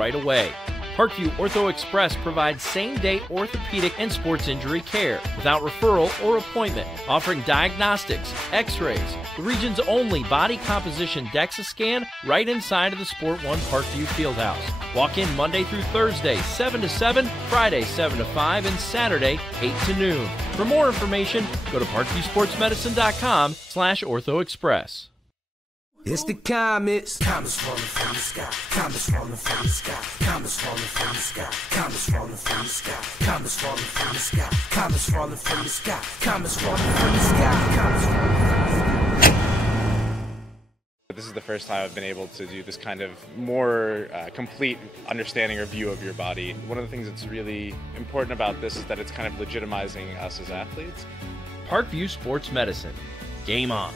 right away. Parkview Ortho Express provides same-day orthopedic and sports injury care without referral or appointment, offering diagnostics, x-rays, the region's only body composition DEXA scan right inside of the Sport One Parkview Fieldhouse. Walk in Monday through Thursday, 7 to 7, Friday, 7 to 5, and Saturday, 8 to noon. For more information, go to parkviewsportsmedicine.com/orthoexpress. It's the comets. Comets falling from the sky. Comets falling from the sky. Comets falling from the sky. Comets falling from the sky. Comets falling from the sky. Comets falling from the sky. Comets falling from the sky. Comets falling from the sky. This is the first time I've been able to do this kind of more complete understanding or view of your body. One of the things that's really important about this is that it's kind of legitimizing us as athletes. Parkview Sports Medicine. Game on.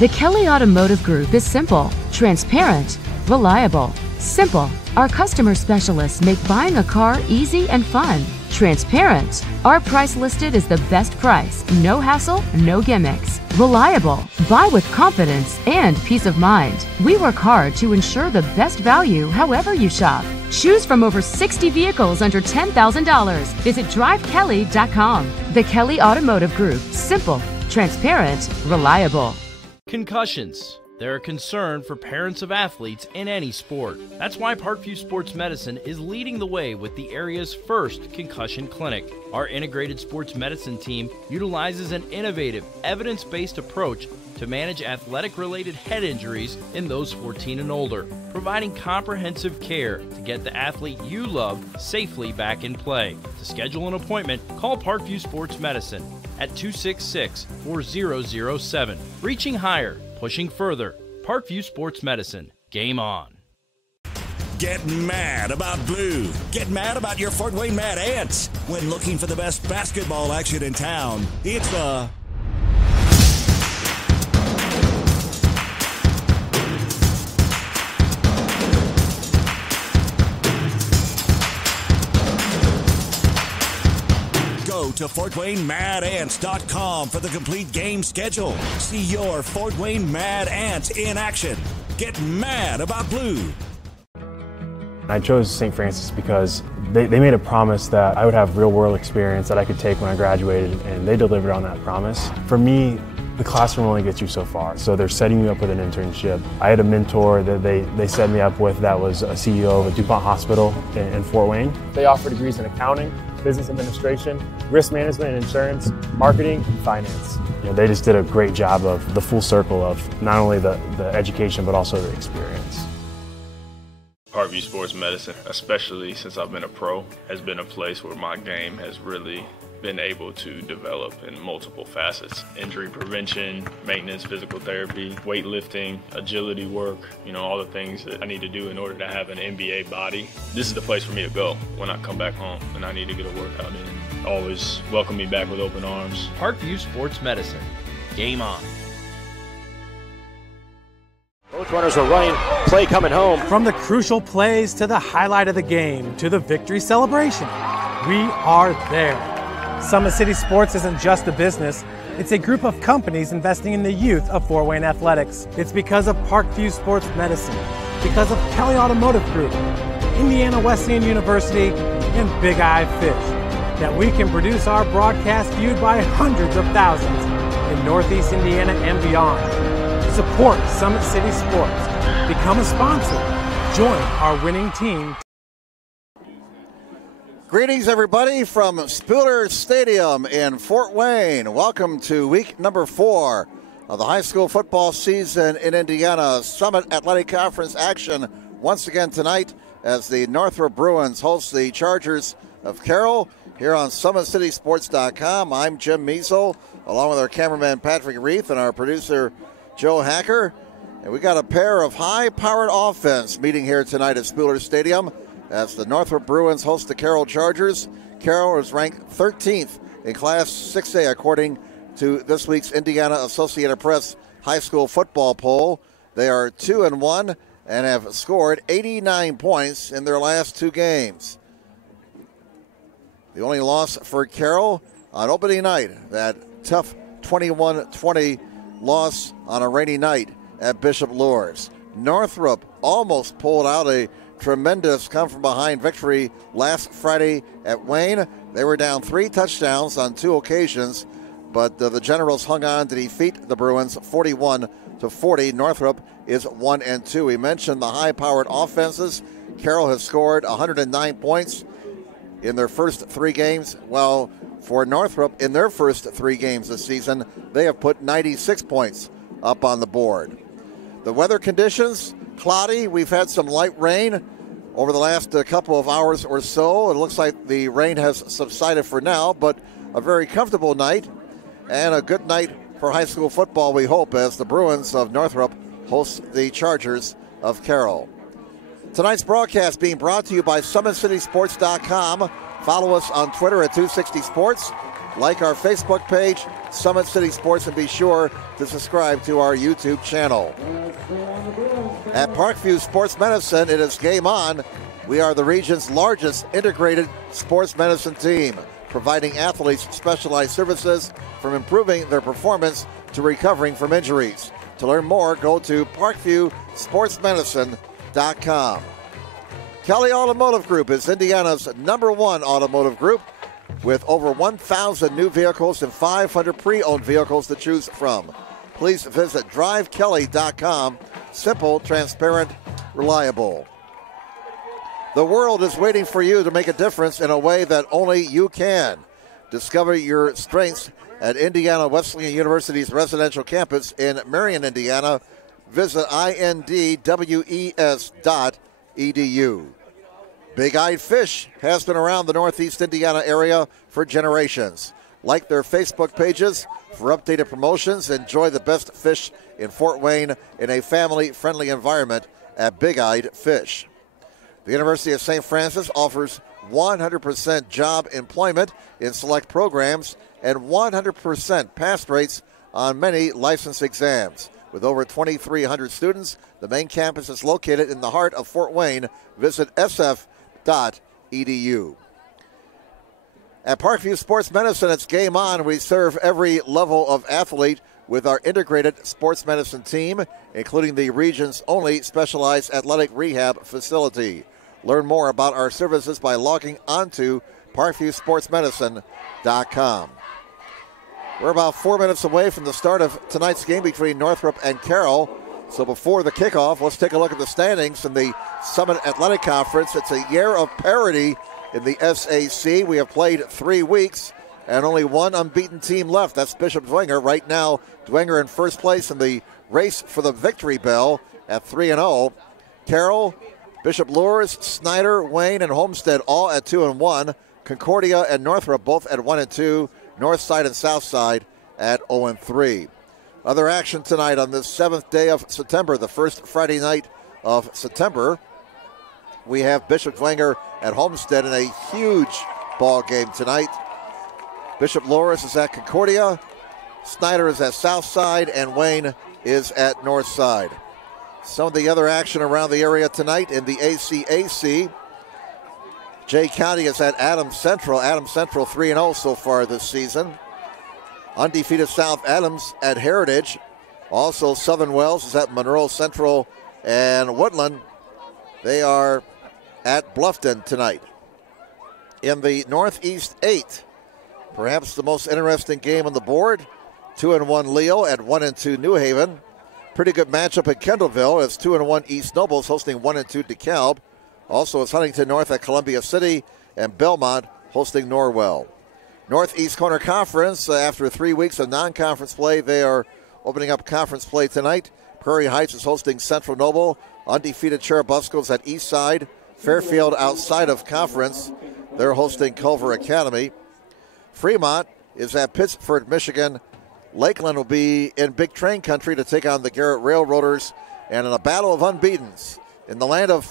The Kelly Automotive Group is simple, transparent, reliable. Simple. Our customer specialists make buying a car easy and fun. Transparent. Our price listed is the best price. No hassle, no gimmicks. Reliable. Buy with confidence and peace of mind. We work hard to ensure the best value however you shop. Choose from over 60 vehicles under $10,000. Visit drivekelly.com. The Kelly Automotive Group. Simple, transparent, reliable. Concussions. They're a concern for parents of athletes in any sport. That's why Parkview Sports Medicine is leading the way with the area's first concussion clinic. Our integrated sports medicine team utilizes an innovative, evidence-based approach to manage athletic-related head injuries in those 14 and older, providing comprehensive care to get the athlete you love safely back in play. To schedule an appointment, call Parkview Sports Medicine at 266-4007. Reaching higher, pushing further. Parkview Sports Medicine. Game on. Get mad about blue. Get mad about your Fort Wayne Mad Ants. When looking for the best basketball action in town, it's the Go to FortWayneMadAnts.com for the complete game schedule. See your Fort Wayne Mad Ants in action. Get mad about blue. I chose St. Francis because they made a promise that I would have real-world experience that I could take when I graduated, and they delivered on that promise. For me, the classroom only gets you so far, so they're setting you up with an internship. I had a mentor that they set me up with that was a CEO of a DuPont hospital in Fort Wayne. They offer degrees in accounting, business administration, risk management and insurance, marketing, and finance. You know, they just did a great job of the full circle of not only the education, but also the experience. Parkview Sports Medicine, especially since I've been a pro, has been a place where my game has really been able to develop in multiple facets. Injury prevention, maintenance, physical therapy, weightlifting, agility work, all the things that I need to do in order to have an NBA body. This is the place for me to go when I come back home and I need to get a workout in. Always welcome me back with open arms. Parkview Sports Medicine. Game on. Both runners are running, play coming home. From the crucial plays to the highlight of the game to the victory celebration, we are there. Summit City Sports isn't just a business, it's a group of companies investing in the youth of Fort Wayne athletics. It's because of Parkview Sports Medicine, because of Kelly Automotive Group, Indiana Wesleyan University, and Big Eye Fish, that we can produce our broadcast viewed by hundreds of thousands in Northeast Indiana and beyond. Support Summit City Sports. Become a sponsor. Join our winning team. Greetings, everybody, from Spooler Stadium in Fort Wayne. Welcome to week number 4 of the high school football season in Indiana. Summit Athletic Conference action once again tonight as the Northrop Bruins host the Chargers of Carroll here on SummitCitySports.com. I'm Jim Measle, along with our cameraman Patrick Reith and our producer Joe Hacker. And we got a pair of high-powered offense meeting here tonight at Spooler Stadium as the Northrop Bruins host the Carroll Chargers. Carroll is ranked 13th in Class 6A according to this week's Indiana Associated Press high school football poll. They are 2-1 and have scored 89 points in their last 2 games. The only loss for Carroll on opening night, that tough 21-20 loss on a rainy night at Bishop Luers. Northrop almost pulled out a tremendous come-from-behind victory last Friday at Wayne. They were down 3 touchdowns on 2 occasions, but the Generals hung on to defeat the Bruins 41-40. Northrop is 1-2. We mentioned the high-powered offenses. Carroll has scored 109 points in their first 3 games, while for Northrop, in their first 3 games this season, they have put 96 points up on the board. The weather conditions, cloudy. We've had some light rain over the last couple of hours or so. It looks like the rain has subsided for now, but a very comfortable night and a good night for high school football, we hope, as the Bruins of Northrop host the Chargers of Carroll. Tonight's broadcast being brought to you by SummitCitySports.com. Follow us on Twitter at 260 Sports. Like our Facebook page, Summit City Sports, and be sure to subscribe to our YouTube channel. At Parkview Sports Medicine, it is game on. We are the region's largest integrated sports medicine team, providing athletes specialized services from improving their performance to recovering from injuries. To learn more, go to parkviewsportsmedicine.com. Kelly Automotive Group is Indiana's #1 automotive group, with over 1,000 new vehicles and 500 pre-owned vehicles to choose from. Please visit drivekelly.com. Simple, transparent, reliable. The world is waiting for you to make a difference in a way that only you can. Discover your strengths at Indiana Wesleyan University's residential campus in Marion, Indiana. Visit indwes.edu. Big-Eyed Fish has been around the Northeast Indiana area for generations. Like their Facebook pages for updated promotions. Enjoy the best fish in Fort Wayne in a family-friendly environment at Big-Eyed Fish. The University of St. Francis offers 100% job employment in select programs and 100% pass rates on many license exams. With over 2,300 students, the main campus is located in the heart of Fort Wayne. Visit sf.edu. At Parkview Sports Medicine, it's game on. We serve every level of athlete with our integrated sports medicine team, including the region's only specialized athletic rehab facility. Learn more about our services by logging on to parkviewsportsmedicine.com. We're about 4 minutes away from the start of tonight's game between Northrop and Carroll. So before the kickoff, let's take a look at the standings in the Summit Athletic Conference. It's a year of parity in the SAC. We have played 3 weeks and only one unbeaten team left. That's Bishop Dwenger. Right now, Dwenger in first place in the race for the victory bell at 3-0. Carroll, Bishop Luers, Snyder, Wayne, and Homestead all at 2-1. Concordia and Northrop both at 1-2. Northside and Southside at 0-3. Other action tonight on this 7th day of September, the first Friday night of September. We have Bishop Dwenger at Homestead in a huge ball game tonight. Bishop Luers is at Concordia, Snyder is at Southside, and Wayne is at Northside. Some of the other action around the area tonight in the ACAC. Jay County is at Adams Central. Adams Central 3-0 so far this season. Undefeated South Adams at Heritage. Also Southern Wells is at Monroe Central, and Woodland, they are at Bluffton tonight. In the Northeast 8, perhaps the most interesting game on the board, 2-1 Leo at 1-2 New Haven. Pretty good matchup at Kendallville. It's 2-1 East Nobles hosting 1-2 DeKalb. Also, it's Huntington North at Columbia City, and Belmont hosting Norwell. Northeast Corner Conference, after 3 weeks of non-conference play, they are opening up conference play tonight. Prairie Heights is hosting Central Noble. Undefeated Cherubusco's at Eastside. Fairfield outside of conference, they're hosting Culver Academy. Fremont is at Pittsford, Michigan. Lakeland will be in Big Train Country to take on the Garrett Railroaders. And in a battle of unbeatens in the land of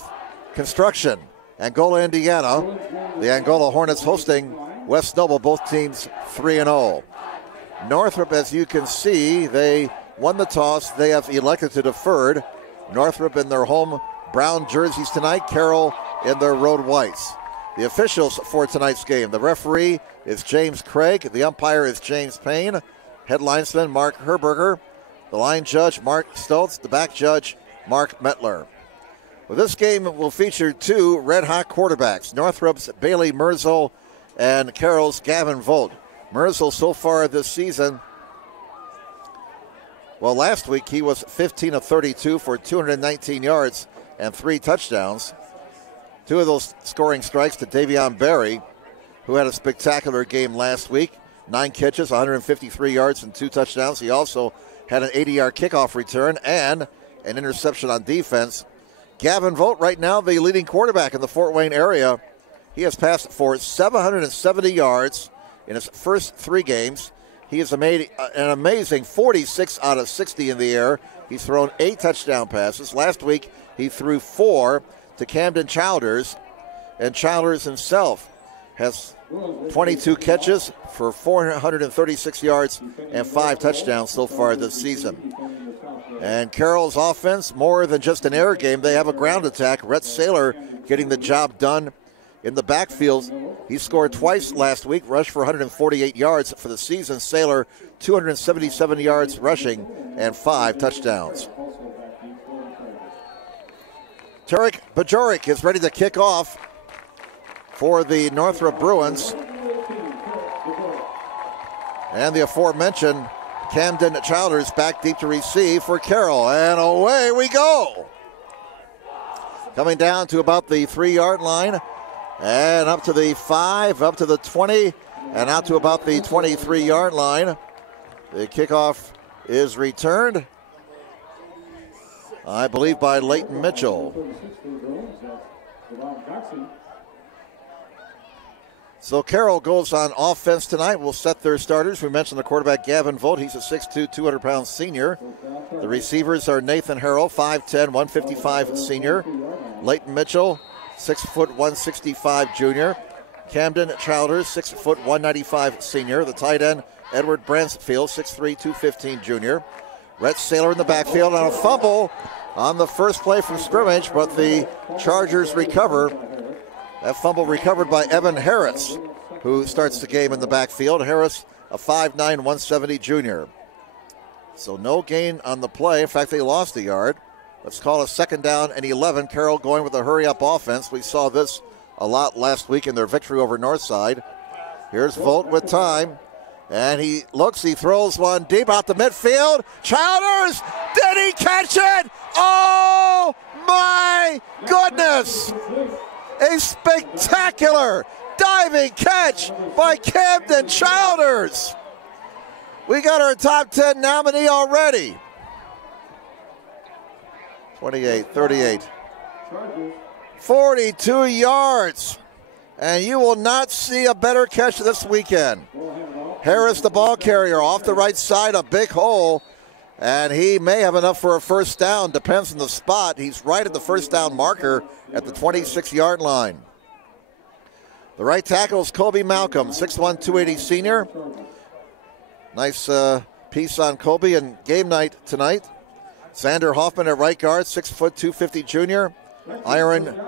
construction, Angola, Indiana, the Angola Hornets hosting West Noble, both teams 3-0. Northrop, as you can see, they won the toss. They have elected to defer. Northrop in their home brown jerseys tonight, Carroll in their road whites. The officials for tonight's game: the referee is James Craig, the umpire is James Payne, head linesman Mark Herberger, the line judge Mark Stoltz, the back judge Mark Mettler. Well, this game will feature two red-hot quarterbacks, Northrop's Bailey Merzel and Carroll's Gavin Volt. Merzel so far this season, well, last week he was 15 of 32 for 219 yards and 3 touchdowns. 2 of those scoring strikes to Davion Berry, who had a spectacular game last week. 9 catches, 153 yards and 2 touchdowns. He also had an 80-yard kickoff return and an interception on defense. Gavin Volt, right now the leading quarterback in the Fort Wayne area. He has passed for 770 yards in his first 3 games. He has made an amazing 46 out of 60 in the air. He's thrown 8 touchdown passes. Last week he threw 4 to Camden Childers, and Childers himself has 22 catches for 436 yards and 5 touchdowns so far this season. And Carroll's offense, more than just an air game, they have a ground attack. Rhett Saylor getting the job done in the backfield. He scored twice last week, rushed for 148 yards for the season. Saylor, 277 yards rushing and 5 touchdowns. Tarek Bajoric is ready to kick off for the Northrop Bruins. And the aforementioned Camden Childers back deep to receive for Carroll. And away we go. Coming down to about the 3-yard line. And up to the 5, up to the 20, and out to about the 23-yard line. The kickoff is returned, I believe, by Leighton Mitchell. So Carroll goes on offense tonight. Will set their starters. We mentioned the quarterback Gavin Volt. He's a 6'2", 200-pound senior. The receivers are Nathan Harrell, 5'10", 155 senior. Leighton Mitchell, 6 foot 165 junior. Camden Childers, 6 foot 195 senior. The tight end Edward Bransfield, 6'3", 215 junior. Rhett Saylor in the backfield on a fumble on the first play from scrimmage, but the Chargers recover. That fumble recovered by Evan Harris, who starts the game in the backfield. Harris, a 5'9", 170 junior. So no gain on the play. In fact, they lost a yard. Let's call a 2nd down and 11. Carroll going with a hurry-up offense. We saw this a lot last week in their victory over Northside. Here's Volt with time. And he looks, he throws one deep out the midfield. Childers, did he catch it? Oh, my goodness. A spectacular diving catch by Camden Childers. We got our top 10 nominee already. 28, 38, 42 yards. And you will not see a better catch this weekend. Harris, the ball carrier, off the right side, a big hole. And he may have enough for a first down, depends on the spot. He's right at the first down marker at the 26-yard line. The right tackle is Kobe Malcolm, 6'1", 280 senior. Nice piece on Kobe and game night tonight. Xander Hoffman at right guard, 6 foot 250 junior. Iron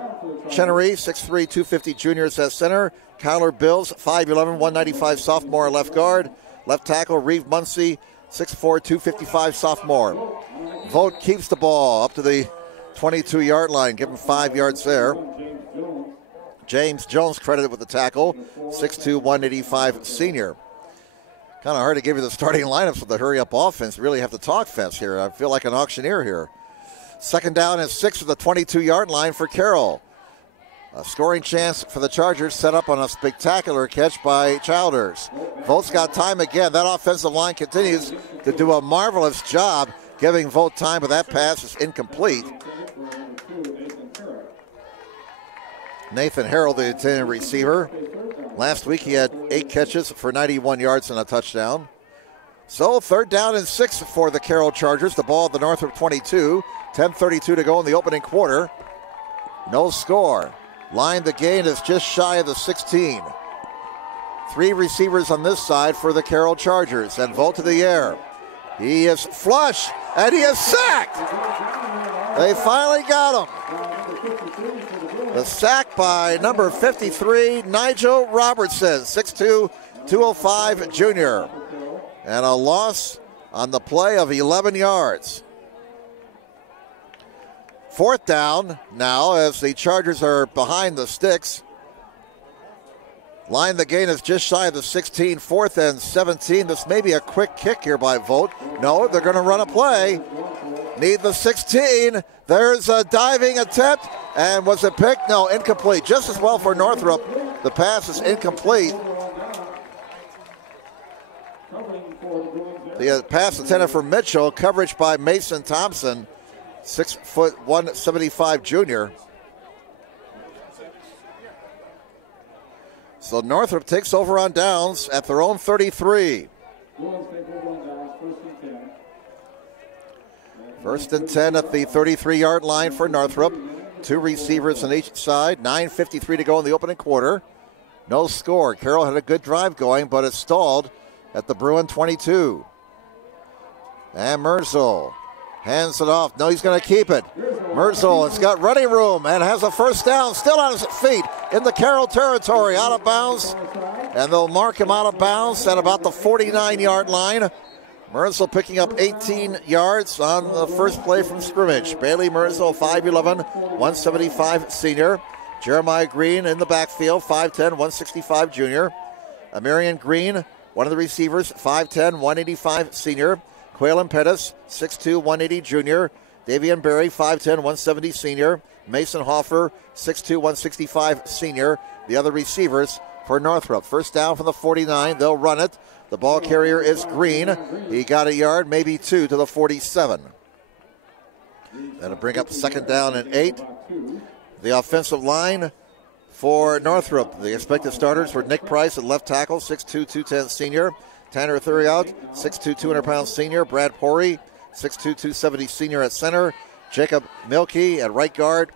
Chenery, 6'3", 250 juniors at center. Kyler Bills, 5'11", 195 sophomore left guard. Left tackle Reeve Muncie, 6'4", 255 sophomore. Vogt keeps the ball up to the 22-yard line, give him 5 yards there. James Jones credited with the tackle, 6'2", 185 senior. Kind of hard to give you the starting lineups with the hurry-up offense. You really have to talk fence here. I feel like an auctioneer here. 2nd down and 6 at the 22-yard line for Carroll. A scoring chance for the Chargers set up on a spectacular catch by Childers. Volt's got time again. That offensive line continues to do a marvelous job giving Volt time, but that pass is incomplete. Nathan Harrell, the intended receiver. Last week he had 8 catches for 91 yards and a touchdown. So 3rd down and 6 for the Carroll Chargers. The ball at the Northrop 22. 10:32 to go in the opening quarter. No score. Line the gain is just shy of the 16. 3 receivers on this side for the Carroll Chargers. And Volt to the air. He is flush, and he is sacked. They finally got him. The sack by number 53, Nigel Robertson, 6'2", 205 junior. And a loss on the play of 11 yards. 4th down now as the Chargers are behind the sticks. Line the gain is just shy of the 16, 4th and 17. This may be a quick kick here by Volt. No, they're going to run a play. Need the 16. There's a diving attempt. And was it picked? No, incomplete. Just as well for Northrop. The pass is incomplete. The pass intended for Mitchell. Coverage by Mason Thompson, 6'1", 175 junior. So Northrop takes over on downs at their own 33. 1st and 10 at the 33-yard line for Northrop. 2 receivers on each side. 9:53 to go in the opening quarter. No score. Carroll had a good drive going, but it stalled at the Bruin 22. And Merzel hands it off. No, he's going to keep it. Merzel has got running room and has a 1st down. Still on his feet in the Carroll territory. Out of bounds. And they'll mark him out of bounds at about the 49-yard line. Merzel picking up 18 yards on the first play from scrimmage. Bailey Merzel, 5'11", 175 senior. Jeremiah Green in the backfield, 5'10", 165 junior. Amarian Green, one of the receivers, 5'10", 185 senior. Quaylen Pettis, 6'2", 180 junior. Davian Berry, 5'10", 170 senior. Mason Hoffer, 6'2", 165 senior. The other receivers for Northrop. 1st down from the 49. They'll run it. The ball carrier is Green. He got a yard, maybe 2 to the 47. That'll bring up 2nd down and 8. The offensive line for Northrop. The expected starters were Nick Price at left tackle, 6'2", 210 senior. Tanner Thuriot, 6'2", 200-pound senior. Brad Pori, 6'2", 270 senior at center. Jacob Milkey at right guard,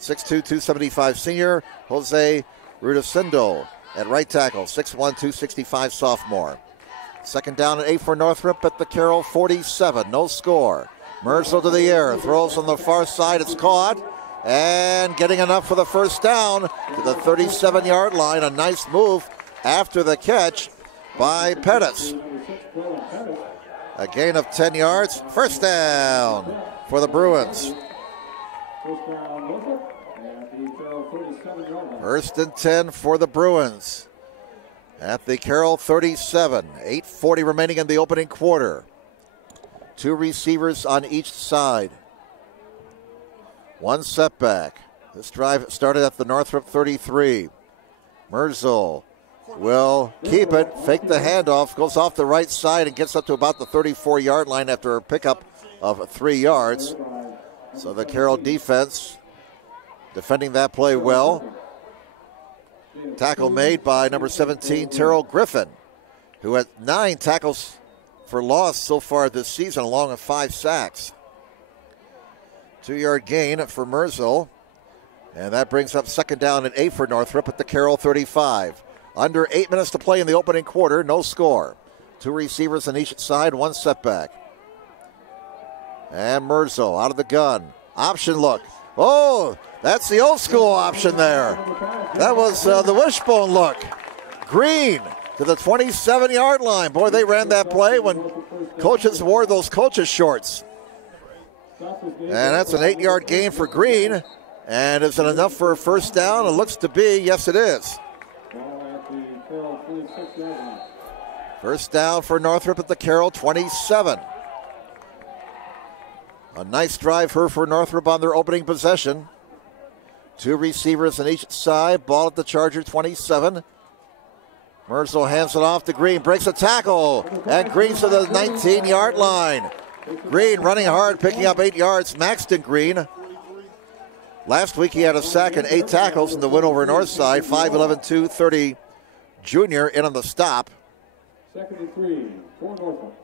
6'2", 275 senior. Jose Rudicindo at right tackle, 6'1", 265 sophomore. 2nd down and 8 for Northrop at the Carroll 47. No score. Merzel to the air. Throws on the far side. It's caught. And getting enough for the 1st down to the 37-yard line. A nice move after the catch by Pettis. A gain of 10 yards. 1st down for the Bruins. 1st and 10 for the Bruins at the Carroll 37. 8:40 remaining in the opening quarter. 2 receivers on each side. 1 setback. This drive started at the Northrop 33. Merzel will keep it, fake the handoff, goes off the right side and gets up to about the 34-yard line after a pickup of 3 yards. So the Carroll defense defending that play well. Tackle made by number 17, Terrell Griffin, who had 9 tackles for loss so far this season, along with 5 sacks. 2-yard gain for Merzel. And that brings up 2nd down and 8 for Northrop at the Carroll 35. Under 8 minutes to play in the opening quarter, no score. 2 receivers on each side, 1 setback. And Merzel out of the gun. Option look. Oh, that's the old school option there. That was the wishbone look. Green to the 27-yard line. Boy, they ran that play when coaches wore those coaches shorts. And that's an 8-yard gain for Green. And is it enough for a 1st down? It looks to be. Yes, it is. 1st down for Northrop at the Carroll 27. A nice drive here for Northrop on their opening possession. 2 receivers on each side. Ball at the Charger 27. Merzel hands it off to Green. Breaks a tackle. And Green's to the 19-yard line. Green running hard, picking up 8 yards. Maxton Green. Last week he had a sack and 8 tackles in the win over Northside. 5'11", 230 junior in on the stop. 2nd and 3 for Northrop.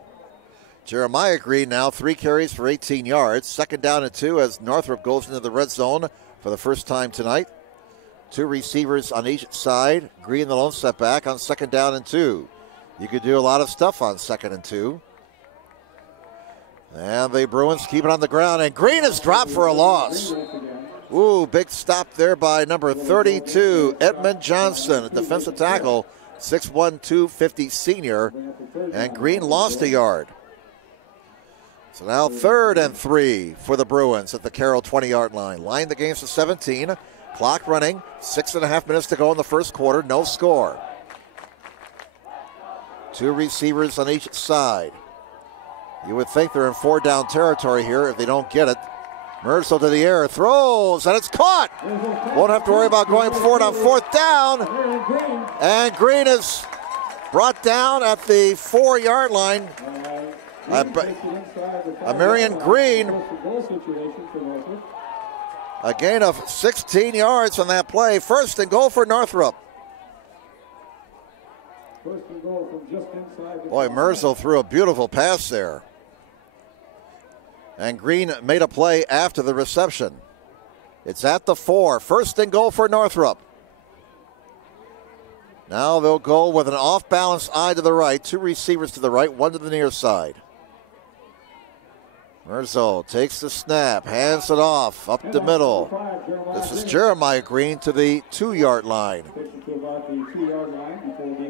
Jeremiah Green now 3 carries for 18 yards. 2nd down and 2 as Northrop goes into the red zone for the first time tonight. 2 receivers on each side. Green the lone setback on 2nd down and 2. You could do a lot of stuff on 2nd and 2. And the Bruins keep it on the ground, and Green is dropped for a loss. Ooh, big stop there by number 32, Edmund Johnson, a defensive tackle, 6'1", 250 senior, and Green lost a yard. So now 3rd and 3 for the Bruins at the Carroll 20-yard line. Line the game to 17. Clock running. 6.5 minutes to go in the first quarter. No score. 2 receivers on each side. You would think they're in 4-down territory here if they don't get it. Merzel to the air, throws, and it's caught. Won't have to worry about going forward on 4th down. And Green is brought down at the 4-yard line. Marion Green, a gain of 16 yards on that play. 1st and goal for Northrop. Boy, Merzel threw a beautiful pass there. And Green made a play after the reception. It's at the 4. 1st and goal for Northrop. Now they'll go with an off-balance eye to the right. 2 receivers to the right, 1 to the near side. Merzel takes the snap, hands it off, up the middle. This is Jeremiah Green to the 2-yard line.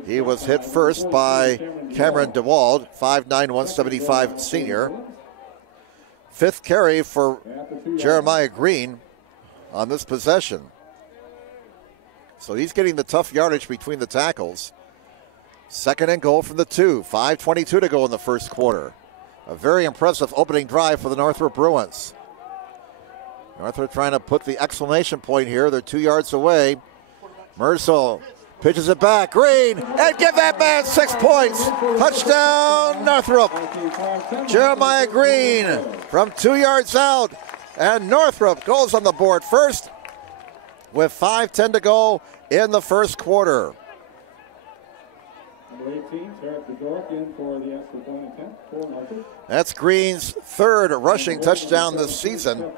He was hit first by Cameron DeWald, 5'9", 175 senior. 5th carry for Jeremiah Green on this possession. So he's getting the tough yardage between the tackles. 2nd and goal from the 2. 5:22 to go in the first quarter. A very impressive opening drive for the Northrop Bruins. Northrop trying to put the exclamation point here. They're 2 yards away. Merzel pitches it back. Green, and give that man 6 points. Touchdown, Northrop. Jeremiah Green from 2 yards out. And Northrop goes on the board first with 5:10 to go in the first quarter. That's Green's 3rd rushing touchdown this season.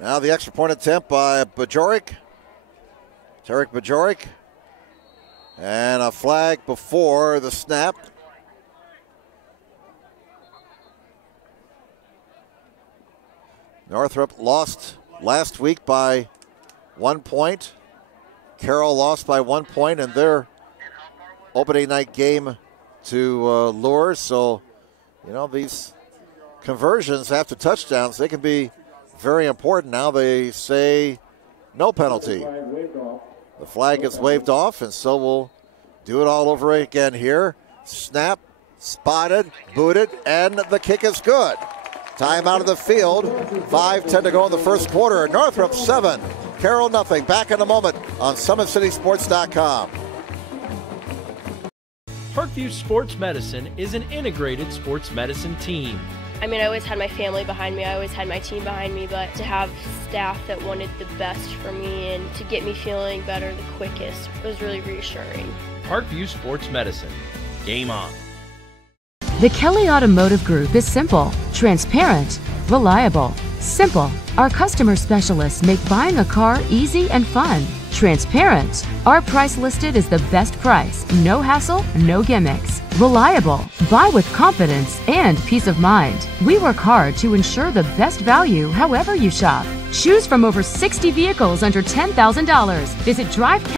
Now the extra point attempt by Bajoric. Tarek Bajoric. And a flag before the snap. Northrop lost last week by 1 point. Carroll lost by 1 point in their opening night game to Lure. So, you know, these conversions after touchdowns, they can be very important. Now they say no penalty. The flag is waved off, and so we'll do it all over again here. Snap, spotted, booted, and the kick is good. Time out of the field. 5:10 to go in the first quarter. Northrop 7, Carroll nothing. Back in a moment on SummitCitySports.com. Parkview Sports Medicine is an integrated sports medicine team. I mean, I always had my family behind me. I always had my team behind me, but to have staff that wanted the best for me and to get me feeling better the quickest was really reassuring. Parkview Sports Medicine. Game on. The Kelly Automotive Group is simple, transparent, reliable. Simple. Our customer specialists make buying a car easy and fun. Transparent. Our price listed is the best price. No hassle, no gimmicks. Reliable. Buy with confidence and peace of mind. We work hard to ensure the best value however you shop. Choose from over 60 vehicles under $10,000. Visit Drive.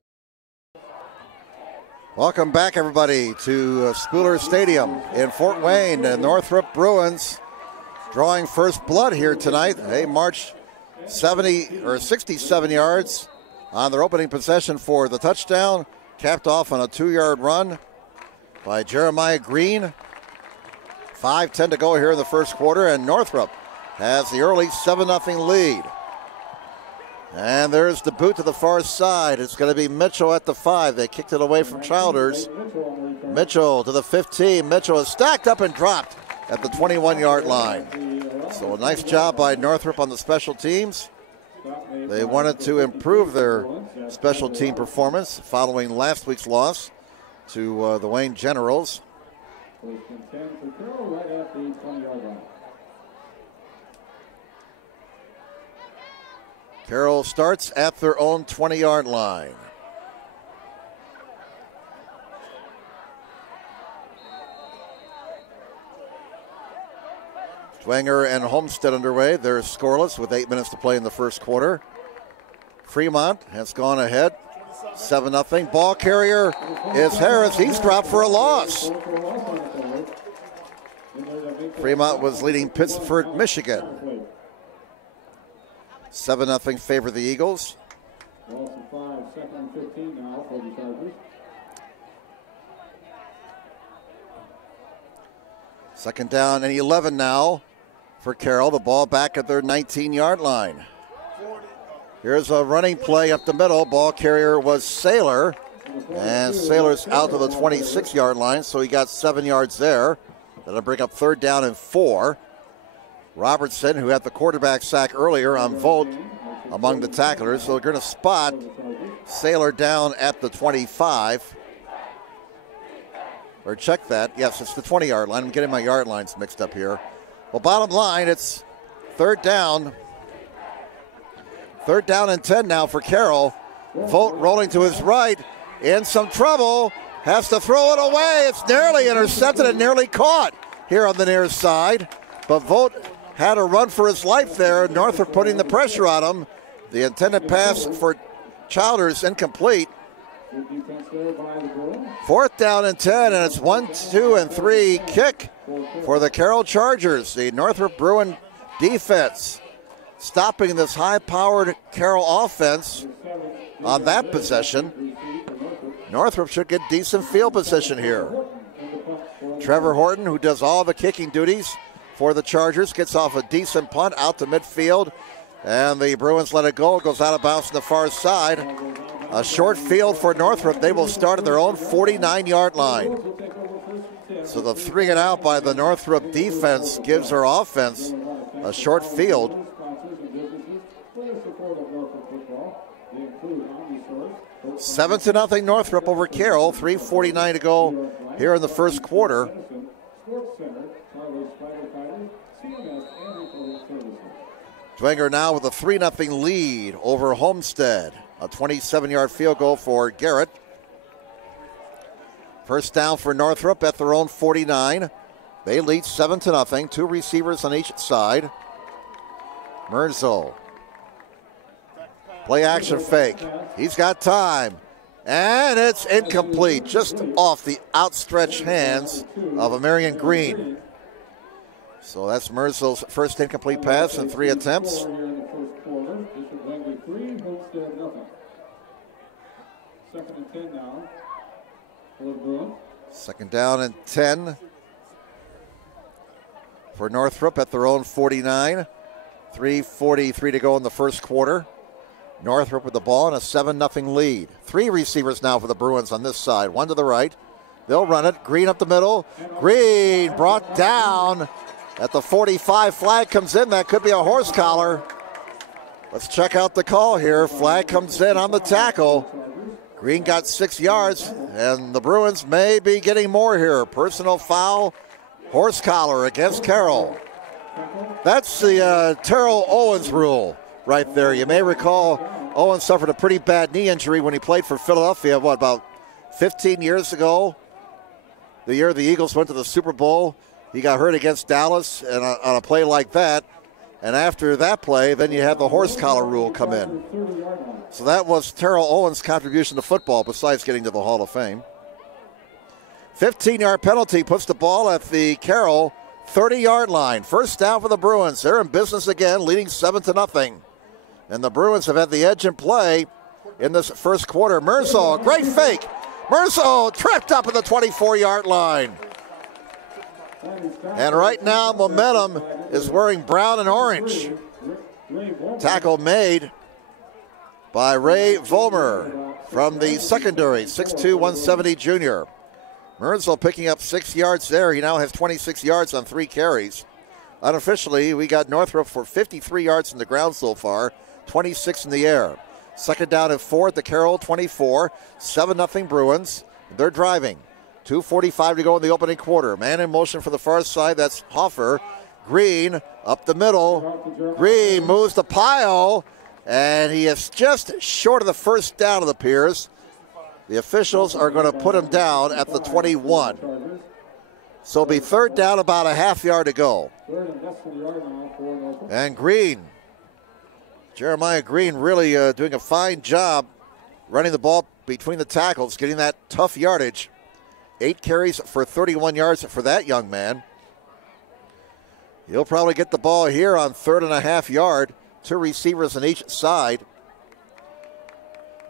Welcome back, everybody, to Spooler Stadium in Fort Wayne. The Northrop Bruins drawing first blood here tonight. They marched 67 yards on their opening possession for the touchdown, capped off on a 2-yard run by Jeremiah Green. 5:10 to go here in the first quarter, and Northrop has the early 7-0 lead. And there's the boot to the far side. It's going to be Mitchell at the 5. They kicked it away from Childers. Mitchell to the 15. Mitchell is stacked up and dropped at the 21-yard line. So a nice job by Northrop on the special teams. They wanted to improve their special team performance following last week's loss to the Wayne Generals. Carroll starts at their own 20-yard line. Dwenger and Homestead underway. They're scoreless with 8 minutes to play in the first quarter. Fremont has gone ahead, 7-0. Ball carrier is Harris. He's dropped for a loss. Fremont was leading Pittsford, Michigan. 7-0 favor the Eagles. Second down and 11 now for Carroll. The ball back at their 19-yard line. Here's a running play up the middle. Ball carrier was Saylor. And Saylor's out to the 26-yard line, so he got 7 yards there. That'll bring up third down and 4. Robertson, who had the quarterback sack earlier on Volt among the tacklers. So they're going to spot Saylor down at the 25. Or check that. Yes, it's the 20-yard line. I'm getting my yard lines mixed up here. Well, bottom line, it's third down. Third down and 10 now for Carroll. Volt rolling to his right. In some trouble. Has to throw it away. It's nearly intercepted and nearly caught here on the near side. But Volt had a run for his life there. Northrop putting the pressure on him. The intended pass for Childers incomplete. Fourth down and 10, and it's 1, 2, and 3 kick for the Carroll Chargers. The Northrop Bruin defense stopping this high-powered Carroll offense on that possession. Northrop should get decent field position here. Trevor Horton, who does all the kicking duties for the Chargers, gets off a decent punt out to midfield, and the Bruins let it go. It goes out of bounds on the far side. A short field for Northrop. They will start at their own 49-yard line. So the 3 and out by the Northrop defense gives their offense a short field. 7-0 Northrop over Carroll. 3:49 to go here in the first quarter. Dwenger now with a 3-0 lead over Homestead. A 27-yard field goal for Garrett. First down for Northrop at their own 49. They lead 7-0. 2 receivers on each side. Merzel. Play action fake. He's got time. And it's incomplete. Just off the outstretched hands of Amarian Green. So that's Merzel's first incomplete pass in 3 attempts. Second down and 10 for Northrop at their own 49. 3:43 to go in the first quarter. Northrop with the ball and a 7-0 lead. 3 receivers now for the Bruins on this side. 1 to the right. They'll run it. Green up the middle. Green brought down at the 45. Flag comes in. That could be a horse collar. Let's check out the call here. Flag comes in on the tackle. Green got 6 yards, and the Bruins may be getting more here. Personal foul, horse collar against Carroll. That's the Terrell Owens rule right there. You may recall Owens suffered a pretty bad knee injury when he played for Philadelphia, about 15 years ago? The year the Eagles went to the Super Bowl. He got hurt against Dallas and on a play like that. And after that play, then you had the horse collar rule come in. So that was Terrell Owens' contribution to football besides getting to the Hall of Fame. 15-yard penalty puts the ball at the Carroll 30-yard line. First down for the Bruins. They're in business again, leading 7-0. And the Bruins have had the edge in play in this first quarter. Merzel, great fake. Merzel tripped up at the 24-yard line. And right now, momentum is wearing brown and orange. Tackle made by Ray Vollmer from the secondary, 6'2", 170 junior. Merzel picking up 6 yards there. He now has 26 yards on 3 carries. Unofficially, we got Northrop for 53 yards in the ground so far, 26 in the air. Second down and 4 at the Carroll 24, 7-0 Bruins. They're driving. 2:45 to go in the opening quarter. Man in motion for the far side. That's Hoffer. Green up the middle. Green moves the pile, and he is just short of the first down, it appears. The officials are going to put him down at the 21. So it'll be third down, about a half yard to go. And Green, Jeremiah Green, really doing a fine job running the ball between the tackles, getting that tough yardage. 8 carries for 31 yards for that young man. He'll probably get the ball here on 3.5 yard. 2 receivers on each side.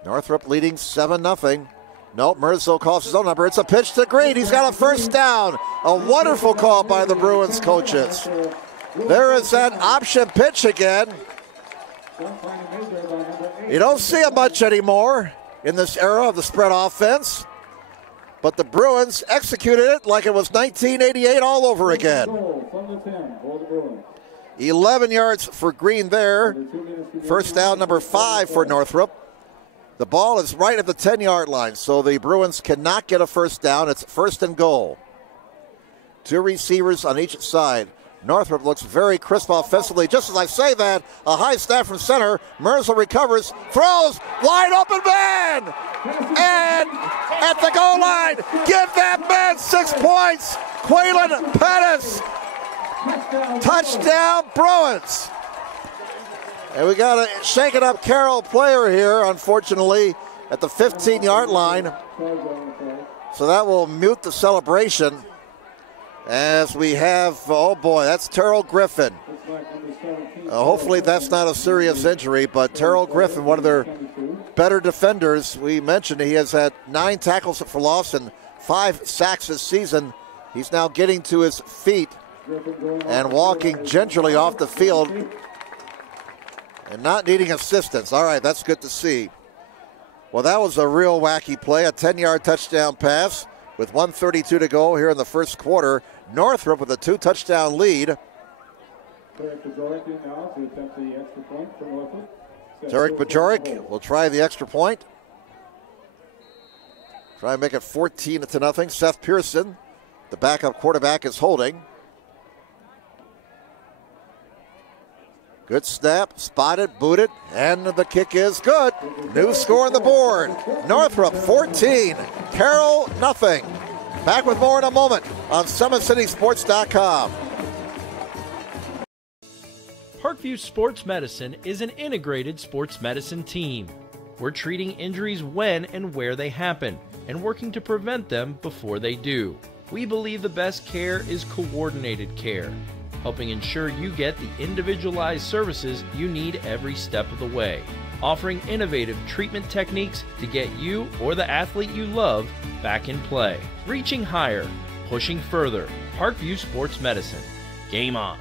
Northrop leading 7-0. Nope, Merzo calls his own number. It's a pitch to Green. He's got a first down. A wonderful call by the Bruins coaches. There is that option pitch again. You don't see it much anymore in this era of the spread offense. But the Bruins executed it like it was 1988 all over again. 11 yards for Green there. First down, number 5 for Northrop. The ball is right at the 10-yard line, so the Bruins cannot get a first down. It's first and goal. 2 receivers on each side. Northrop looks very crisp offensively. Just as I say that, a high snap from center. Merzel recovers, throws, wide open man! And at the goal line, give that man 6 points. Quaylen Pettis. Touchdown, Bruins. And we got a shaken up Carroll player here, unfortunately, at the 15-yard line. So that will mute the celebration. As we have, oh boy, that's Terrell Griffin. Hopefully that's not a serious injury, but Terrell Griffin, one of their better defenders. We mentioned he has had 9 tackles for loss and 5 sacks this season. He's now getting to his feet and walking gingerly off the field and not needing assistance. All right, that's good to see. Well, that was a real wacky play, a 10-yard touchdown pass with 1:32 to go here in the first quarter. Northrop with a 2-touchdown lead. Tarek Bajoric will try the extra point. Try and make it 14-0. Seth Pearson, the backup quarterback, is holding. Good snap, spotted, booted, and the kick is good. New score on the board. Northrop 14, Carroll nothing. Back with more in a moment on SummitCitySports.com. Parkview Sports Medicine is an integrated sports medicine team. We're treating injuries when and where they happen and working to prevent them before they do. We believe the best care is coordinated care, helping ensure you get the individualized services you need every step of the way, offering innovative treatment techniques to get you or the athlete you love back in play. Reaching higher, pushing further. Parkview Sports Medicine. Game on.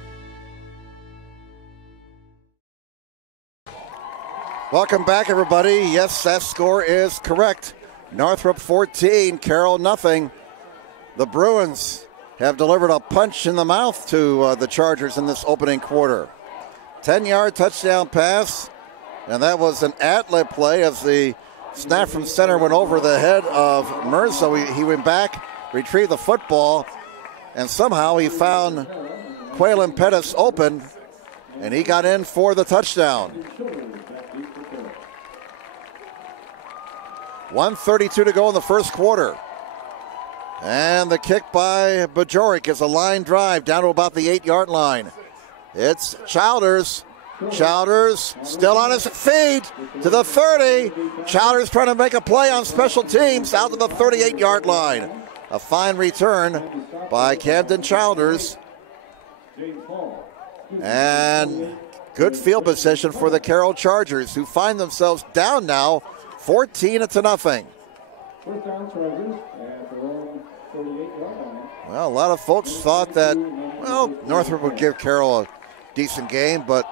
Welcome back, everybody. Yes, that score is correct. Northrop 14, Carroll nothing. The Bruins have delivered a punch in the mouth to the Chargers in this opening quarter. 10-yard touchdown pass, and that was an ad-lib play as the snap from center went over the head of Merz, so he went back, retrieved the football, and somehow he found Quaylen Pettis open, and he got in for the touchdown. 1:32 to go in the first quarter. And the kick by Bajoric is a line drive down to about the 8-yard line. It's Childers. Childers still on his feet to the 30. Childers trying to make a play on special teams out to the 38-yard line. A fine return by Camden Childers. And good field position for the Carroll Chargers, who find themselves down now 14-0. Well, a lot of folks thought that, well, Northrop would give Carroll a decent game, but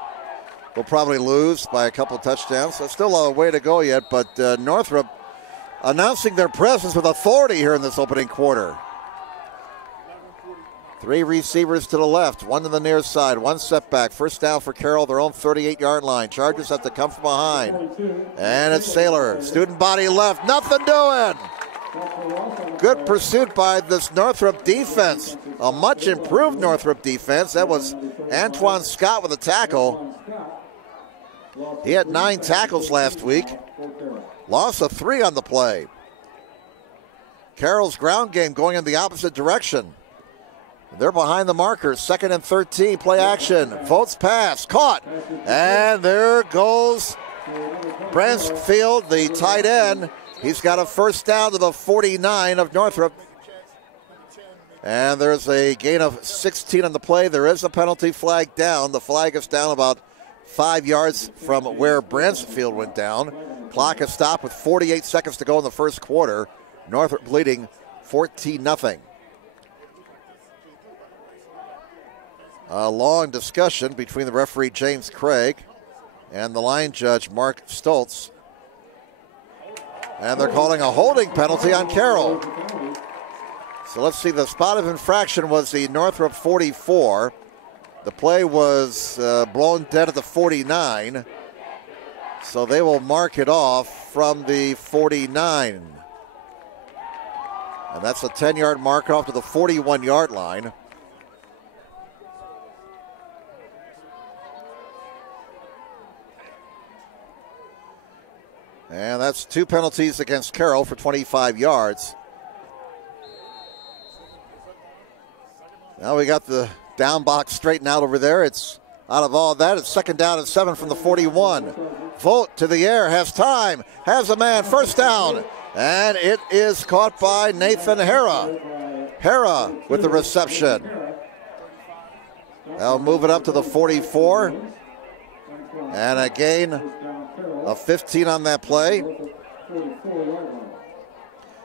will probably lose by a couple touchdowns. So still a way to go yet, but Northrop announcing their presence with authority here in this opening quarter. 3 receivers to the left, 1 to the near side, 1 setback. First down for Carroll, their own 38-yard line. Chargers have to come from behind. And it's Saylor, student body left, nothing doing. Good pursuit by this Northrop defense. A much improved Northrop defense. That was Antoine Scott with a tackle. He had 9 tackles last week. Loss of 3 on the play. Carroll's ground game going in the opposite direction. They're behind the markers. 2nd and 13. Play action. Volt's pass. Caught. And there goes Bransfield, the tight end. He's got a first down to the 49 of Northrop. And there's a gain of 16 on the play. There is a penalty flag down. The flag is down about 5 yards from where Bransfield went down. Clock has stopped with 48 seconds to go in the first quarter. Northrop leading 14-0. A long discussion between the referee James Craig and the line judge Mark Stoltz. And they're calling a holding penalty on Carroll. So let's see, the spot of infraction was the Northrop 44. The play was blown dead at the 49. So they will mark it off from the 49. And that's a 10-yard mark off to the 41-yard line. And that's 2 penalties against Carroll for 25 yards. Now we got the down box straightened out over there. It's out of all that. It's 2nd down and 7 from the 41. Volt to the air, has time, has a man, first down. And it is caught by Nathan Hera. Hera with the reception. They'll move it up to the 44. And a gain of 15 on that play.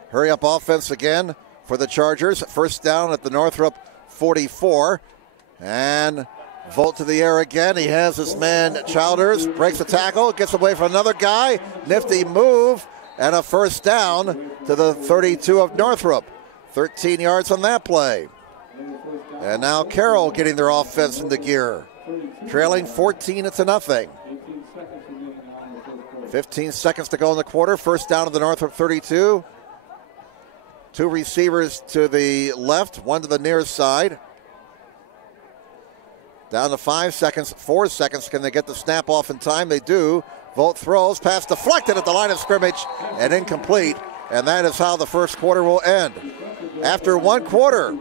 Hurry up offense again for the Chargers. First down at the Northrop 44. And Volt to the air again. He has his man Childers. Breaks the tackle. Gets away from another guy. Nifty move. And a first down to the 32 of Northrop. 13 yards on that play. And now Carroll getting their offense into gear. Trailing 14-0. 15 seconds to go in the quarter. First down to the Northrop 32. 2 receivers to the left, 1 to the near side. Down to 5 seconds, 4 seconds. Can they get the snap off in time? They do. Volt throws, pass deflected at the line of scrimmage and incomplete. And that is how the first quarter will end. After 1 quarter,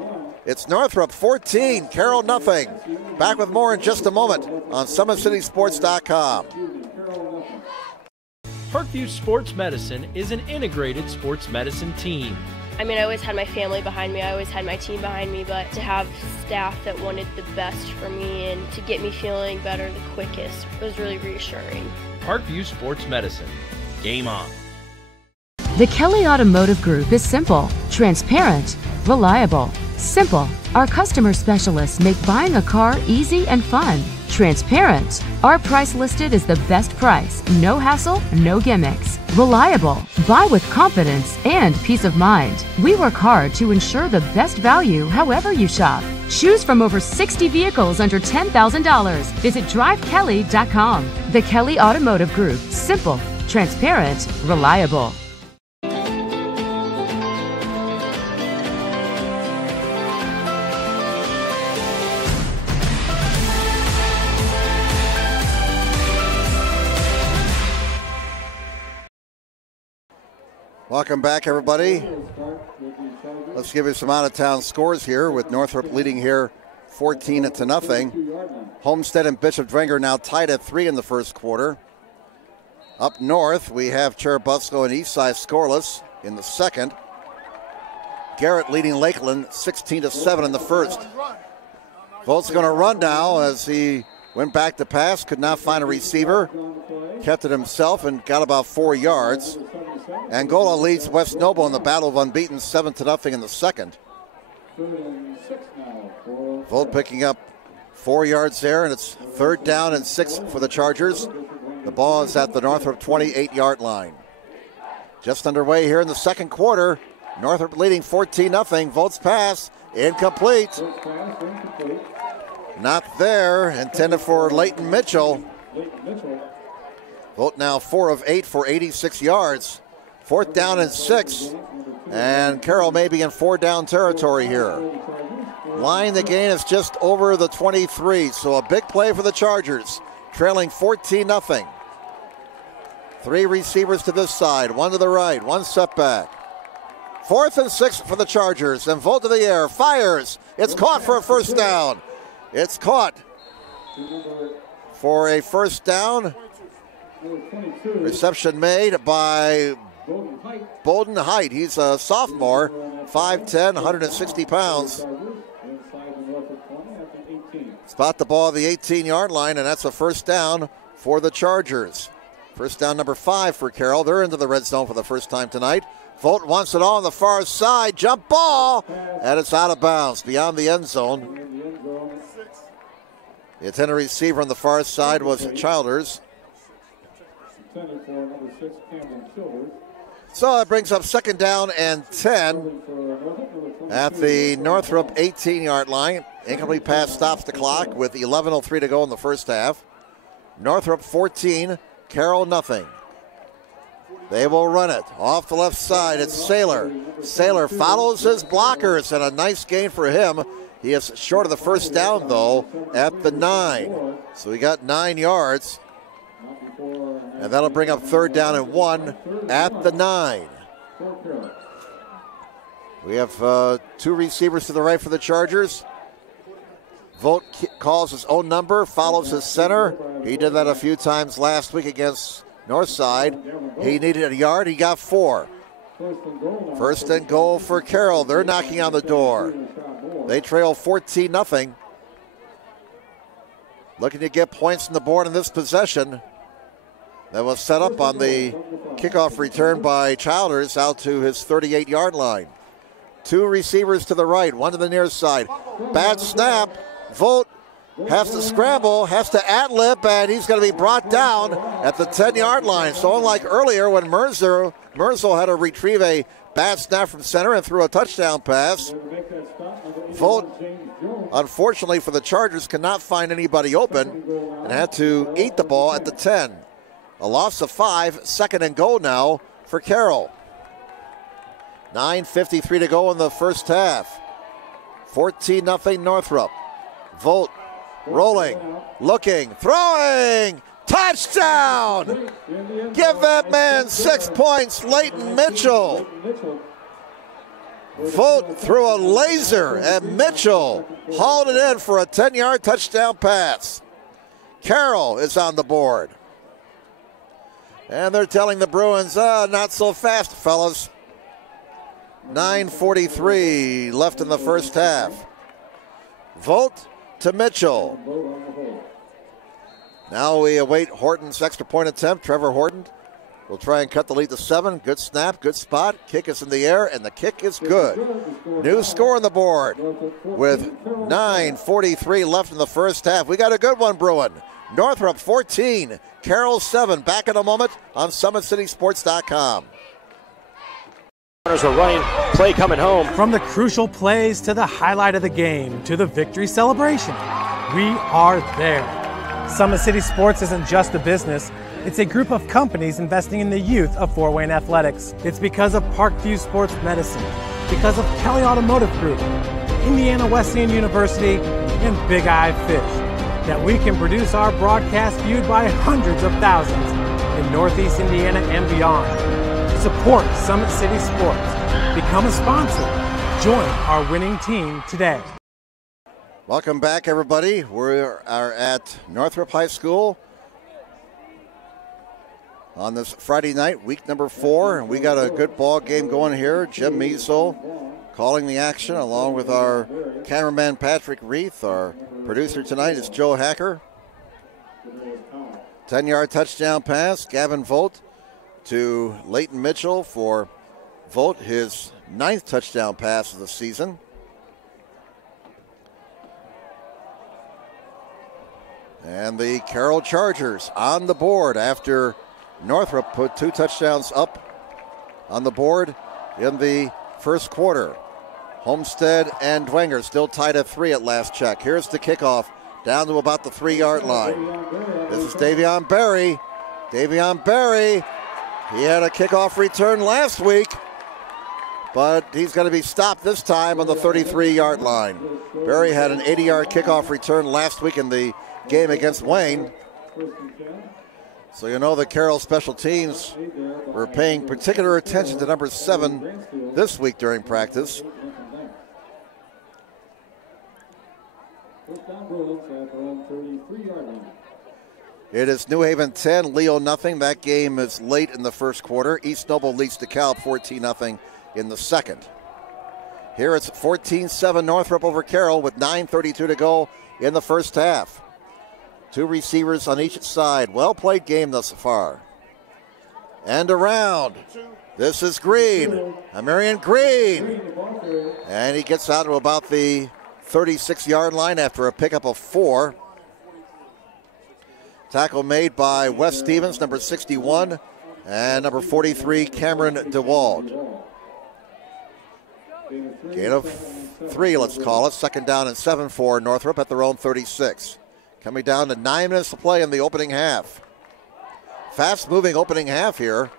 it's Northrop 14, Carroll nothing. Back with more in just a moment on SummitCitySports.com. Parkview Sports Medicine is an integrated sports medicine team. I mean, I always had my family behind me, I always had my team behind me, but to have staff that wanted the best for me and to get me feeling better the quickest was really reassuring. Parkview Sports Medicine. Game on. The Kelly Automotive Group is simple, transparent, reliable. Simple. Our customer specialists make buying a car easy and fun. Transparent. Our price listed is the best price. No hassle, no gimmicks. Reliable. Buy with confidence and peace of mind. We work hard to ensure the best value however you shop. Choose from over 60 vehicles under $10,000. Visit drivekelly.com. The Kelly Automotive Group. Simple, transparent, reliable. Welcome back, everybody. Let's give you some out-of-town scores here with Northrop leading here 14-0. Homestead and Bishop Dwenger now tied at 3 in the first quarter. Up north, we have Cherubusco and Eastside scoreless in the second. Garrett leading Lakeland 16-7 in the first. Volt's going to run now as he went back to pass, could not find a receiver, kept it himself and got about 4 yards. Angola leads West Noble in the battle of unbeaten 7-0 in the second. Volt picking up 4 yards there, and it's 3rd down and 6 for the Chargers. The ball is at the Northrop 28-yard line. Just underway here in the second quarter. Northrop leading 14-0. Volt's pass incomplete. Not there. Intended for Leighton Mitchell. Volt now 4 of 8 for 86 yards. 4th down and 6. And Carroll may be in 4-down territory here. Line the gain is just over the 23, so a big play for the Chargers, trailing 14-0. 3 receivers to this side, 1 to the right, 1 setback. 4th and 6 for the Chargers, and Volt to the air, fires. It's caught for a first down. It's caught for a first down. Reception made by Bolden Height. He's a sophomore, 5'10", 160 pounds. Spot the ball at the 18-yard line, and that's a first down for the Chargers. First down number 5 for Carroll. They're into the red zone for the first time tonight. Volt wants it all on the far side. Jump ball, and it's out of bounds beyond the end zone. The intended receiver on the far side was Childers. So that brings up second down and 10 at the Northrop 18-yard line. Incomplete pass stops the clock with 11:03 to go in the first half. Northrop 14, Carroll nothing. They will run it off the left side. It's Saylor. Saylor follows his blockers, and a nice gain for him. He is short of the first down, though, at the 9. So he got 9 yards. And that'll bring up third down and 1 at the 9. We have 2 receivers to the right for the Chargers. Volt calls his own number, follows his center. He did that a few times last week against Northside. He needed a yard. He got 4. First and goal for Carroll. They're knocking on the door. They trail 14-0. Looking to get points on the board in this possession. That was set up on the kickoff return by Childers out to his 38-yard line. 2 receivers to the right, 1 to the near side. Bad snap. Volt has to scramble, has to ad-lib, and he's going to be brought down at the 10-yard line. So unlike earlier when Merzel had to retrieve a bad snap from center and threw a touchdown pass, Volt, unfortunately for the Chargers, cannot find anybody open and had to eat the ball at the 10. A loss of 5, second and goal now for Carroll. 9:53 to go in the first half. 14-0 Northrop. Volt rolling, looking, throwing, touchdown! Give that man 6 points, Leighton Mitchell. Volt threw a laser, and Mitchell hauled it in for a 10-yard touchdown pass. Carroll is on the board. And they're telling the Bruins, not so fast, fellas. 9:43 left in the first half. Volt to Mitchell. Now we await Horton's extra point attempt. Trevor Horton will try and cut the lead to 7. Good snap, good spot. Kick is in the air, and the kick is good. New score on the board with 9:43 left in the first half. We got a good one brewing. Northrop 14, Carroll 7. Back in a moment on SummitCitySports.com. Runners are running, play coming home. From the crucial plays to the highlight of the game to the victory celebration, we are there. Summit City Sports isn't just a business, it's a group of companies investing in the youth of Fort Wayne athletics. It's because of Parkview Sports Medicine, because of Kelly Automotive Group, Indiana Wesleyan University, and Big Eye Fish that we can produce our broadcast viewed by hundreds of thousands in Northeast Indiana and beyond. Support Summit City Sports. Become a sponsor. Join our winning team today. Welcome back, everybody. We are at Northrop High School on this Friday night, week number 4. And we got a good ball game going here. Jim Measel calling the action along with our cameraman Patrick Reith. Our producer tonight is Joe Hacker. 10-yard touchdown pass. Gavin Volt to Leighton Mitchell for Volt, his 9th touchdown pass of the season. And the Carroll Chargers on the board after Northrop put 2 touchdowns up on the board in the first quarter. Homestead and Dwenger still tied at 3 at last check. Here's the kickoff down to about the 3-yard line. This is Davion Berry. Davion Berry, he had a kickoff return last week, but he's going to be stopped this time on the 33-yard line. Berry had an 80-yard kickoff return last week in the game against Wayne. So you know the Carroll special teams were paying particular attention to number 7 this week during practice. It is New Haven 10, Leo nothing. That game is late in the first quarter. East Noble leads DeKalb 14-0 in the second. Here it's 14-7 Northrop over Carroll with 9:32 to go in the first half. 2 receivers on each side. Well played game thus far. And around. This is Green. Marion Green. And he gets out to about the 36-yard line after a pickup of 4. Tackle made by Wes Stevens, number 61, and number 43, Cameron DeWald. Gain of 3, let's call it. Second down and 7 for Northrop at their own 36. Coming down to 9 minutes to play in the opening half. Fast-moving opening half here.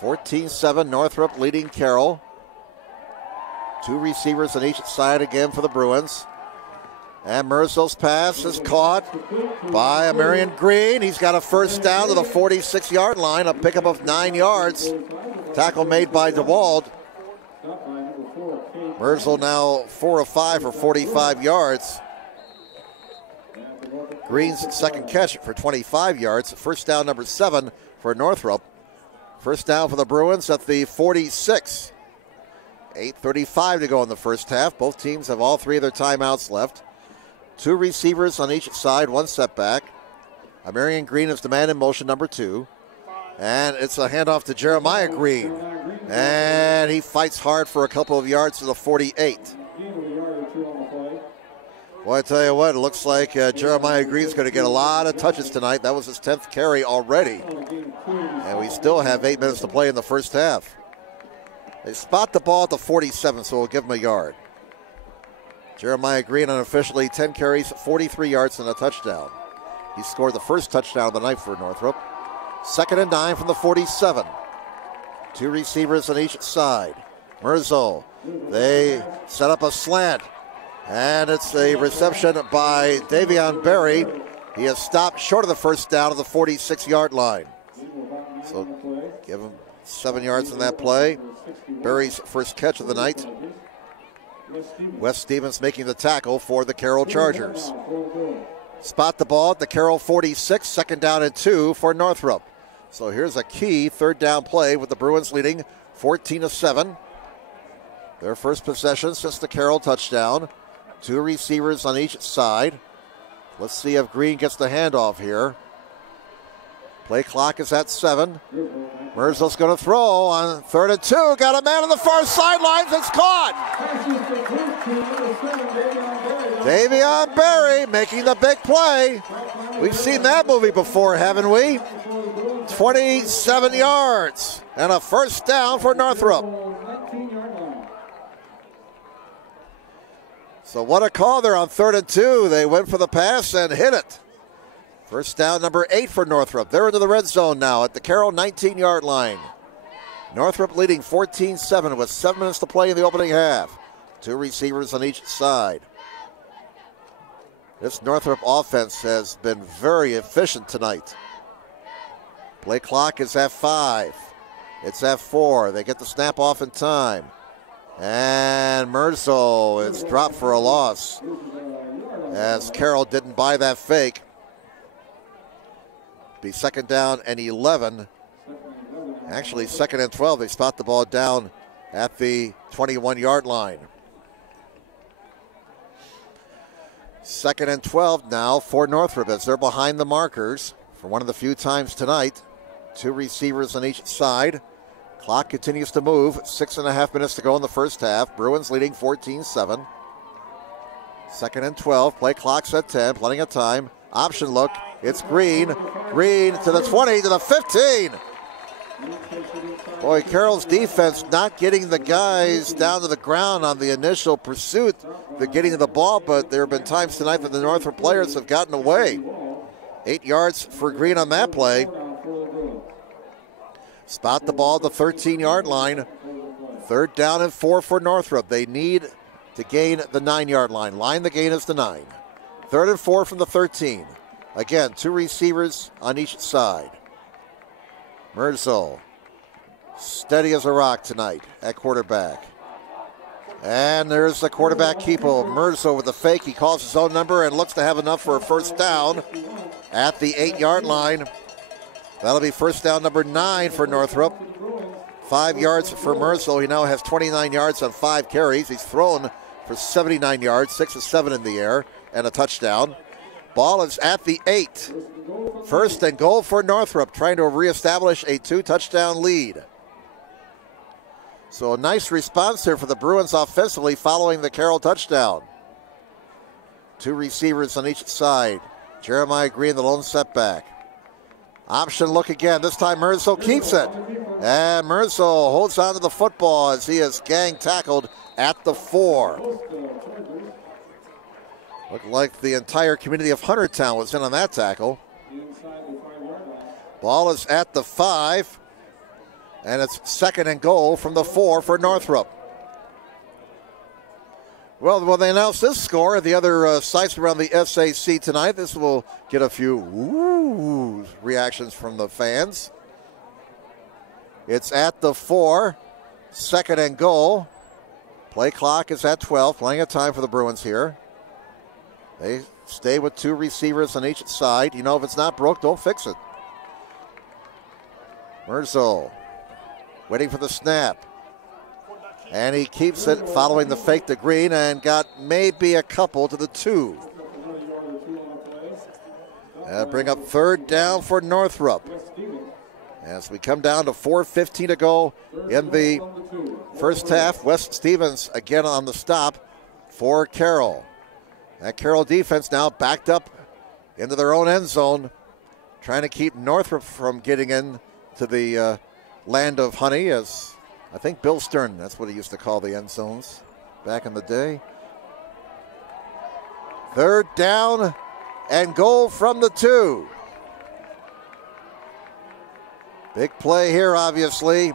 14-7, Northrop leading Carroll. 2 receivers on each side again for the Bruins. And Merzel's pass is caught by Marion Green. He's got a first down to the 46-yard line, a pickup of 9 yards. Tackle made by DeWald. Merzel now 4 of 5 for 45 yards. Green's second catch for 25 yards. First down number 7 for Northrop. First down for the Bruins at the 46. 8:35 to go in the first half. Both teams have all 3 of their timeouts left. 2 receivers on each side, 1 setback. Marion Green is the man in motion, number 2. And it's a handoff to Jeremiah Green. And he fights hard for a couple of yards to the 48. Well, I tell you what, it looks like Jeremiah Green's going to get a lot of touches tonight. That was his 10th carry already. And we still have 8 minutes to play in the first half. They spot the ball at the 47, so we'll give him a yard. Jeremiah Green unofficially 10 carries, 43 yards and a touchdown. He scored the first touchdown of the night for Northrop. Second and 9 from the 47. 2 receivers on each side. Merzel, they set up a slant. And it's a reception by Davion Berry. He has stopped short of the first down of the 46-yard line. So give him 7 yards in that play. Berry's first catch of the night. Wes Stevens making the tackle for the Carroll Chargers. Spot the ball at the Carroll 46, second down and 2 for Northrop. So here's a key third down play with the Bruins leading 14-7. Their first possession since the Carroll touchdown. 2 receivers on each side. Let's see if Green gets the handoff here. Play clock is at 7. Merzel's going to throw on 3rd and 2. Got a man on the far sidelines. It's caught. Davion Berry making the big play. We've seen that movie before, haven't we? 27 yards and a first down for Northrop. So what a call there on 3rd and 2. They went for the pass and hit it. First down number 8 for Northrop. They're into the red zone now at the Carroll 19-yard line. Northrop leading 14-7 with 7 minutes to play in the opening half. 2 receivers on each side. This Northrop offense has been very efficient tonight. Play clock is at 5. It's at 4. They get the snap off in time. And Merzel is dropped for a loss as Carroll didn't buy that fake. Be second down and 11. Actually, second and 12. They spot the ball down at the 21-yard line. Second and 12 now for Northrop as they're behind the markers for one of the few times tonight. 2 receivers on each side. Clock continues to move. 6.5 minutes to go in the first half. Bruins leading 14-7. Second and 12. Play clock's at 10. Plenty of time. Option look. It's Green. Green to the 20, to the 15. Boy, Carroll's defense not getting the guys down to the ground on the initial pursuit. They're getting the ball, but there have been times tonight that the Northrop players have gotten away. 8 yards for Green on that play. spot the ball at the 13-yard line. 3rd down and 4 for Northrop. They need to gain the 9-yard line. Line the gain is the 9. 3rd and 4 from the 13. Again, 2 receivers on each side. Merzel, steady as a rock tonight at quarterback. And there's the quarterback keeper, Merzel with the fake. He calls his own number and looks to have enough for a first down at the 8-yard line. That'll be first down number 9 for Northrop. 5 yards for Merzel. He now has 29 yards on 5 carries. He's thrown for 79 yards, 6 of 7 in the air, and a touchdown. Ball is at the 8. First and goal for Northrop, trying to reestablish a 2-touchdown lead. So a nice response here for the Bruins offensively following the Carroll touchdown. 2 receivers on each side. Jeremiah Green, the lone setback. Option look again. This time Merzel keeps it. And Merzel holds on to the football as he is gang tackled at the 4. Looked like the entire community of Huntertown was in on that tackle. Ball is at the 5. And it's 2nd and goal from the 4 for Northrop. Well, they announced this score at the other sites around the SAC tonight. This will get a few woo reactions from the fans. It's at the 4, 2nd and goal. Play clock is at 12, plenty of time for the Bruins here. They stay with 2 receivers on each side. You know, if it's not broke, don't fix it. Merzel waiting for the snap. And he keeps it following the fake to Green and got maybe a couple to the 2. Bring up 3rd down for Northrop. As we come down to 4:15 to go in the first half. Wes Stevens again on the stop for Carroll. That Carroll defense now backed up into their own end zone, trying to keep Northrop from getting in to the land of honey, as I think Bill Stern, that's what he used to call the end zones back in the day. 3rd down and goal from the 2. Big play here, obviously.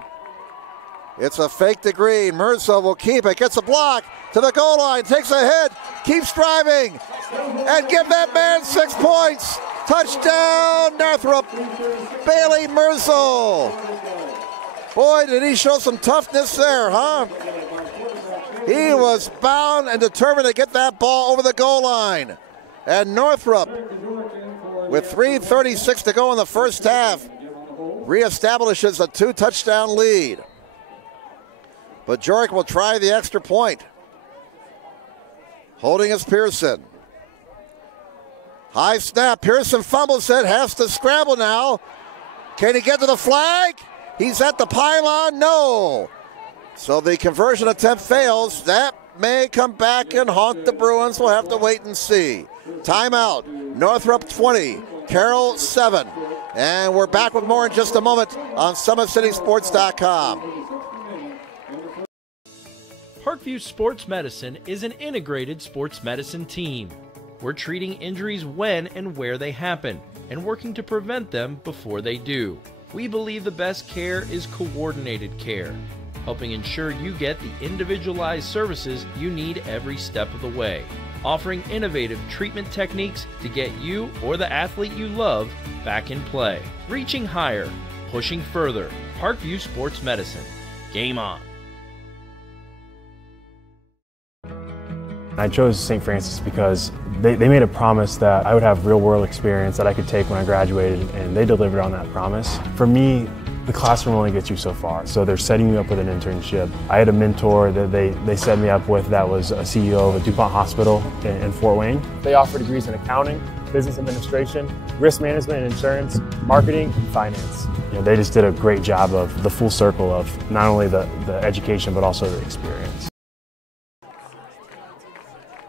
It's a fake to Green. Merzel will keep it, gets a block to the goal line, takes a hit, keeps driving, and give that man 6 points. Touchdown, Northrop. Bailey Merzel. Boy, did he show some toughness there, huh? He was bound and determined to get that ball over the goal line. And Northrop, with 3:36 to go in the first half, reestablishes a 2-touchdown lead. But Bajorek will try the extra point. Holding is Pearson. High snap, Pearson fumbles it, has to scramble now. Can he get to the flag? He's at the pylon, no. So the conversion attempt fails. That may come back and haunt the Bruins. We'll have to wait and see. Timeout, Northrop 20, Carroll 7. And we're back with more in just a moment on SummitCitySports.com. Parkview Sports Medicine is an integrated sports medicine team. We're treating injuries when and where they happen and working to prevent them before they do. We believe the best care is coordinated care, helping ensure you get the individualized services you need every step of the way, offering innovative treatment techniques to get you or the athlete you love back in play. Reaching higher, pushing further. Parkview Sports Medicine. Game on. I chose St. Francis because they made a promise that I would have real-world experience that I could take when I graduated, and they delivered on that promise. For me, the classroom only gets you so far, so they're setting me up with an internship. I had a mentor that they set me up with that was a CEO of a DuPont hospital in Fort Wayne. They offer degrees in accounting, business administration, risk management and insurance, marketing, and finance. You know, they just did a great job of the full circle of not only the education but also the experience.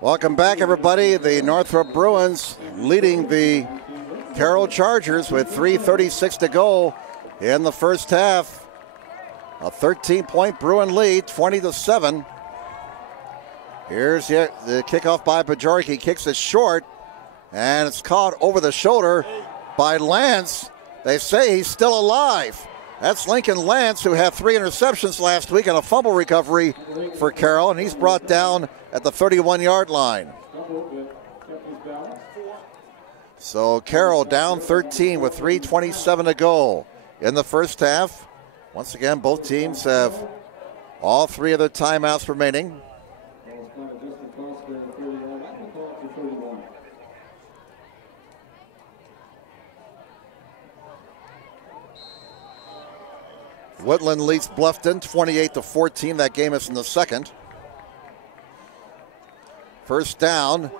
Welcome back, everybody. The Northrop Bruins leading the Carroll Chargers with 3:36 to go in the first half. A 13-point Bruin lead, 20-7. Here's the kickoff by Bajorek. He kicks it short, and it's caught over the shoulder by Lance. They say he's still alive. That's Lincoln Lance, who had 3 interceptions last week and a fumble recovery for Carroll, and he's brought down at the 31-yard line. So Carroll down 13 with 3:27 to go in the first half. Once again, both teams have all 3 of their timeouts remaining. Woodland leads Bluffton 28-14. That game is in the second. First down.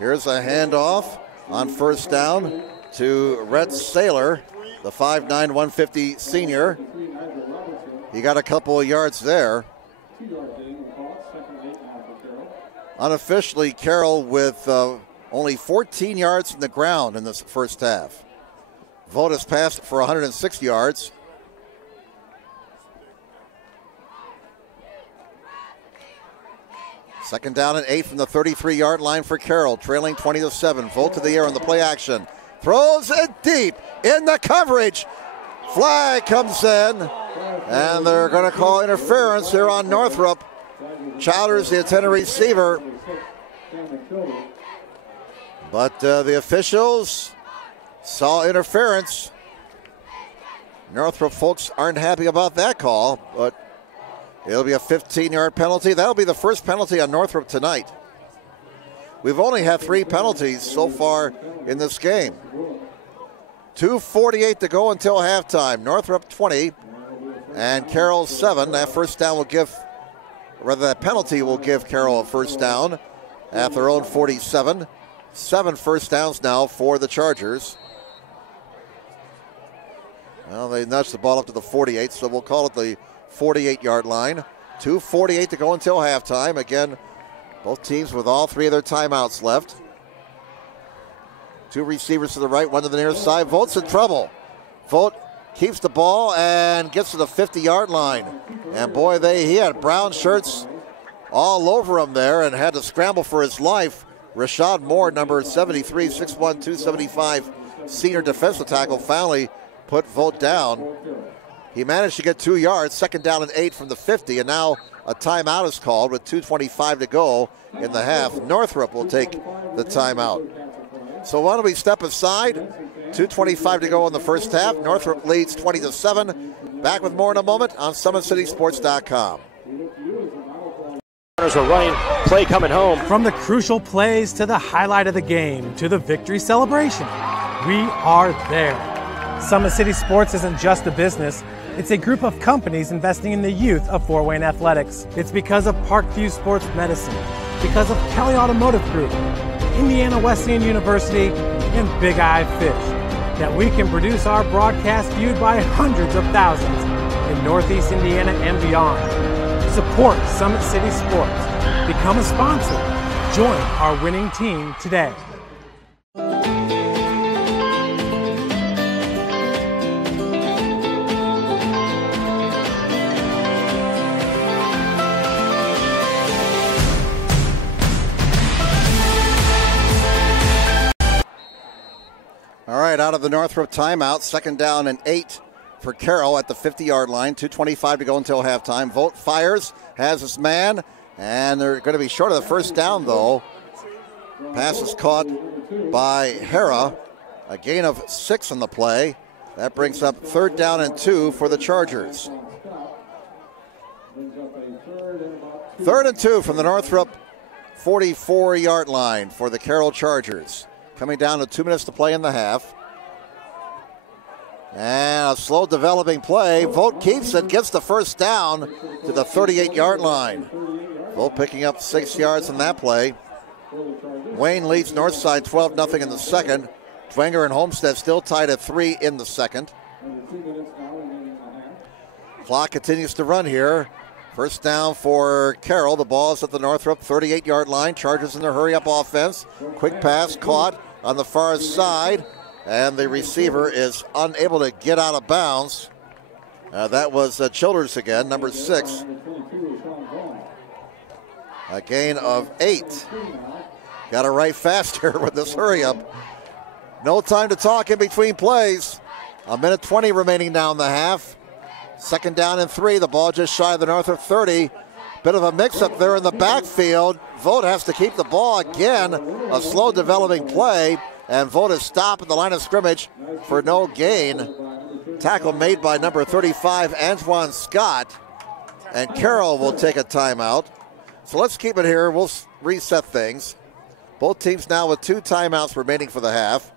Here's a handoff on first down to Rhett Saylor, the 5'9", 150 senior. He got a couple of yards there. Unofficially, Carroll with only 14 yards in the ground in this first half. Vogt has passed for 106 yards. Second down and 8 from the 33-yard line for Carroll, trailing 20-7. Vogt to the air on the play action. Throws it deep in the coverage. Flag comes in, and they're going to call interference here on Northrop. Chowders, the intended receiver. But the officials saw interference. Northrop folks aren't happy about that call, but it'll be a 15-yard penalty. That'll be the first penalty on Northrop tonight. We've only had 3 penalties so far in this game. 2:48 to go until halftime. Northrop 20 and Carroll 7. That first down will give, rather that penalty will give Carroll a first down at their own 47. 7 first downs now for the Chargers. Well, they nudged the ball up to the 48, so we'll call it the 48-yard line. 2:48 to go until halftime. Again, both teams with all 3 of their timeouts left. 2 receivers to the right, 1 to the near side. Vogt's in trouble. Vogt keeps the ball and gets to the 50-yard line. And boy, he had brown shirts all over him there and had to scramble for his life. Rashad Moore, number 73, 6'1", 275, senior defensive tackle, finally put Vogt down. He managed to get 2 yards, second down and 8 from the 50, and now a timeout is called with 2:25 to go in the half. Northrop will take the timeout. So why don't we step aside? 2:25 to go in the first half. Northrop leads 20-7. Back with more in a moment on SummitCitySports.com. Are running, play coming home. From the crucial plays to the highlight of the game to the victory celebration, we are there. Summit City Sports isn't just a business, it's a group of companies investing in the youth of Fort Wayne athletics. It's because of Parkview Sports Medicine, because of Kelly Automotive Group, Indiana Wesleyan University, and Big Eye Fish, that we can produce our broadcast viewed by hundreds of thousands in Northeast Indiana and beyond. Support Summit City Sports. Become a sponsor. Join our winning team today. All right, out of the Northrop timeout, second down and 8 for Carroll at the 50-yard line. 2:25 to go until halftime. Vogt fires, has his man, and they're going to be short of the first down, though. Pass is caught by Hera. A gain of 6 on the play. That brings up third down and 2 for the Chargers. 3rd and 2 from the Northrop 44-yard line for the Carroll Chargers. Coming down to 2 minutes to play in the half. And a slow developing play. Vogt keeps it, gets the first down to the 38-yard line. Vogt picking up 6 yards on that play. Wayne leads Northside 12-0 in the second. Dwenger and Homestead still tied at 3 in the second. Clock continues to run here. First down for Carroll. The ball is at the Northrop 38-yard line. Chargers in their hurry-up offense. Quick pass caught on the far side, and the receiver is unable to get out of bounds. That was Childers again, number 6. A gain of 8. Got to write fast here with this hurry-up. No time to talk in between plays. 1:20 remaining now in the half. Second down and 3. The ball just shy of the Northrop 30. Bit of a mix-up there in the backfield. Vogt has to keep the ball again. A slow developing play. And Vogt is stopped at the line of scrimmage for no gain. Tackle made by number 35, Antoine Scott. And Carroll will take a timeout. So let's keep it here. We'll reset things. Both teams now with 2 timeouts remaining for the half.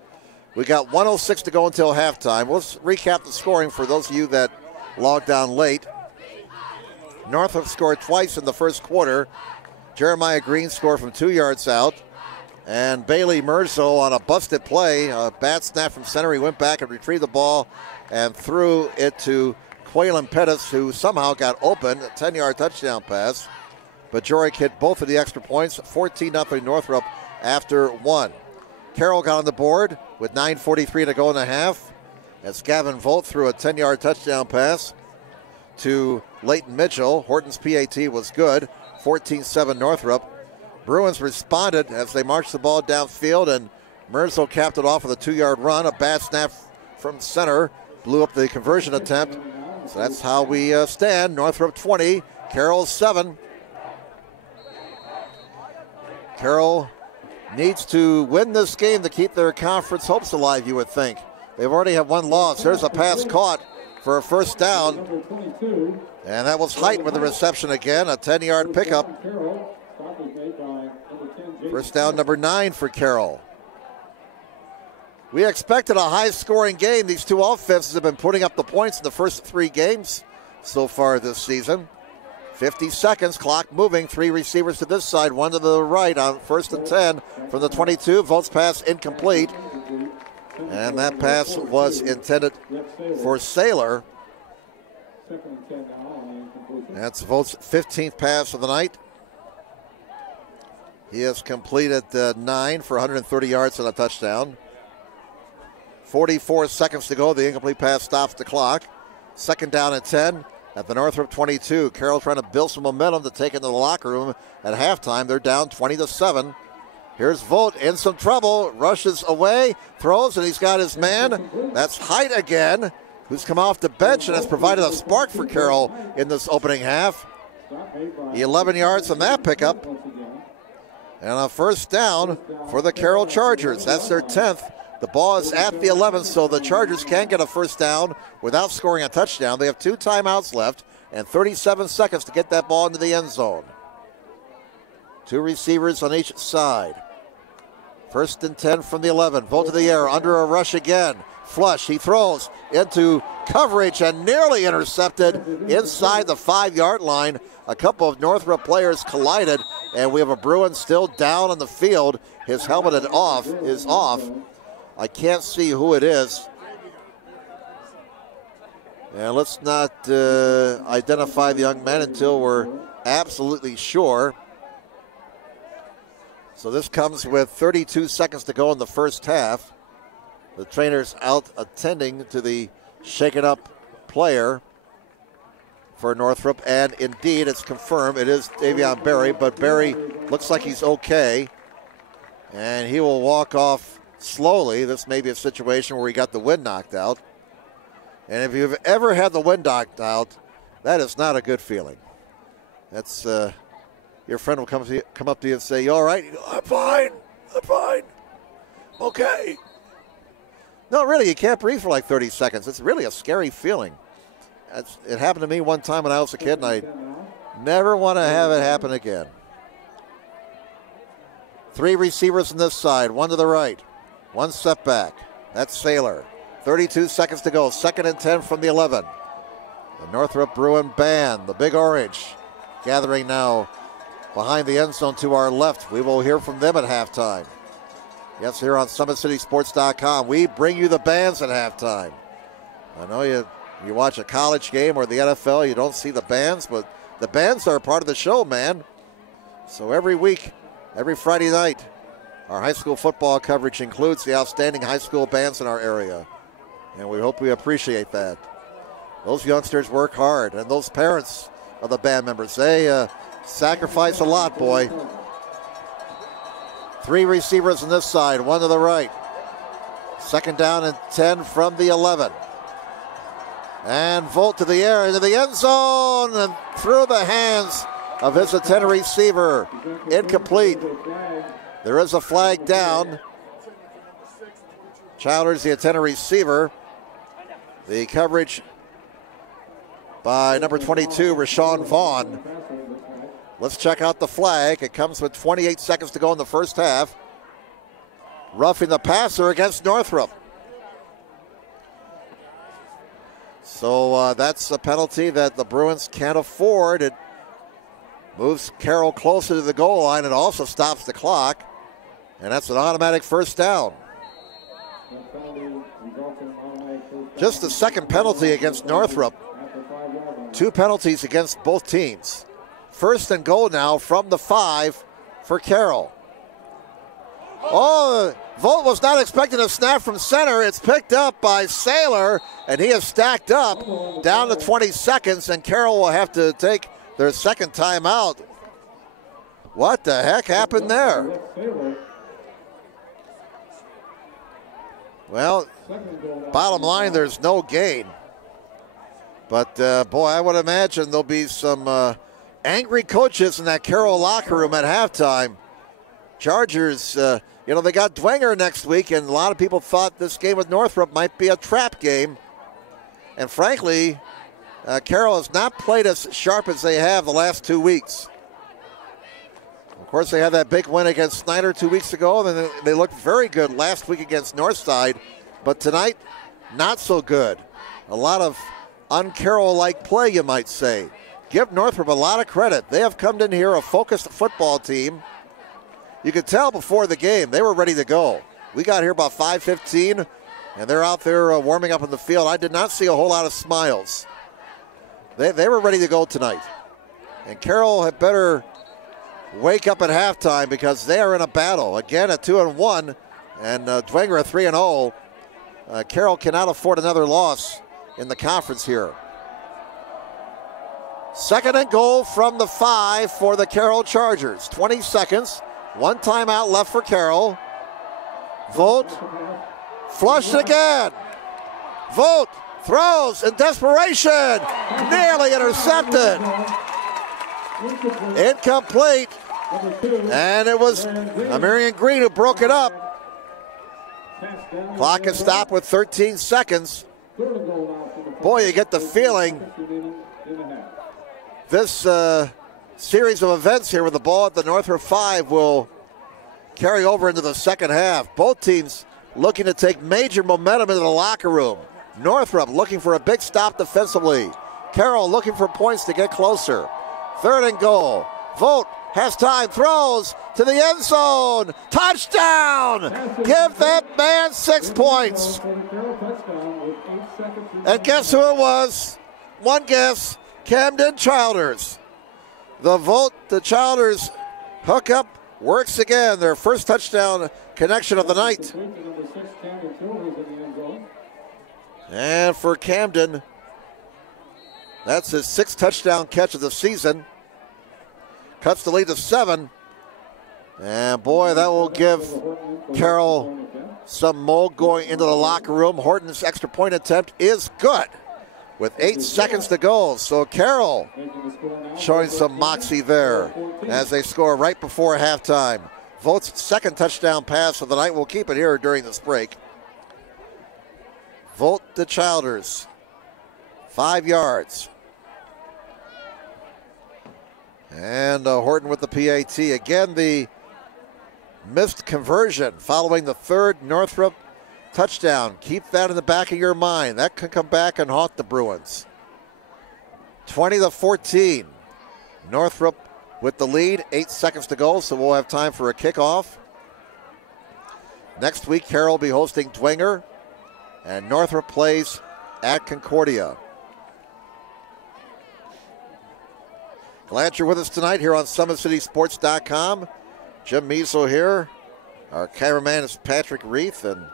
We got 1:06 to go until halftime. Let's recap the scoring for those of you that logged on late. Northrop scored twice in the first quarter. Jeremiah Green scored from 2 yards out. And Bailey Merzo on a busted play, a bad snap from center. He went back and retrieved the ball and threw it to Quaylen Pettis, who somehow got open, a 10-yard touchdown pass. But Jorick hit both of the extra points, 14-0 Northrop after 1. Carroll got on the board with 9:43 to go in the half as Gavin Vogt threw a 10-yard touchdown pass to Leighton Mitchell. Horton's PAT was good, 14-7 Northrop. Bruins responded as they marched the ball downfield, and Merzo capped it off with a 2-yard run. A bad snap from center blew up the conversion attempt. So that's how we stand. Northrop 20, Carroll 7. Carroll needs to win this game to keep their conference hopes alive, you would think. They've already had 1 loss. There's a pass caught for a first down. And that was Height with the reception again, a 10-yard pickup. First down number 9 for Carroll. We expected a high-scoring game. These two offenses have been putting up the points in the first 3 games so far this season. 50 seconds, clock moving. 3 receivers to this side, 1 to the right on 1st and 10 from the 22. Vogt's pass incomplete. And that pass was intended for Saylor. That's Vogt's 15th pass of the night. He has completed 9 for 130 yards and a touchdown. 44 seconds to go. The incomplete pass stops the clock. Second down and 10 at the Northrop 22. Carroll trying to build some momentum to take into the locker room at halftime. They're down 20-7. Here's Vogt in some trouble. Rushes away, throws, and he's got his man. That's Height again, who's come off the bench and has provided a spark for Carroll in this opening half. 11 yards on that pickup. And a first down for the Carroll Chargers. That's their 10th. The ball is at the 11, so the Chargers can't get a first down without scoring a touchdown. They have 2 timeouts left and 37 seconds to get that ball into the end zone. 2 receivers on each side. First and 10 from the 11. Vogt to the air, under a rush again. Flush, he throws into coverage and nearly intercepted inside the 5-yard line. A couple of Northrop players collided, and we have a Bruin still down on the field. His helmet is off. I can't see who it is. And let's not identify the young man until we're absolutely sure. So this comes with 32 seconds to go in the first half. The trainer's out attending to the shaken up player for Northrop, and indeed it's confirmed it is Davion Berry, but Berry looks like he's okay, and he will walk off slowly. This may be a situation where he got the wind knocked out, and if you've ever had the wind knocked out, that is not a good feeling. That's your friend will come up to you and say, "You all right?" You go, I'm fine, okay. No, really, you can't breathe for like 30 seconds. It's really a scary feeling. It happened to me one time when I was a kid, and I never want to have it happen again. 3 receivers on this side, 1 to the right, 1 step back. That's Saylor. 32 seconds to go. Second and 10 from the 11. The Northrop Bruin band, the Big Orange, gathering now behind the end zone to our left. We will hear from them at halftime. Yes, here on SummitCitySports.com, we bring you the bands at halftime. I know you watch a college game or the NFL, you don't see the bands, but the bands are a part of the show, man. So every week, every Friday night, our high school football coverage includes the outstanding high school bands in our area, and we hope we appreciate that. Those youngsters work hard, and those parents of the band members, they sacrifice a lot, boy. 3 receivers on this side, 1 to the right. Second down and 10 from the 11. And Volt to the air, into the end zone, and through the hands of his intended receiver. Incomplete. There is a flag down. Childers, the intended receiver. The coverage by number 22, Rashawn Vaughn. Let's check out the flag. It comes with 28 seconds to go in the first half. Roughing the passer against Northrop. So that's a penalty that the Bruins can't afford. It moves Carroll closer to the goal line and also stops the clock. And that's an automatic first down. Just the second penalty against Northrop. 2 penalties against both teams. First and goal now from the 5 for Carroll. Oh, Volt was not expecting a snap from center. It's picked up by Saylor, and he is stacked up down to 20 seconds, and Carroll will have to take their second timeout. What the heck happened there? Well, bottom line, there's no gain. But, boy, I would imagine there'll be some angry coaches in that Carroll locker room at halftime. Chargers, they got Dwenger next week, and a lot of people thought this game with Northrop might be a trap game. And, frankly, Carroll has not played as sharp as they have the last 2 weeks. Of course, they had that big win against Snyder 2 weeks ago, and then they looked very good last week against Northside. But tonight, not so good. A lot of un-Carroll-like play, you might say. Give Northrop a lot of credit. They have come in here a focused football team. You could tell before the game they were ready to go. We got here about 5:15, and they're out there warming up in the field. I did not see a whole lot of smiles. They were ready to go tonight. And Carroll had better wake up at halftime because they are in a battle. Again, at 2-1, and Dwenger at 3-0. Carroll cannot afford another loss in the conference here. Second and goal from the 5 for the Carroll Chargers. 20 seconds. 1 timeout left for Carroll. Volt flushed again. Volt throws in desperation. Nearly intercepted. Incomplete. And it was Amarian Green who broke it up. Clock is stopped with 13 seconds. Boy, you get the feeling this series of events here with the ball at the Northrop 5 will carry over into the second half. Both teams looking to take major momentum into the locker room. Northrop looking for a big stop defensively. Carroll looking for points to get closer. Third and goal. Volt has time, throws to the end zone. Touchdown! Give that man 6 points. And guess who it was? One guess, Camden Childers. The Childers hookup works again. Their first touchdown connection of the night. And for Camden, that's his 6th touchdown catch of the season. Cuts the lead to 7. And boy, that will give Carroll some mold going into the locker room. Horton's extra point attempt is good with 8 seconds to go. So Carroll showing some moxie there as they score right before halftime. Volt's second touchdown pass of the night. We'll keep it here during this break. Volt to Childers. 5 yards. And Horton with the PAT. Again, the missed conversion following the 3rd Northrop touchdown. Keep that in the back of your mind. That can come back and haunt the Bruins. 20-14. Northrop with the lead. 8 seconds to go, so we'll have time for a kickoff. Next week, Carroll will be hosting Dwenger, and Northrop plays at Concordia. Glad you're with us tonight here on SummitCitySports.com. Jim Measle here. Our cameraman is Patrick Reith, and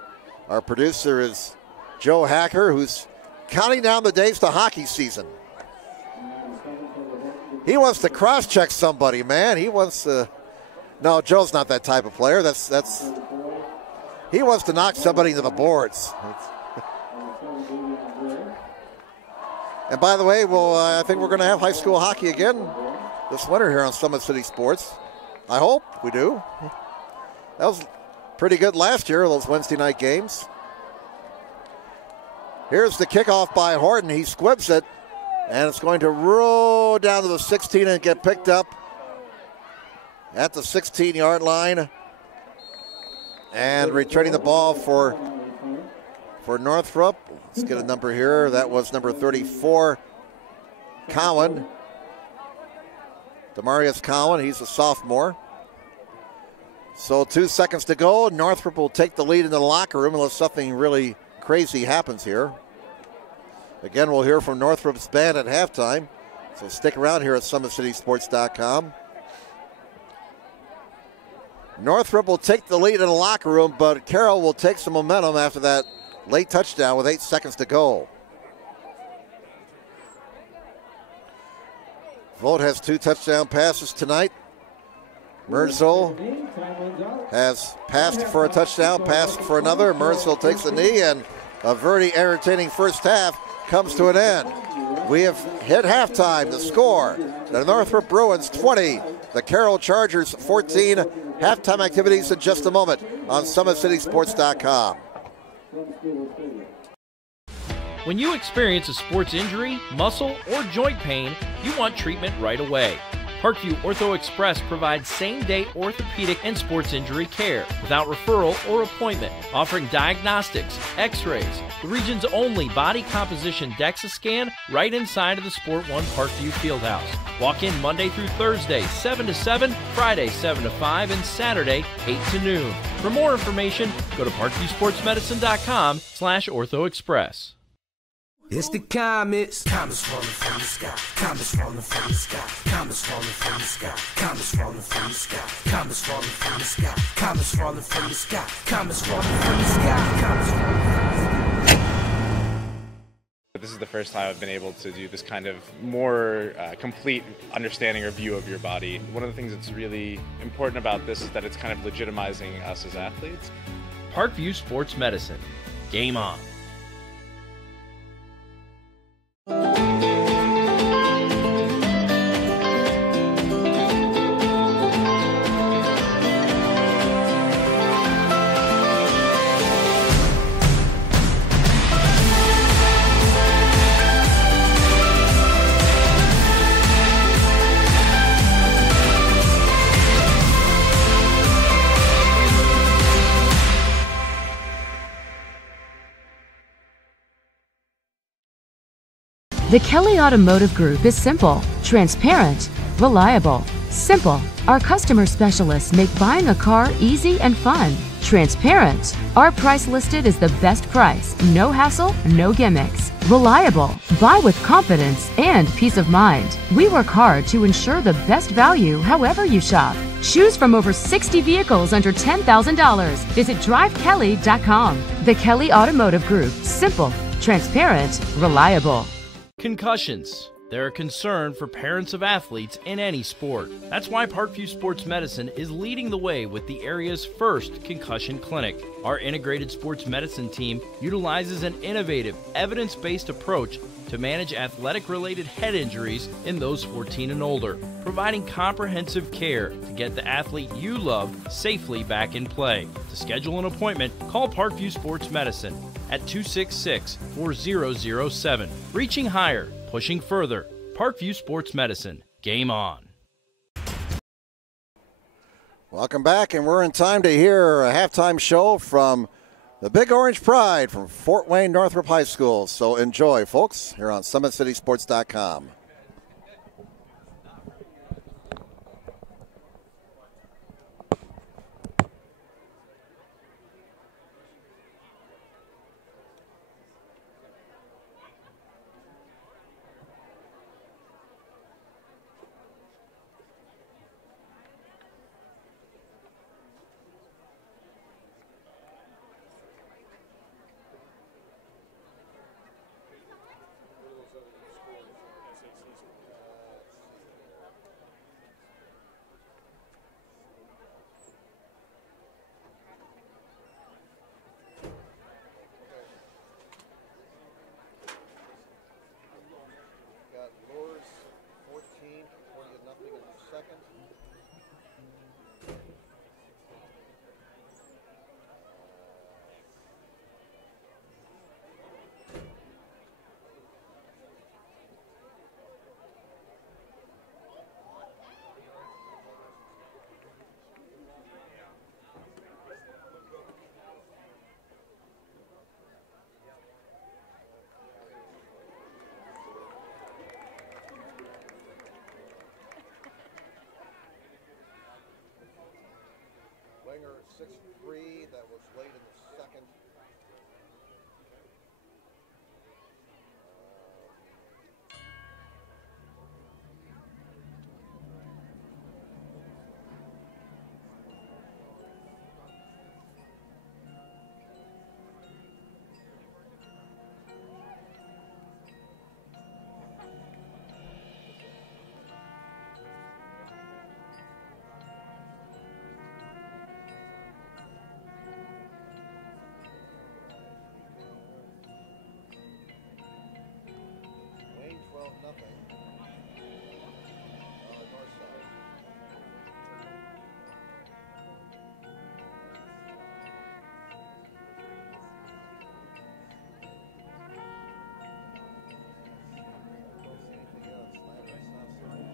our producer is Joe Hacker, who's counting down the days to hockey season. He wants to cross-check somebody, man. He wants to... No, Joe's not that type of player. That's. He wants to knock somebody into the boards. And by the way, I think we're going to have high school hockey again this winter here on Summit City Sports. I hope we do. That was pretty good last year, those Wednesday night games. Here's the kickoff by Horton. He squibs it, and it's going to roll down to the 16 and get picked up at the 16-yard line. And returning the ball for Northrop. Let's get a number here. That was number 34, Cowan. Demarius Cowan, he's a sophomore. So 2 seconds to go. Northrop will take the lead in the locker room unless something really crazy happens here. Again, we'll hear from Northrop's band at halftime. So stick around here at SummitCitySports.com. Northrop will take the lead in the locker room, but Carroll will take some momentum after that late touchdown with 8 seconds to go. Vogt has 2 touchdown passes tonight. Merzel has passed for a touchdown, passed for another. Merzel takes a knee, and a very entertaining first half comes to an end. We have hit halftime. The score, the Northrop Bruins 20, the Carroll Chargers 14. Halftime activities in just a moment on SummitCitySports.com. When you experience a sports injury, muscle, or joint pain, you want treatment right away. Parkview Ortho Express provides same-day orthopedic and sports injury care without referral or appointment, offering diagnostics, x-rays, the region's only body composition DEXA scan right inside of the Sport One Parkview Fieldhouse. Walk in Monday through Thursday, 7 to 7, Friday, 7 to 5, and Saturday, 8 to noon. For more information, go to parkviewsportsmedicine.com/orthoexpress. It's the Comets. Comets falling from the sky. Comets falling from the sky. Comets falling from the sky. Comets falling from the sky. Comets falling from the sky. Comets falling from the sky. Comets falling from the sky. Comets falling from the sky. This is the first time I've been able to do this kind of more complete understanding or view of your body. One of the things that's really important about this is that it's kind of legitimizing us as athletes. Parkview Sports Medicine. Game on. The Kelly Automotive Group is simple, transparent, reliable. Simple. Our customer specialists make buying a car easy and fun. Transparent. Our price listed is the best price. No hassle, no gimmicks. Reliable. Buy with confidence and peace of mind. We work hard to ensure the best value however you shop. Choose from over 60 vehicles under $10,000. Visit drivekelly.com. The Kelly Automotive Group. Simple, transparent, reliable. Concussions. They're a concern for parents of athletes in any sport. That's why Parkview Sports Medicine is leading the way with the area's first concussion clinic. Our integrated sports medicine team utilizes an innovative, evidence-based approach to manage athletic-related head injuries in those 14 and older, providing comprehensive care to get the athlete you love safely back in play. To schedule an appointment, call Parkview Sports Medicine at 266-4007. Reaching higher, pushing further. Parkview Sports Medicine. Game on. Welcome back, and we're in time to hear a halftime show from the Big Orange Pride from Fort Wayne Northrop High School. So enjoy, folks, here on SummitCitySports.com. 6-3. That was late in the second. Wayne 12-0 on the north side. Don't see anything else. Ladder south side.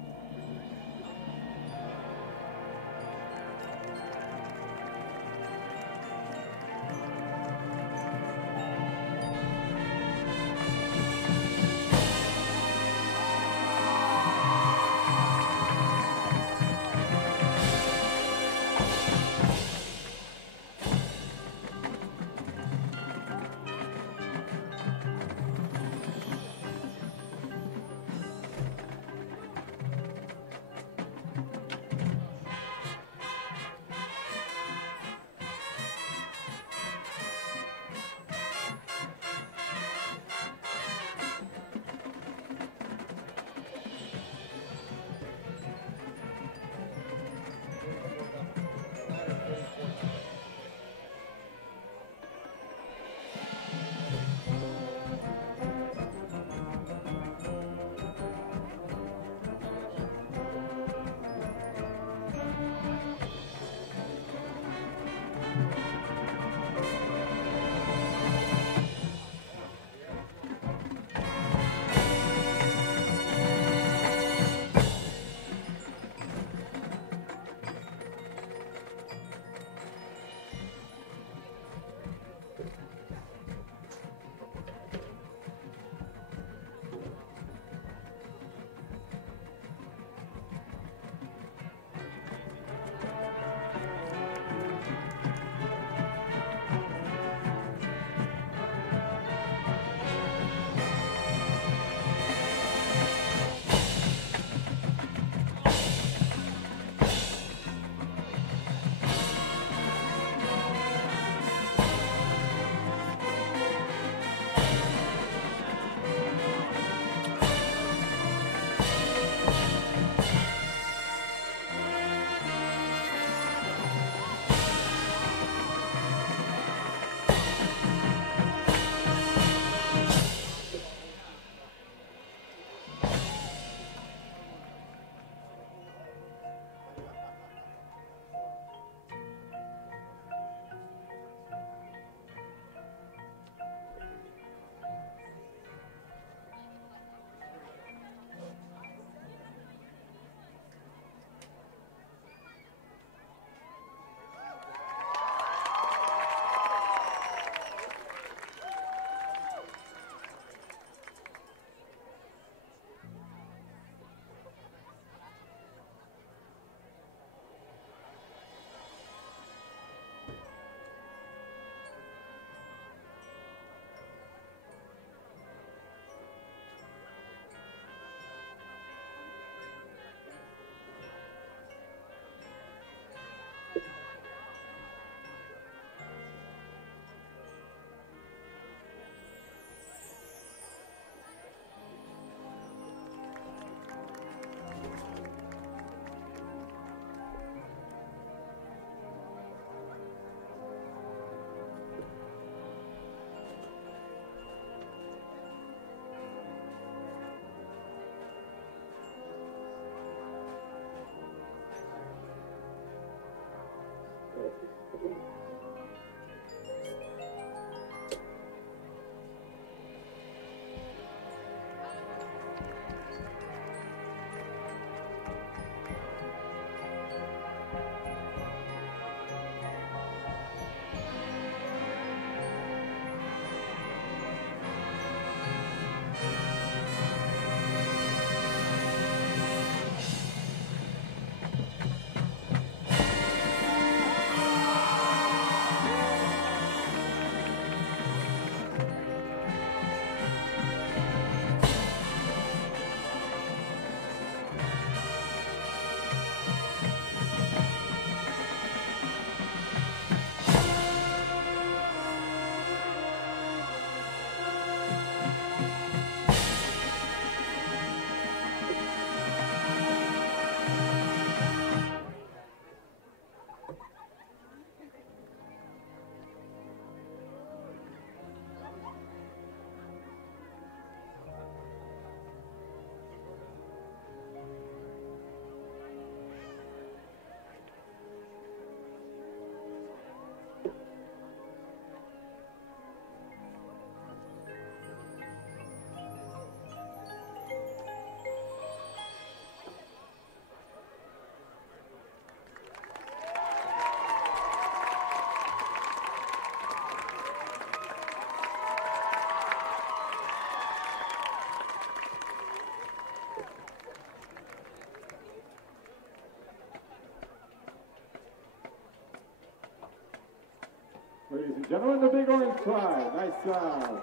Gentlemen, the big orange side. Nice job.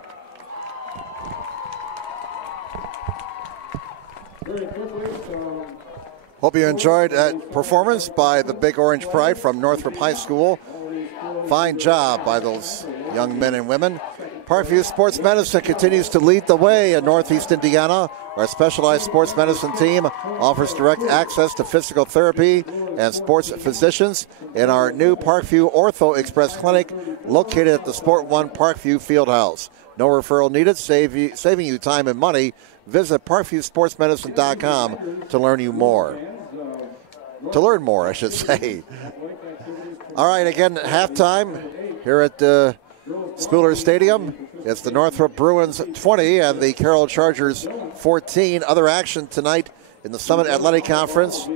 Very quickly, Hope you enjoyed that performance by the Big Orange Pride from Northrop High School. Fine job by those young men and women. Parkview Sports Medicine continues to lead the way in Northeast Indiana. Our specialized sports medicine team offers direct access to physical therapy and sports physicians in our new Parkview Ortho Express Clinic located at the Sport One Parkview Fieldhouse. No referral needed, saving you time and money. Visit ParkviewSportsMedicine.com to learn more. To learn more, I should say. All right, again, halftime here at Spooler Stadium. It's the Northrop Bruins 20 and the Carroll Chargers 14. Other action tonight in the Summit Athletic Conference.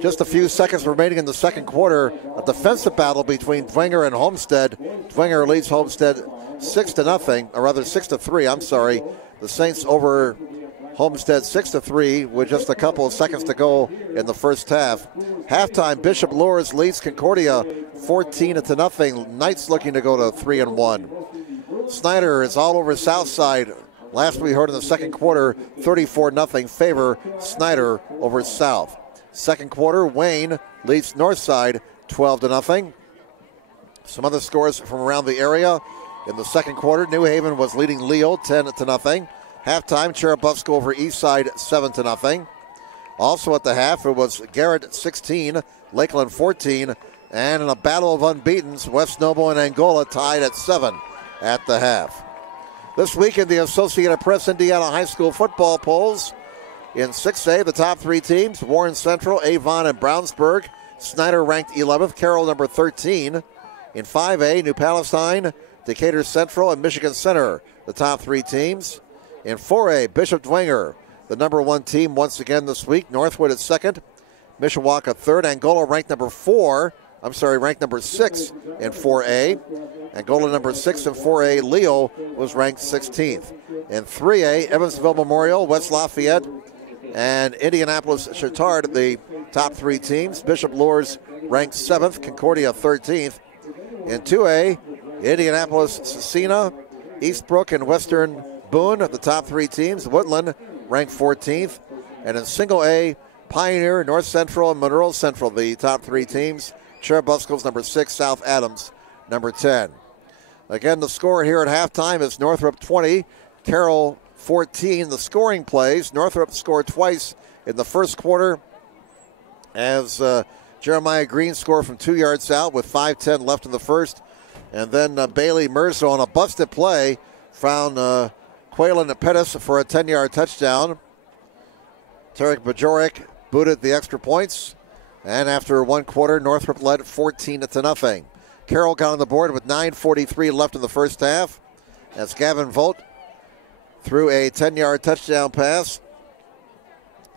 Just a few seconds remaining in the second quarter. A defensive battle between Dwenger and Homestead. Dwenger leads Homestead 6-0, or rather 6-3. I'm sorry. The Saints over Homestead 6-3 with just a couple of seconds to go in the first half. Halftime, Bishop Luers leads Concordia 14-0. Knights looking to go to 3-1. Snyder is all over Southside. Last we heard in the second quarter, 34-0 favor Snyder over South. Second quarter, Wayne leads Northside 12-0. Some other scores from around the area. In the second quarter, New Haven was leading Leo 10-0. Halftime, Cherubusco over Eastside 7-0. Also at the half, it was Garrett 16, Lakeland 14, and in a battle of unbeatens, West Noble and Angola tied at 7 at the half. This week in the Associated Press Indiana High School football polls, in 6A, the top three teams, Warren Central, Avon, and Brownsburg. Snyder ranked 11th, Carroll number 13. In 5A, New Palestine, Decatur Central, and Michigan Center, the top three teams. In 4A, Bishop Dwenger, the number one team once again this week. Northwood at second, Mishawaka third. Angola ranked number 6 in 4A. Angola number 6 in 4A. Leo was ranked 16th. In 3A, Evansville Memorial, West Lafayette, and Indianapolis Chittard, the top three teams. Bishop Luers ranked 7th, Concordia 13th. In 2A, Indianapolis Cecina, Eastbrook, and Western Boone, the top three teams. Woodland ranked 14th. And in single A, Pioneer, North Central, and Monroe Central, the top three teams. Cherubusco's number 6, South Adams number 10. Again, the score here at halftime is Northrop 20, Carroll 14. The scoring plays, Northrop scored twice in the first quarter as Jeremiah Green scored from 2 yards out with 5:10 left in the first. And then Bailey Merzo on a busted play found Quaylen Pettis for a 10-yard touchdown. Tarek Bajorek booted the extra points. And after one quarter, Northrop led 14-0. Carroll got on the board with 9:43 left in the first half as Gavin Volt threw a 10-yard touchdown pass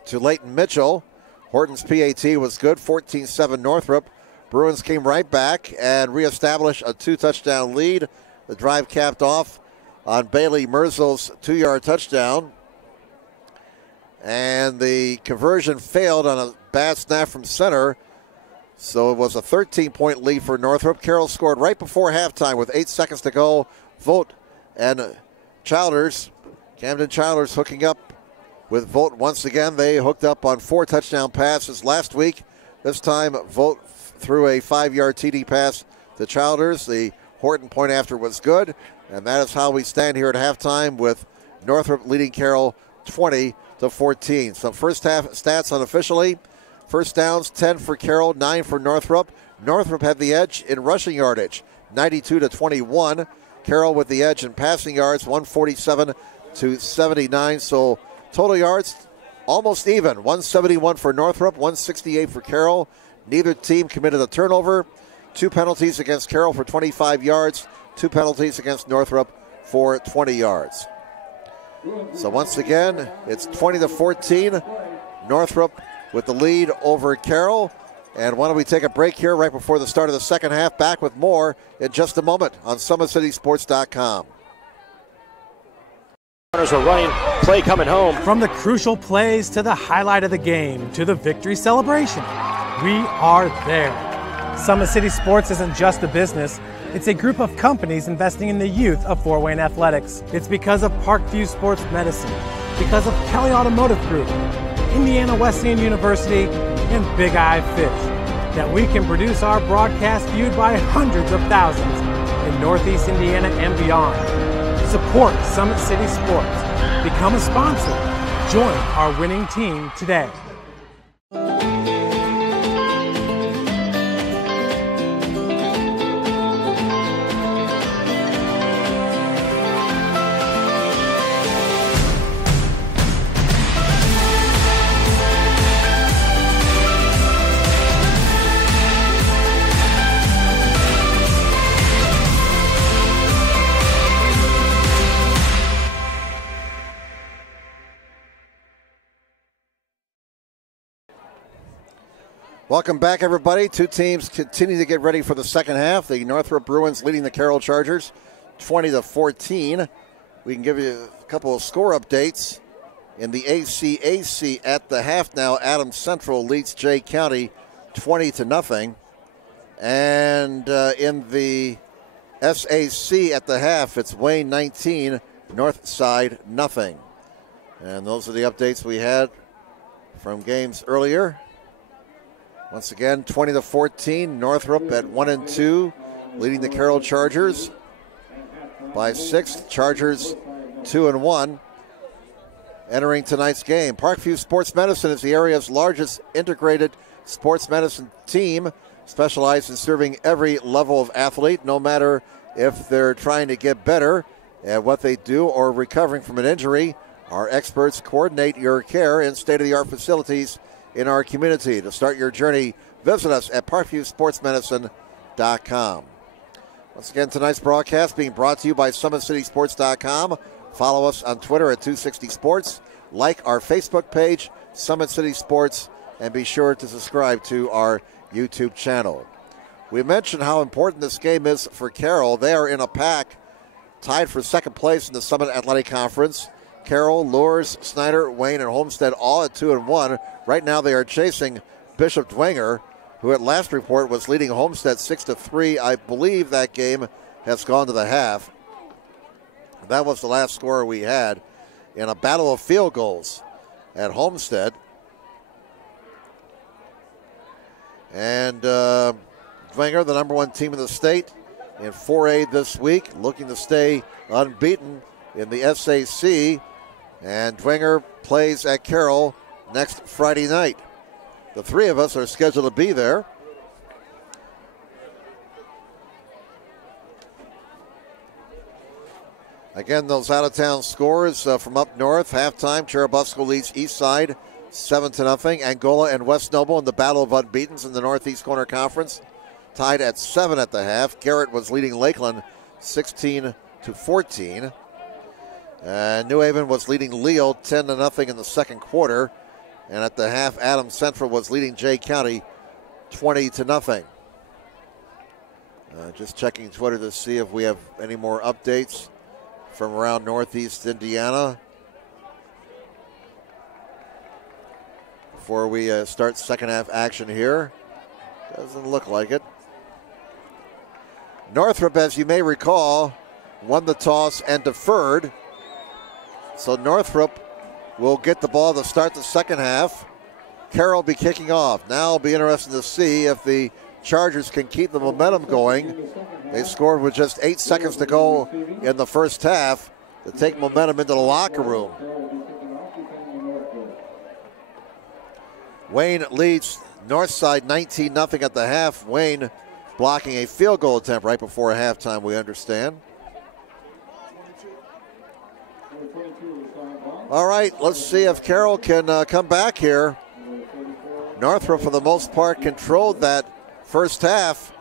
to Leighton Mitchell. Horton's PAT was good, 14-7 Northrop. Bruins came right back and reestablished a 2-touchdown lead. The drive capped off on Bailey Merzo's 2-yard touchdown. And the conversion failed on a bad snap from center. So it was a 13-point lead for Northrop. Carroll scored right before halftime with 8 seconds to go. Volt and Childers, Camden Childers hooking up with Volt once again. They hooked up on 4 touchdown passes last week. This time, Volt threw a 5-yard TD pass to Childers. The Horton point after was good. And that is how we stand here at halftime with Northrop leading Carroll 20-14. Some first half stats unofficially. First downs, 10 for Carroll, 9 for Northrop. Northrop had the edge in rushing yardage, 92-21. Carroll with the edge in passing yards, 147-79. So total yards, almost even. 171 for Northrop, 168 for Carroll. Neither team committed a turnover. 2 penalties against Carroll for 25 yards. 2 penalties against Northrop for 20 yards. So once again, it's 20-14. Northrop with the lead over Carroll. And why don't we take a break here right before the start of the second half. Back with more in just a moment on SummitCitySports.com. Runners are running, play coming home. From the crucial plays to the highlight of the game to the victory celebration, we are there. Summit City Sports isn't just a business, It's a group of companies investing in the youth of Fort Wayne athletics. It's because of Parkview Sports Medicine, because of Kelly Automotive Group, Indiana Wesleyan University, and Big Eye Fish that we can produce our broadcast viewed by hundreds of thousands in Northeast Indiana and beyond. Support Summit City Sports. Become a sponsor. Join our winning team today. Welcome back, everybody. Two teams continue to get ready for the second half. The Northrop Bruins leading the Carroll Chargers 20-14. We can give you a couple of score updates. In the ACAC at the half now, Adams Central leads Jay County 20-0. And in the SAC at the half, it's Wayne 19, Northside nothing. And those are the updates we had from games earlier. Once again, 20-14, Northrop at 1-2, leading the Carroll Chargers by 6. Chargers 2-1. Entering tonight's game, Parkview Sports Medicine is the area's largest integrated sports medicine team, specialized in serving every level of athlete, no matter if they're trying to get better at what they do or recovering from an injury. Our experts coordinate your care in state-of-the-art facilities in our community. To start your journey, visit us at parkviewsportsmedicine.com. Once again, tonight's broadcast being brought to you by SummitCitySports.com. Follow us on Twitter at 260sports. Like our Facebook page, Summit City Sports, and be sure to subscribe to our YouTube channel. We mentioned how important this game is for Carroll. They are in a pack, tied for second place in the Summit Athletic Conference. Carroll, Lourdes, Snyder, Wayne, and Homestead all at 2-1. Right now they are chasing Bishop Dwenger, who at last report was leading Homestead 6-3. I believe that game has gone to the half. That was the last score we had in a battle of field goals at Homestead. And Dwenger, the number one team in the state in 4A this week, looking to stay unbeaten in the SAC. And Dwenger plays at Carroll next Friday night. The three of us are scheduled to be there. Again, those out-of-town scores from up north. Halftime, Cherubusco leads Eastside 7-0. Angola and West Noble in the battle of unbeatens in the Northeast Corner Conference, tied at 7 at the half. Garrett was leading Lakeland 16-14. New Haven was leading Leo 10-0 in the second quarter. And at the half, Adams Central was leading Jay County 20-0. Just checking Twitter to see if we have any more updates from around Northeast Indiana before we start second half action here. Doesn't look like it. Northrop, as you may recall, won the toss and deferred. So Northrop will get the ball to start the second half. Carroll will be kicking off. Now it'll be interesting to see if the Chargers can keep the momentum going. They scored with just 8 seconds to go in the first half to take momentum into the locker room. Wayne leads Northside 19-0 at the half. Wayne blocking a field goal attempt right before halftime, we understand. All right, let's see if Carroll can come back here. Northrop, for the most part, controlled that first half.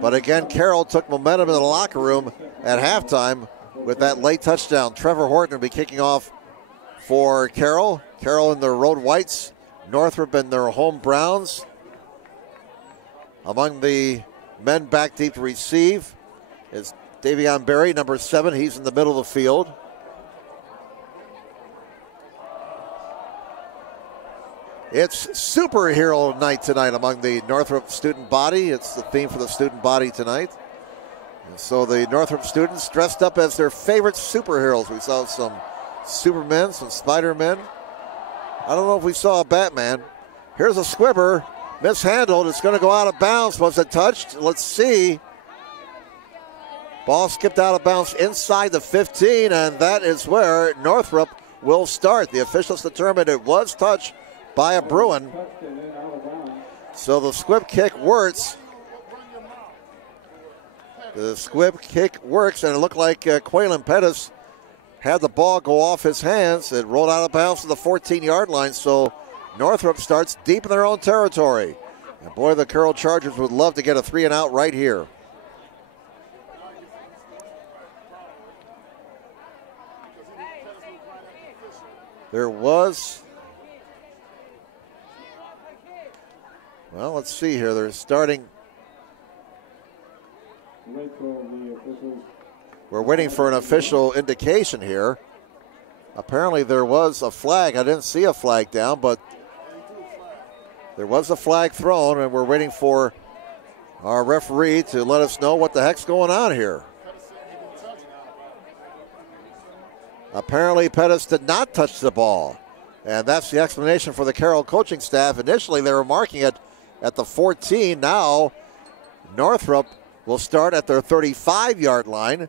But again, Carroll took momentum in the locker room at halftime with that late touchdown. Trevor Horton will be kicking off for Carroll. Carroll in their road whites, Northrop in their home browns. Among the men back deep to receive is Davion Berry, number 7. He's in the middle of the field. It's superhero night tonight among the Northrop student body. It's the theme for the student body tonight. And so the Northrop students dressed up as their favorite superheroes. We saw some Supermen, some Spider-Men. I don't know if we saw a Batman. Here's a squibber, mishandled. It's going to go out of bounds. Was it touched? Let's see. Ball skipped out of bounds inside the 15, and that is where Northrop will start. The officials determined it was touched by a Bruin. So the squib kick works. The squib kick works, and it looked like Quaylen Pettis had the ball go off his hands. It rolled out of bounds to the 14-yard line, so Northrop starts deep in their own territory. And boy, the Carroll Chargers would love to get a 3-and-out right here. There was, well, let's see here. They're starting. We're waiting for an official indication here. Apparently there was a flag. I didn't see a flag down, but there was a flag thrown, and we're waiting for our referee to let us know what the heck's going on here. Apparently Pettis did not touch the ball, and that's the explanation for the Carroll coaching staff. Initially they were marking it at the 14. Now Northrop will start at their 35-yard line.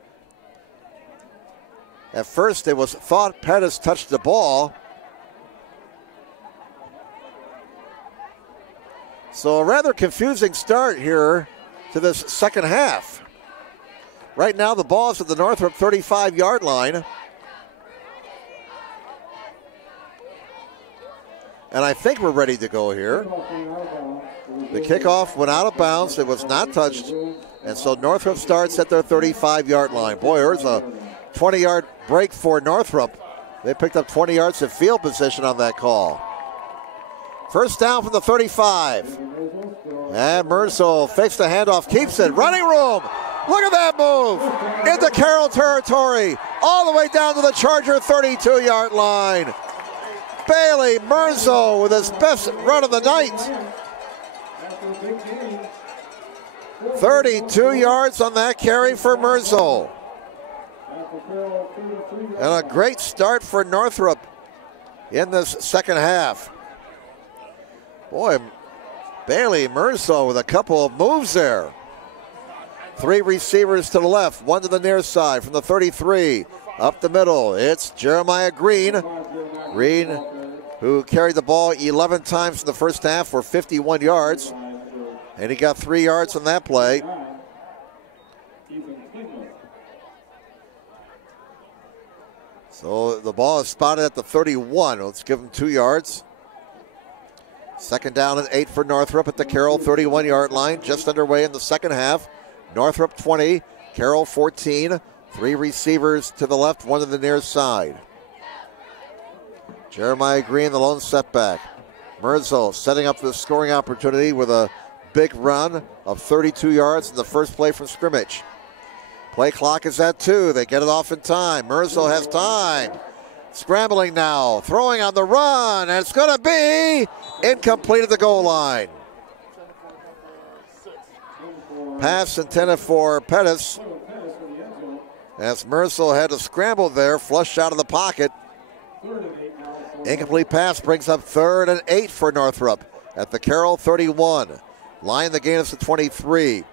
At first it was thought Pettis touched the ball. So a rather confusing start here to this second half. Right now the ball is at the Northrop 35-yard line. And I think we're ready to go here. The kickoff went out of bounds. It was not touched. And so Northrop starts at their 35-yard line. Boy, there's a 20-yard break for Northrop. They picked up 20 yards of field position on that call. First down from the 35. And Merzel fakes the handoff, keeps it. Running room. Look at that move. Into Carroll territory. All the way down to the Charger 32-yard line. Bailey Merzel with his best run of the night. 32 yards on that carry for Merzel. And a great start for Northrop in this second half. Boy, Bailey Merzel with a couple of moves there. 3 receivers to the left, 1 to the near side from the 33. Up the middle, it's Jeremiah Green. Green, who carried the ball 11 times in the first half for 51 yards. And he got 3 yards on that play. So the ball is spotted at the 31. Let's give him 2 yards. Second down and 8 for Northrop at the Carroll 31-yard line. Just underway in the second half. Northrop 20, Carroll 14. 3 receivers to the left, 1 to the near side. Jeremiah Green, the lone setback. Merzel setting up the scoring opportunity with a big run of 32 yards in the first play from scrimmage. Play clock is at 2. They get it off in time. Merzel has time. Scrambling now, throwing on the run, and it's going to be incomplete at the goal line. Pass intended for Pettis. As Merzel had to scramble there, flushed out of the pocket. Incomplete pass brings up 3rd and 8 for Northrop at the Carroll 31. Line the gain is to 23.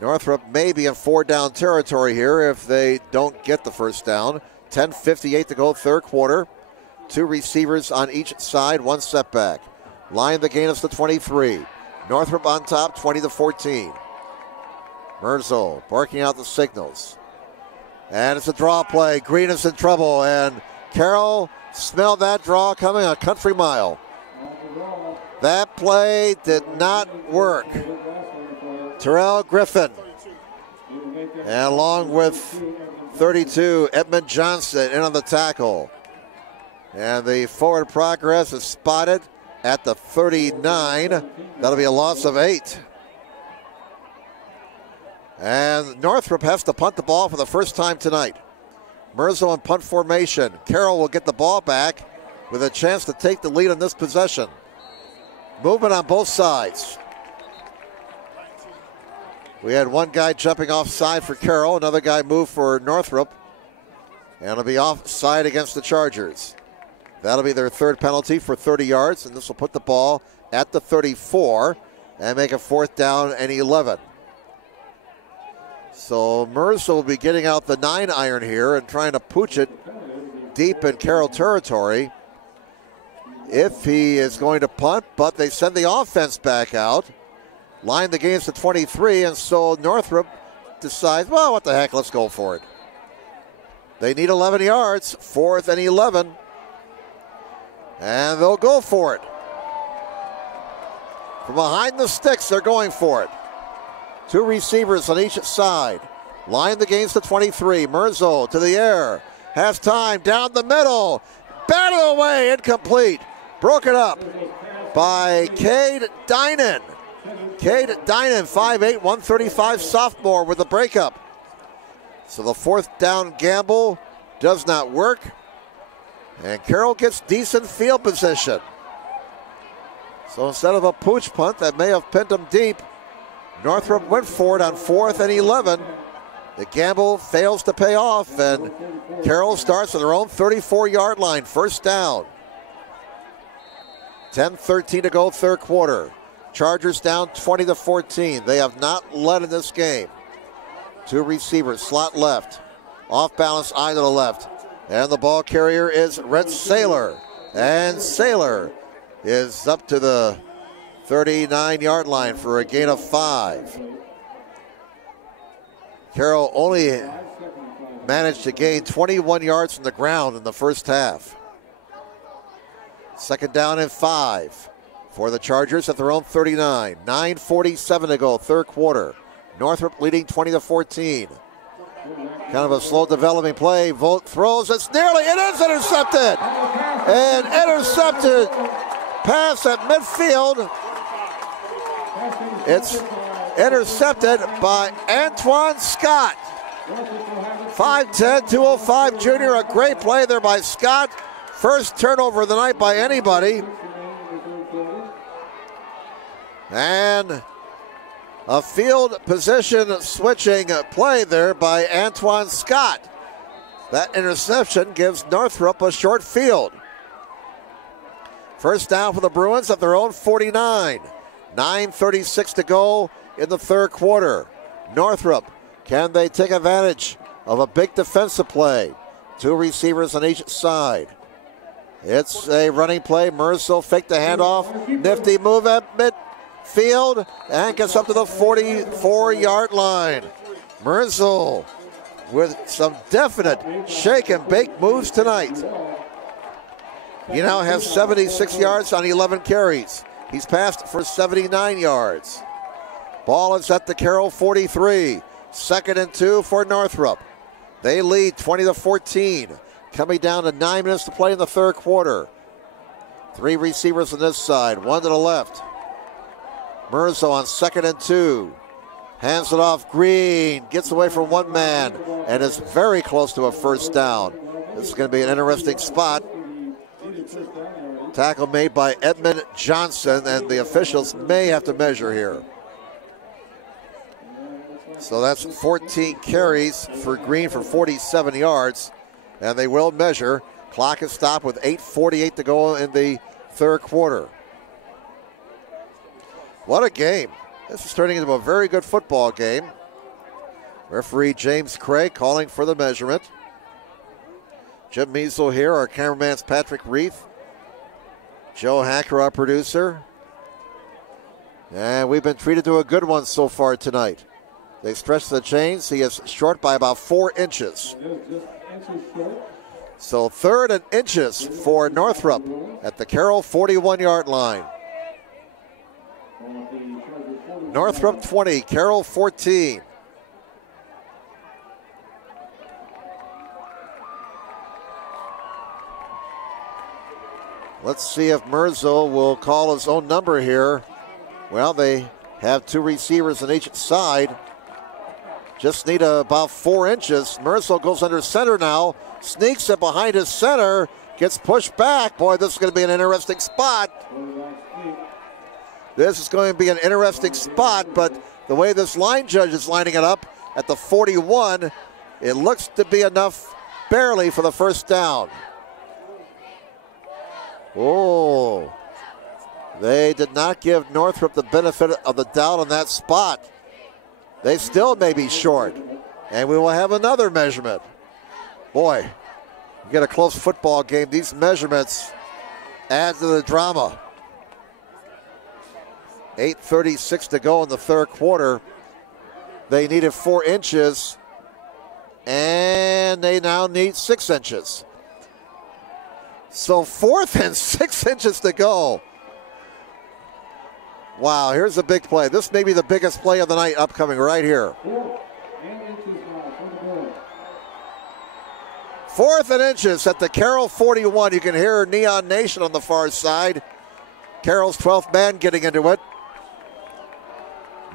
Northrop may be in 4-down territory here if they don't get the first down. 10:58 to go, third quarter. 2 receivers on each side, 1 setback. Line the gain is to 23. Northrop on top, 20-14. Merzel barking out the signals. And it's a draw play. Green is in trouble, and Carroll smelled that draw coming a country mile. That play did not work. Terrell Griffin, and along with 32, Edmund Johnson in on the tackle. And the forward progress is spotted at the 39. That'll be a loss of 8. And Northrop has to punt the ball for the first time tonight. Merzel in punt formation. Carroll will get the ball back with a chance to take the lead in this possession. Movement on both sides. We had one guy jumping offside for Carroll, another guy moved for Northrop, and it'll be offside against the Chargers. That'll be their third penalty for 30 yards, and this will put the ball at the 34 and make a 4th down and 11. So Mercer will be getting out the 9-iron here and trying to pooch it deep in Carroll territory if he is going to punt, but they send the offense back out. Line the game's to 23, and so Northrop decides, well, what the heck, let's go for it. They need 11 yards, 4th and 11, and they'll go for it. From behind the sticks, they're going for it. 2 receivers on each side. Line the game's to 23. Merzo to the air. Has time down the middle. Batted away, incomplete. Broken up by Cade Dinan. Cade Dinan, 5'8", 135 sophomore with the breakup. So the 4th down gamble does not work. And Carroll gets decent field position. So instead of a pooch punt that may have pinned them deep, Northrop went for it on 4th and 11. The gamble fails to pay off, and Carroll starts at their own 34-yard line, 1st down. 10:13 to go, 3rd quarter. Chargers down 20-14. They have not led in this game. 2 receivers, slot left. Off balance, eye to the left. And the ball carrier is Red Sailor. And Sailor is up to the 39-yard line for a gain of 5. Carroll only managed to gain 21 yards from the ground in the first half. 2nd down and 5 for the Chargers at their own 39. 9:47 to go, 3rd quarter. Northrop leading 20-14. Kind of a slow developing play. Volt throws. It is intercepted. And intercepted pass at midfield. It's intercepted by Antoine Scott. 5'10", 205 junior. A great play there by Scott. First turnover of the night by anybody. And a field position switching play there by Antoine Scott. That interception gives Northrop a short field. 1st down for the Bruins at their own 49. 9:36 to go in the 3rd quarter. Northrop, can they take advantage of a big defensive play? 2 receivers on each side. It's a running play. Mercer fake the handoff. Nifty move at midfield and gets up to the 44-yard line. Mercer with some definite shake and bake moves tonight. He now has 76 yards on 11 carries. He's passed for 79 yards. Ball is at the Carroll 43. 2nd and 2 for Northrop. They lead 20-14. Coming down to 9 minutes to play in the 3rd quarter. 3 receivers on this side, 1 to the left. Merzo on 2nd and 2. Hands it off. Green gets away from one man and is very close to a 1st down. This is going to be an interesting spot. Tackle made by Edmund Johnson, and the officials may have to measure here. So that's 14 carries for Green for 47 yards, and they will measure. Clock is stopped with 8:48 to go in the 3rd quarter. What a game. This is turning into a very good football game. Referee James Craig calling for the measurement. Jim Measle here. Our cameraman's Patrick Reith. Joe Hacker, our producer. And we've been treated to a good one so far tonight. They stretch the chains. He is short by about 4 inches. So 3rd and inches for Northrop at the Carroll 41-yard line. Northrop 20, Carroll 14. Let's see if Merzo will call his own number here. Well, they have 2 receivers on each side. Just need about 4 inches. Merzo goes under center now. Sneaks it behind his center. Gets pushed back. Boy, this is going to be an interesting spot. This is going to be an interesting spot, but the way this line judge is lining it up at the 41, it looks to be enough barely for the first down. Oh, they did not give Northrop the benefit of the doubt on that spot. They still may be short, and we will have another measurement. Boy, you get a close football game, these measurements add to the drama. 8:36 to go in the third quarter. They needed 4 inches, and they now need 6 inches. So 4th and 6 inches to go. Wow, here's a big play. This may be the biggest play of the night upcoming right here. 4th and inches at the Carroll 41. You can hear Neon Nation on the far side. Carroll's 12th man getting into it.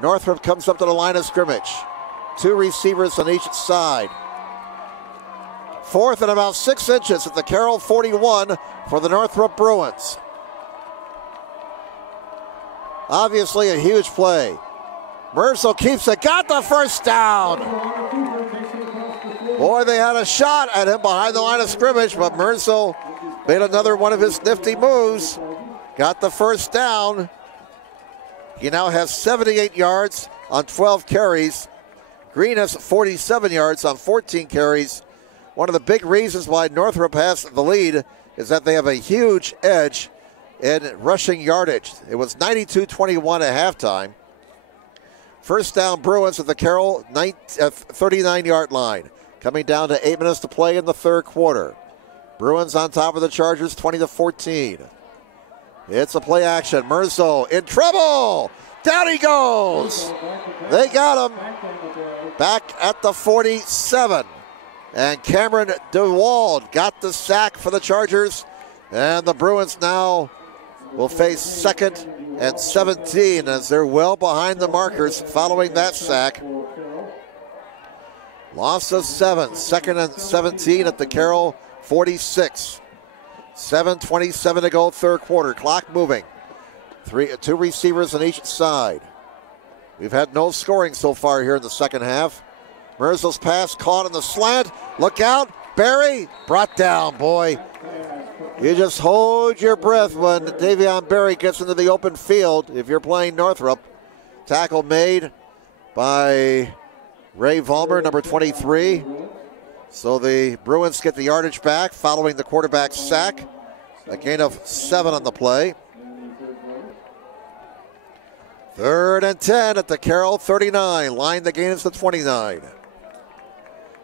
Northrop comes up to the line of scrimmage. 2 receivers on each side. 4th and about 6 inches at the Carroll 41 for the Northrop Bruins. Obviously a huge play. Merzel keeps it, got the first down. Boy, they had a shot at him behind the line of scrimmage, but Merzel made another one of his nifty moves. Got the first down. He now has 78 yards on 12 carries. Green has 47 yards on 14 carries. One of the big reasons why Northrop has the lead is that they have a huge edge in rushing yardage. It was 92-21 at halftime. First down Bruins at the Carroll 39-yard line. Coming down to 8 minutes to play in the third quarter. Bruins on top of the Chargers 20-14. It's a play action. Merzo in trouble. Down he goes. They got him. Back at the 47. And Cameron DeWald got the sack for the Chargers. And the Bruins now will face 2nd and 17 as they're well behind the markers following that sack. Loss of 7. 2nd and 17 at the Carroll 46. 7:27 to go, third quarter. Clock moving. 2 receivers on each side. We've had no scoring so far here in the second half. Merzel's pass caught on the slant. Look out. Barry brought down, boy. You just hold your breath when Davion Barry gets into the open field if you're playing Northrop. Tackle made by Ray Vollmer, number 23. So the Bruins get the yardage back following the quarterback's sack. A gain of 7 on the play. 3rd and 10 at the Carroll 39. Line the gain is the 29.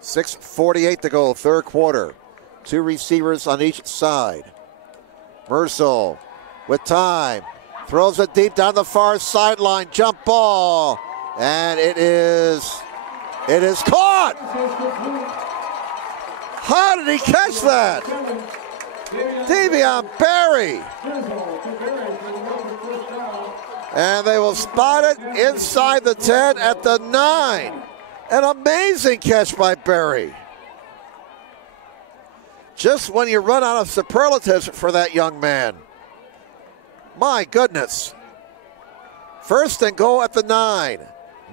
6:48 to go, third quarter. 2 receivers on each side. Merzel with time. Throws it deep down the far sideline. Jump ball. And it is caught. How did he catch that? Davion Barry. And they will spot it inside the 10 at the 9. An amazing catch by Barry. Just when you run out of superlatives for that young man. My goodness. 1st and goal at the 9.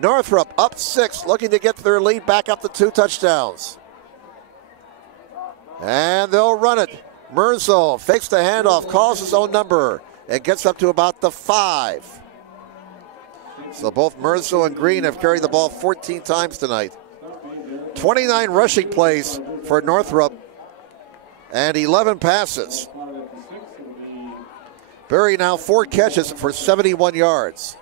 Northrop up 6, looking to get their lead back up to 2 touchdowns. And they'll run it. Merzel fakes the handoff, calls his own number, and gets up to about the 5. So both Merzel and Green have carried the ball 14 times tonight. 29 rushing plays for Northrop and 11 passes. Barry now 4 catches for 71 yards.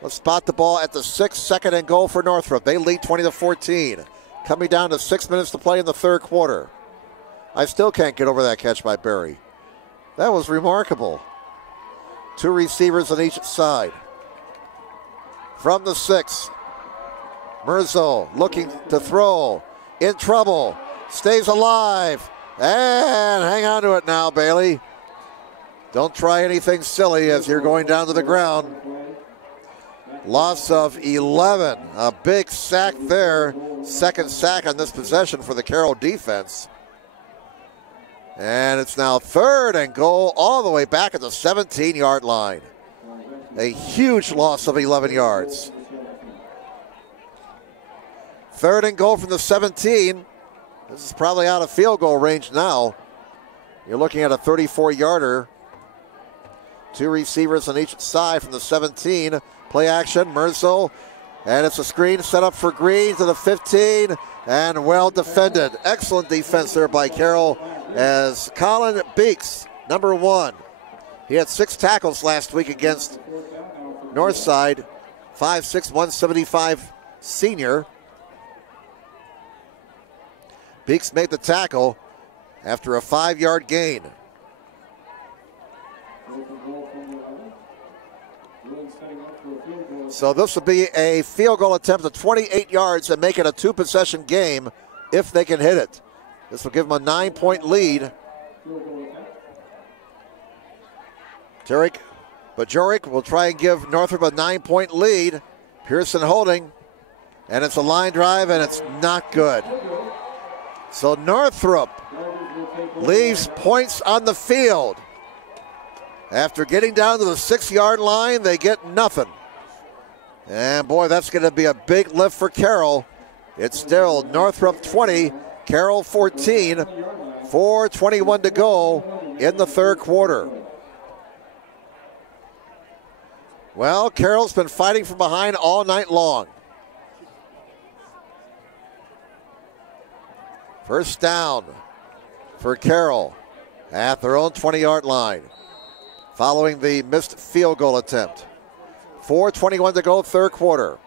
Let's spot the ball at the 6, 2nd and goal for Northrop. They lead 20-14. Coming down to 6 minutes to play in the third quarter. I still can't get over that catch by Barry. That was remarkable. 2 receivers on each side. From the 6, Merzel looking to throw. In trouble. Stays alive. And hang on to it now, Bailey. Don't try anything silly as you're going down to the ground. Loss of 11. A big sack there. 2nd sack on this possession for the Carroll defense. And it's now 3rd and goal all the way back at the 17-yard line. A huge loss of 11 yards. 3rd and goal from the 17. This is probably out of field goal range now. You're looking at a 34-yarder. 2 receivers on each side from the 17. Play action, Merzel. And it's a screen set up for Green to the 15. And well defended. Excellent defense there by Carroll as Colin Beeks, number 1. He had 6 tackles last week against Northside. 5'6", 175 senior. Beeks made the tackle after a 5-yard gain. So this will be a field goal attempt of 28 yards and make it a 2-possession game if they can hit it. This will give them a 9-point lead. Tarek Bajoric will try and give Northrop a 9-point lead. Pearson holding, and it's a line drive, and it's not good. So Northrop leaves points on the field. After getting down to the 6-yard line, they get nothing. And boy, that's going to be a big lift for Carroll. It's still Northrop 20, Carroll 14, 4:21 to go in the 3rd quarter. Well, Carroll's been fighting from behind all night long. First down for Carroll at their own 20-yard line following the missed field goal attempt. 4:21 to go, 3rd quarter.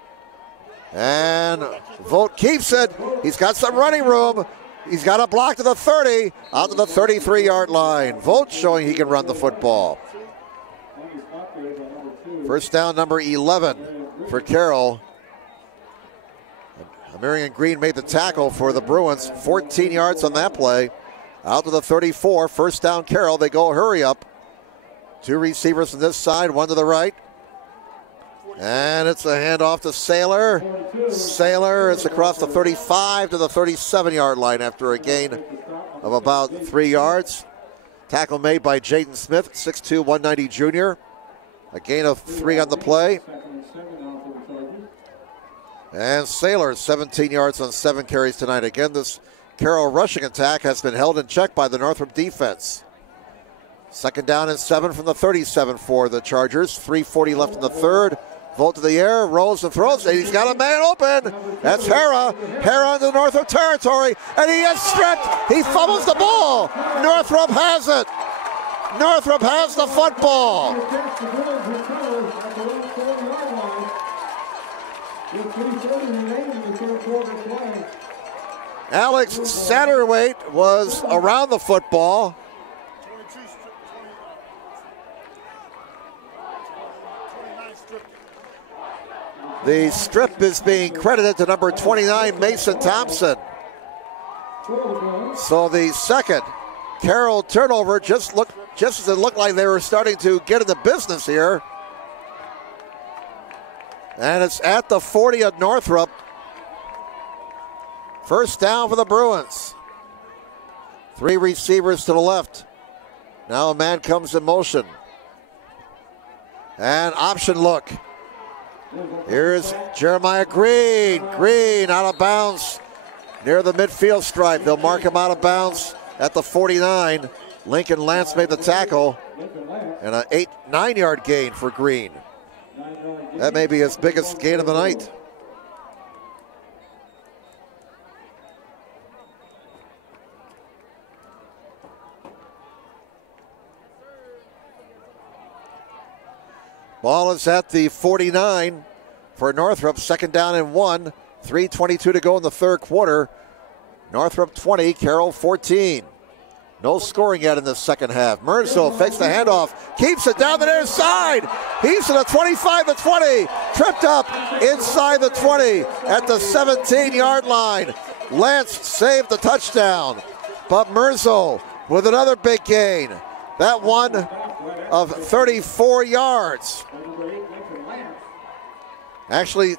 And Vogt keeps it. He's got some running room. He's got a block to the 30, out to the 33-yard line. Vogt showing he can run the football. First down, number 11 for Carroll. Marion Green made the tackle for the Bruins. 14 yards on that play. Out to the 34. First down, Carroll. They go hurry up. 2 receivers on this side, 1 to the right. And it's a handoff to Saylor. Saylor is across the 35 to the 37-yard line after a gain of about 3 yards. Tackle made by Jaden Smith, 6'2", 190 junior. A gain of 3 on the play. And Saylor, 17 yards on 7 carries tonight. Again, this Carroll rushing attack has been held in check by the Northrop defense. 2nd down and 7 from the 37 for the Chargers. 3:40 left in the 3rd. Volt to the air, rolls and throws. And he's got a man open. That's Hara. Hara into Northrop territory. And he gets stripped. He fumbles the ball. Northrop has it. Northrop has the football. Alex Satterwhite was around the football. The strip is being credited to number 29, Mason Thompson. So the second Carroll turnover just as it looked like they were starting to get into business here. And it's at the 40 at Northrop. First down for the Bruins. 3 receivers to the left. Now a man comes in motion. And option look. Here's Jeremiah Green. Green out of bounds near the midfield stripe. They'll mark him out of bounds at the 49. Lincoln Lance made the tackle. And an 9-yard gain for Green. That may be his biggest gain of the night. Ball is at the 49 for Northrop. 2nd down and 1. 3:22 to go in the 3rd quarter. Northrop 20, Carroll 14. No scoring yet in the 2nd half. Merzel fakes the handoff, keeps it down the near side. He's to the 25 to 20. Tripped up inside the 20 at the 17-yard line. Lance saved the touchdown. But Merzel with another big gain. That one of 34 yards. Actually,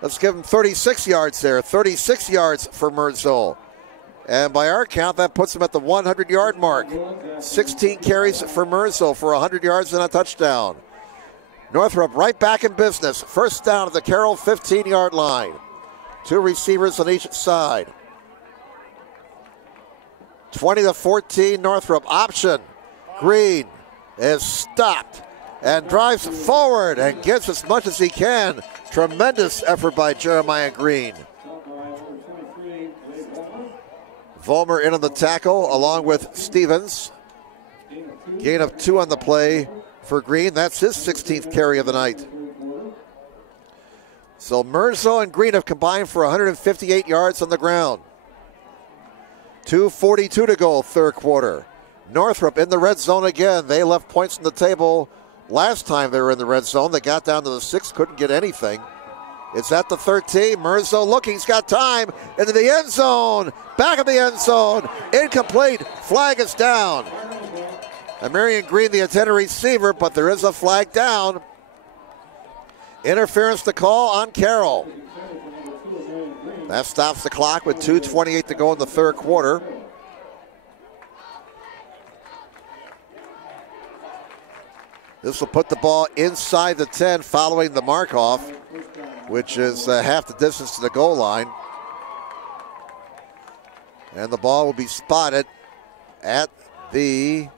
let's give him 36 yards there. 36 yards for Merzel. And by our count, that puts him at the 100-yard mark. 16 carries for Merzel for 100 yards and a touchdown. Northrop right back in business. First down at the Carroll 15-yard line. Two receivers on each side. 20-14 Northrop. Option. Green is stopped and drives forward and gives as much as he can. Tremendous effort by Jeremiah Green. Vollmer in on the tackle along with Stevens. Gain of 2 on the play for Green. That's his 16th carry of the night. So Merzo and Green have combined for 158 yards on the ground. 2:42 to go, third quarter. Northrop in the red zone again. They left points on the table last time they were in the red zone. They got down to the 6, couldn't get anything. It's at the 13. Merzo looking, he's got time. Into the end zone. Back of the end zone. Incomplete. Flag is down. And Marion Green, the intended receiver, but there is a flag down. Interference to call on Carroll. That stops the clock with 2:28 to go in the third quarter. This will put the ball inside the 10 following the mark-off, which is half the distance to the goal line. And the ball will be spotted at the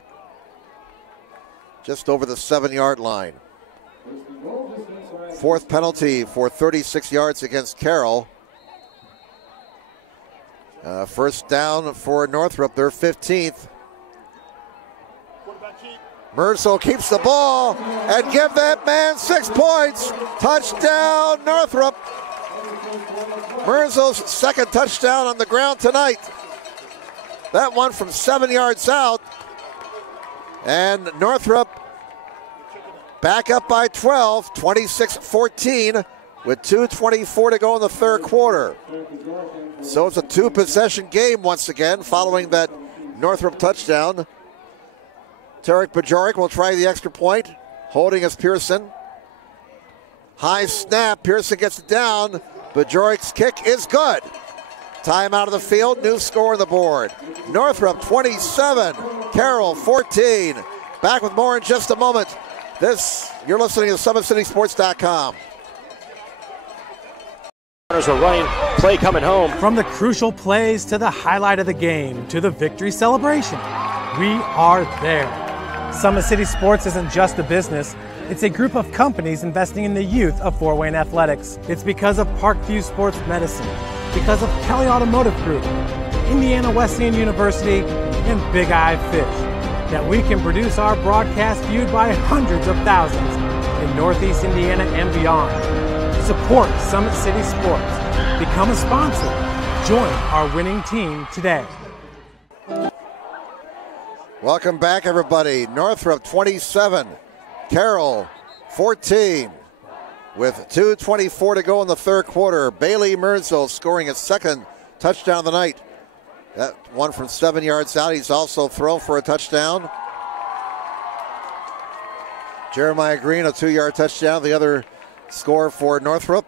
just over the 7-yard line. Fourth penalty for 36 yards against Carroll. First down for Northrop, their 15th. Merzo keeps the ball and give that man 6 points. Touchdown, Northrop. Merzo's second touchdown on the ground tonight. That one from 7 yards out. And Northrop back up by 12, 26-14, with 2:24 to go in the third quarter. So it's a 2-possession game once again following that Northrop touchdown. Tarek Bajoric will try the extra point, holding as Pearson. High snap, Pearson gets it down. Bajoric's kick is good. Time out of the field, new score on the board. Northrop 27, Carroll 14. Back with more in just a moment. You're listening to SummitCitySports.com. Runners are running, play coming home. From the crucial plays to the highlight of the game to the victory celebration, we are there. Summit City Sports isn't just a business, it's a group of companies investing in the youth of Fort Wayne athletics. It's because of Parkview Sports Medicine, because of Kelly Automotive Group, Indiana Wesleyan University, and Big Eye Fish that we can produce our broadcast viewed by hundreds of thousands in Northeast Indiana and beyond. Support Summit City Sports. Become a sponsor. Join our winning team today. Welcome back, everybody. Northrop 27, Carroll 14. With 2:24 to go in the third quarter, Bailey Merzo scoring his second touchdown of the night. That one from 7 yards out. He's also thrown for a touchdown. Jeremiah Green, a 2-yard touchdown. The other score for Northrop.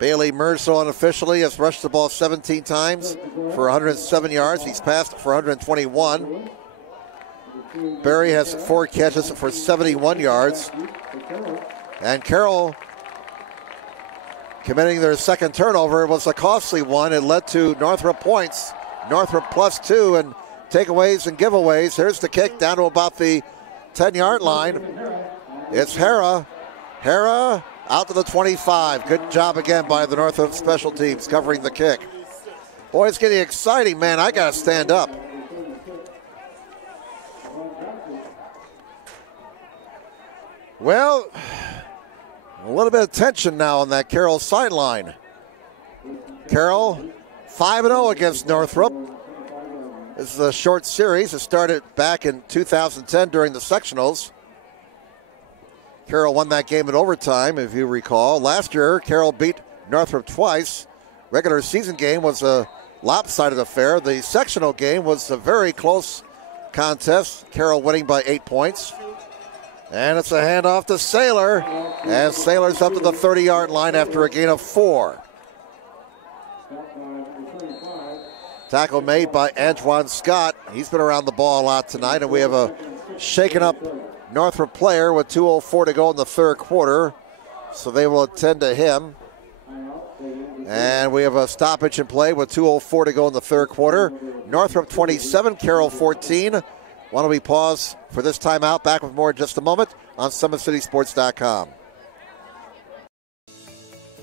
Bailey Merzo unofficially has rushed the ball 17 times for 107 yards. He's passed for 121. Barry has 4 catches for 71 yards. And Carroll committing their second turnover. It was a costly one. It led to Northrop points. Northrop +2 and takeaways and giveaways. Here's the kick down to about the 10-yard line. It's Hara. Hara out to the 25. Good job again by the Northrop special teams covering the kick. Boy, it's getting exciting, man. I got to stand up. Well, a little bit of tension now on that Carroll sideline. Carroll 5-0 against Northrop. This is a short series. It started back in 2010 during the sectionals. Carroll won that game in overtime, if you recall. Last year, Carroll beat Northrop twice. Regular season game was a lopsided affair. The sectional game was a very close contest. Carroll winning by 8 points. And it's a handoff to Saylor. And Saylor's up to the 30-yard line after a gain of 4. Tackle made by Antoine Scott. He's been around the ball a lot tonight, and we have a shaken up Northrop player with 2:04 to go in the third quarter. So they will attend to him. And we have a stoppage in play with 2:04 to go in the third quarter. Northrop 27, Carroll 14. Why don't we pause for this timeout? Back with more in just a moment on SummitCitySports.com.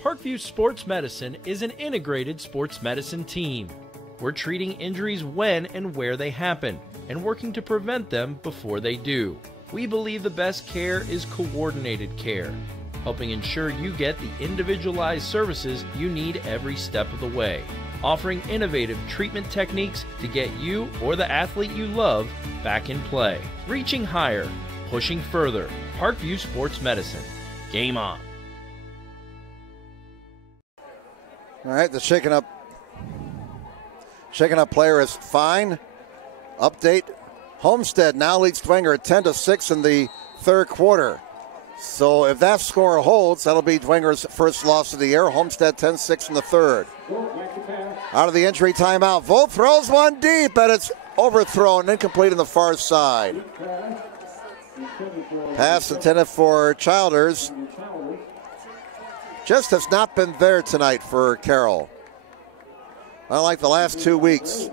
Parkview Sports Medicine is an integrated sports medicine team. We're treating injuries when and where they happen and working to prevent them before they do. We believe the best care is coordinated care, helping ensure you get the individualized services you need every step of the way, offering innovative treatment techniques to get you or the athlete you love back in play. Reaching higher, pushing further. Parkview Sports Medicine. Game on. All right, the shaken up player is fine. Update, Homestead now leads Dwenger 10-6 in the third quarter. So if that score holds, that'll be Dwenger's first loss of the year. Homestead 10-6 in the third. Out of the injury timeout, Volt throws one deep, and it's overthrown, incomplete on the far side. Pass intended for Childers. Just has not been there tonight for Carroll. Unlike the last 2 weeks.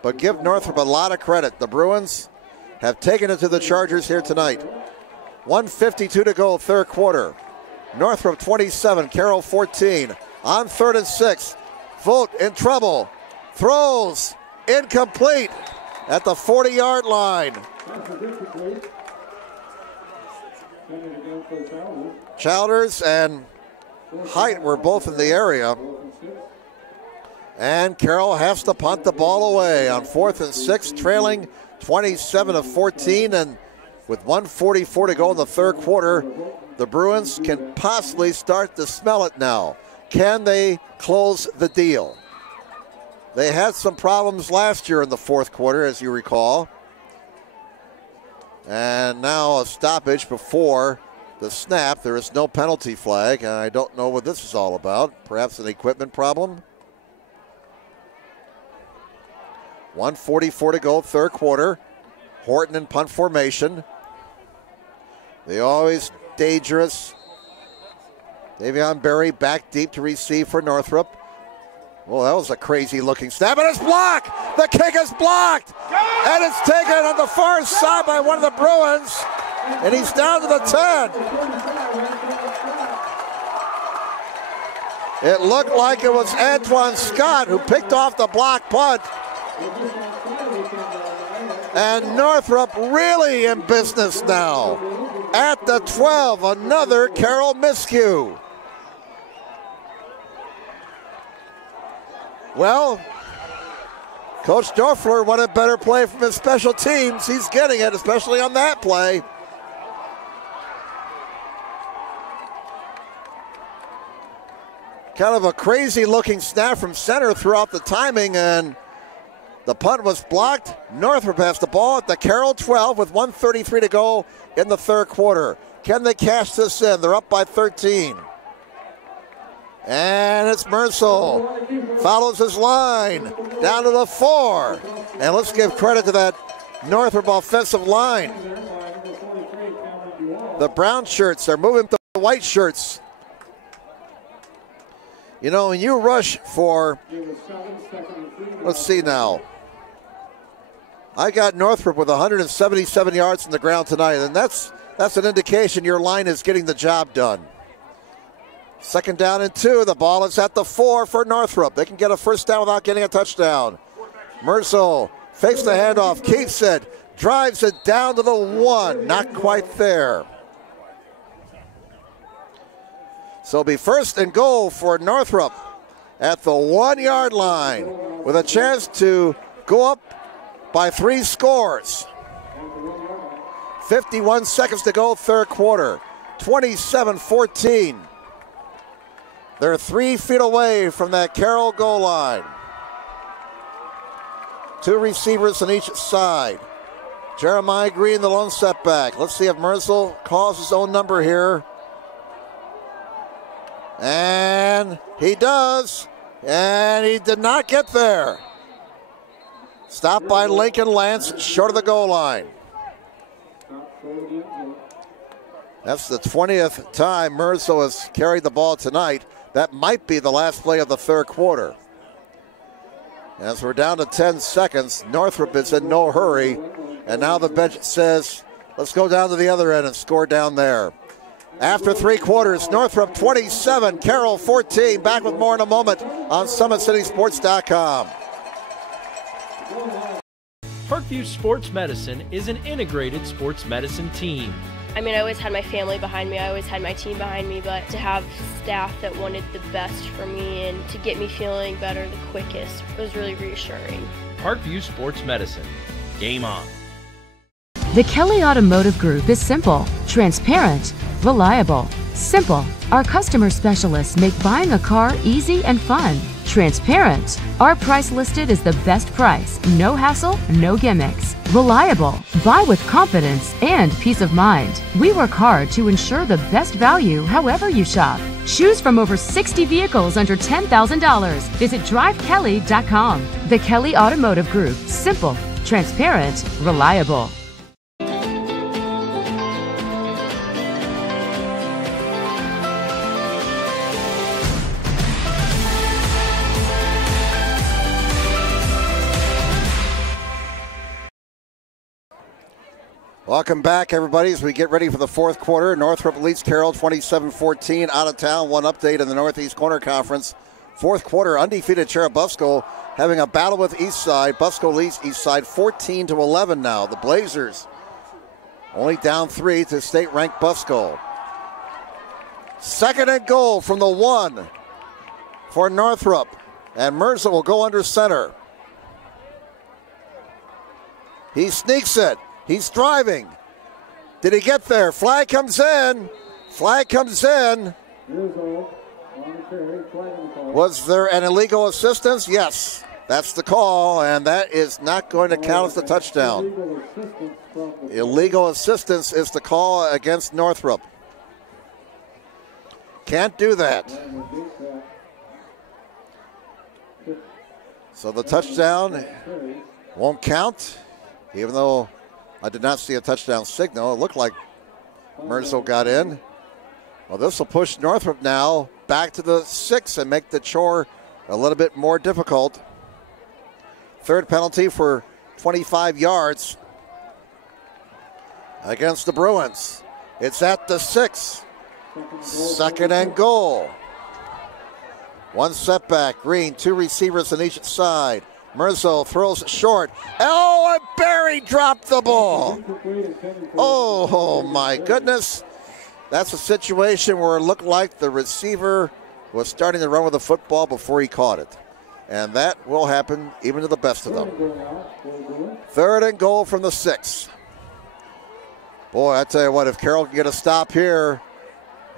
But give Northrop a lot of credit. The Bruins have taken it to the Chargers here tonight. 1:52 to go, third quarter. Northrop 27, Carroll 14. On 3rd and 6. Volt in trouble. Throws. Incomplete at the 40-yard line. Childers and Height were both in the area. And Carroll has to punt the ball away on 4th and 6, trailing 27-14. And with 1:44 to go in the third quarter, the Bruins can possibly start to smell it now. Can they close the deal? They had some problems last year in the fourth quarter, as you recall. And now a stoppage before the snap. There is no penalty flag. I don't know what this is all about. Perhaps an equipment problem. 1:44 to go, third quarter. Horton in punt formation. They always dangerous. Davion Berry back deep to receive for Northrop. Well, that was a crazy looking snap, and it's blocked! The kick is blocked! And it's taken on the far side by one of the Bruins, and he's down to the 10. It looked like it was Antoine Scott who picked off the block punt. And Northrop really in business now. At the 12, another Carroll miscue. Well, Coach Doeffler wanted better play from his special teams. He's getting it, especially on that play. Kind of a crazy looking snap from center throughout the timing, and the punt was blocked. Northrop has the ball at the Carroll 12 with 1:33 to go in the third quarter. Can they cash this in? They're up by 13. And it's Merzel. Follows his line down to the 4. And let's give credit to that Northrop offensive line. The brown shirts are moving to the white shirts. You know, when you rush for, let's see now. I got Northrop with 177 yards from the ground tonight, and that's an indication your line is getting the job done. 2nd down and 2. The ball is at the 4 for Northrop. They can get a first down without getting a touchdown. Merzel fakes the handoff, keeps it, drives it down to the 1. Not quite there. So it'll be 1st and goal for Northrop at the 1-yard line with a chance to go up by 3 scores. 51 seconds to go, third quarter. 27-14. They're 3 feet away from that Carroll goal line. 2 receivers on each side. Jeremiah Green, the lone setback. Let's see if Merzel calls his own number here. And he does. And he did not get there. Stopped by Lincoln Lance, short of the goal line. That's the 20th time Merzel has carried the ball tonight. That might be the last play of the third quarter. As we're down to 10 seconds, Northrop is in no hurry. And now the bench says, let's go down to the other end and score down there. After 3 quarters, Northrop 27, Carroll 14. Back with more in a moment on SummitCitySports.com. Parkview Sports Medicine is an integrated sports medicine team. I mean, I always had my family behind me, I always had my team behind me, but to have staff that wanted the best for me and to get me feeling better the quickest was really reassuring. Parkview Sports Medicine. Game on. The Kelly Automotive Group is simple, transparent, reliable. Simple. Our customer specialists make buying a car easy and fun. Transparent. Our price listed is the best price. No hassle, no gimmicks. Reliable. Buy with confidence and peace of mind. We work hard to ensure the best value however you shop. Choose from over 60 vehicles under $10,000. Visit drivekelly.com. The Kelly Automotive Group. Simple, transparent, reliable. Welcome back, everybody, as we get ready for the fourth quarter. Northrop leads Carroll 27-14 out of town. One update in the Northeast Corner Conference. Fourth quarter, undefeated Cherubusco having a battle with Eastside. Busco leads Eastside 14-11 now. The Blazers only down 3 to state-ranked Busco. Second and goal from the 1 for Northrop. And Mirza will go under center. He sneaks it. He's driving. Did he get there? Flag comes in. Flag comes in. Was there an illegal assistance? Yes. That's the call, and that is not going to count as the touchdown. Illegal assistance is the call against Northrop. Can't do that. So the touchdown won't count, even though I did not see a touchdown signal. It looked like Mirzo got in. Well, this will push Northrop now back to the 6 and make the chore a little bit more difficult. Third penalty for 25 yards against the Bruins. It's at the 6. Second and goal. One setback. Green, 2 receivers on each side. Mirzo throws it short. Oh, and Barry dropped the ball. Oh, my goodness. That's a situation where it looked like the receiver was starting to run with the football before he caught it. And that will happen even to the best of them. Third and goal from the 6. Boy, I tell you what, if Carroll can get a stop here,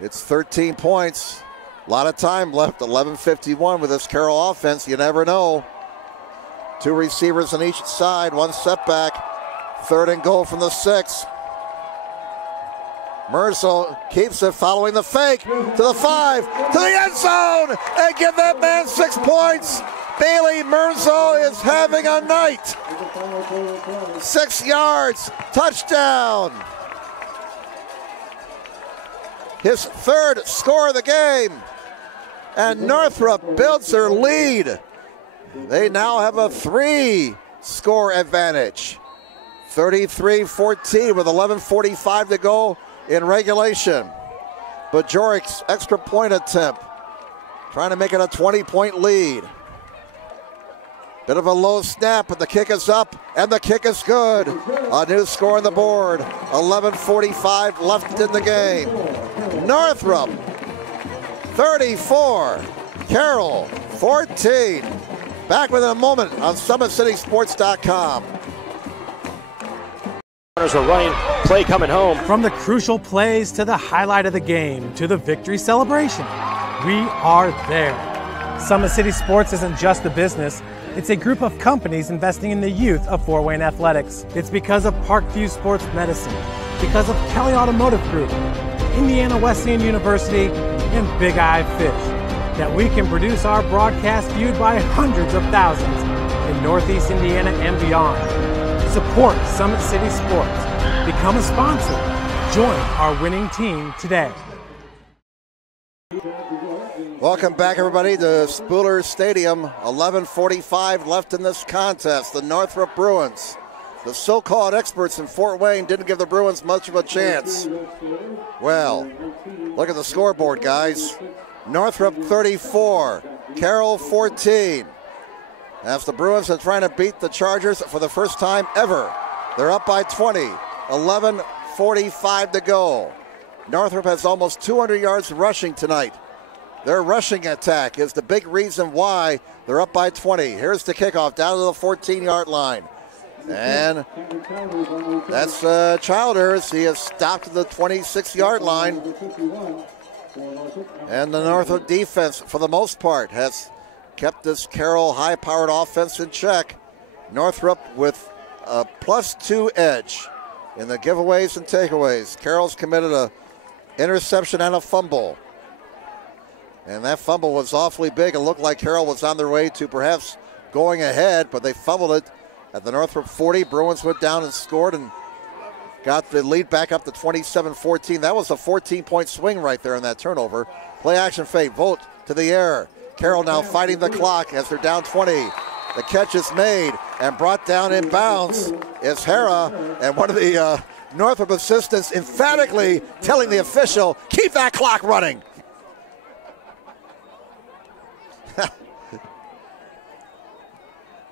it's 13 points. A lot of time left, 11:51 with this Carroll offense. You never know. 2 receivers on each side, 1 setback. Third and goal from the 6. Mirzo keeps it, following the fake to the 5, to the end zone, and give that man 6 points. Bailey Mirzo is having a night. 6 yards, touchdown. His 3rd score of the game. And Northrop builds their lead. They now have a 3-score advantage. 33-14 with 11:45 to go in regulation. Bajorik's extra point attempt, trying to make it a 20-point lead. Bit of a low snap, but the kick is up, and the kick is good. A new score on the board. 11:45 left in the game. Northrop, 34. Carroll, 14. Back within a moment on SummitCitySports.com. Runners are running, play coming home. From the crucial plays to the highlight of the game to the victory celebration, we are there. Summit City Sports isn't just a business, it's a group of companies investing in the youth of Fort Wayne athletics. It's because of Parkview Sports Medicine, because of Kelly Automotive Group, Indiana Wesleyan University, and Big Eye Fish that we can produce our broadcast viewed by hundreds of thousands in Northeast Indiana and beyond. Support Summit City Sports. Become a sponsor. Join our winning team today. Welcome back, everybody, to Spooler Stadium. 11:45 left in this contest. The Northrop Bruins. The so-called experts in Fort Wayne didn't give the Bruins much of a chance. Well, look at the scoreboard, guys. Northrop 34, Carroll 14. As the Bruins are trying to beat the Chargers for the first time ever. They're up by 20, 11:45 to go. Northrop has almost 200 yards rushing tonight. Their rushing attack is the big reason why they're up by 20. Here's the kickoff down to the 14-yard line. And that's Childers. He has stopped at the 26-yard line. And the Northrop defense, for the most part, has kept this Carroll high-powered offense in check. Northrop with a +2 edge in the giveaways and takeaways. Carroll's committed a interception and a fumble. And that fumble was awfully big. It looked like Carroll was on their way to perhaps going ahead, but they fumbled it at the Northrop 40. Bruins went down and scored and got the lead back up to 27-14. That was a 14-point swing right there in that turnover. Play action fake, Volt to the air. Carroll now fighting the clock as they're down 20. The catch is made and brought down in bounds is Hara, and one of the Northrop assistants emphatically telling the official, keep that clock running.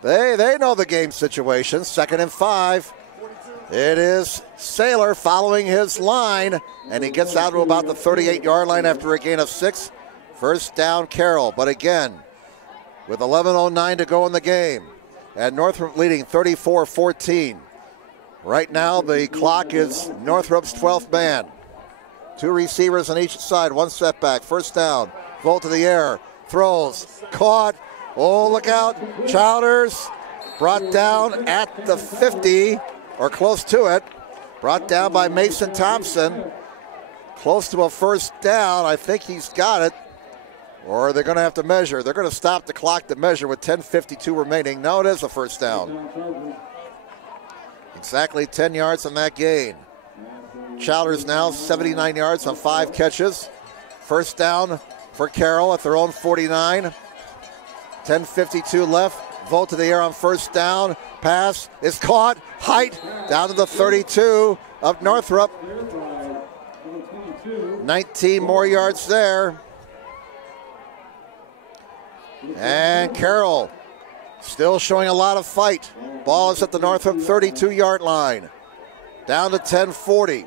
They know the game situation. 2nd and 5. It is Saylor following his line, and he gets out to about the 38-yard line after a gain of 6. First down, Carroll. But again, with 11:09 to go in the game, and Northrop leading 34-14. Right now, the clock is Northrop's 12th man. 2 receivers on each side, 1 setback. First down, Volt to the air, throws, caught. Oh, look out. Childers brought down at the 50, or close to it. Brought down by Mason Thompson. Close to a first down. I think he's got it. Or they're going to have to measure. They're going to stop the clock to measure with 10:52 remaining. No, it is a first down. Exactly 10 yards on that gain. Childers now 79 yards on 5 catches. First down for Carroll at their own 49. 10:52 left. Volt to the air on first down. Pass is caught. Height down to the 32 of Northrop. 19 more yards there. And Carroll still showing a lot of fight. Ball is at the Northrop 32-yard line. Down to 10:40.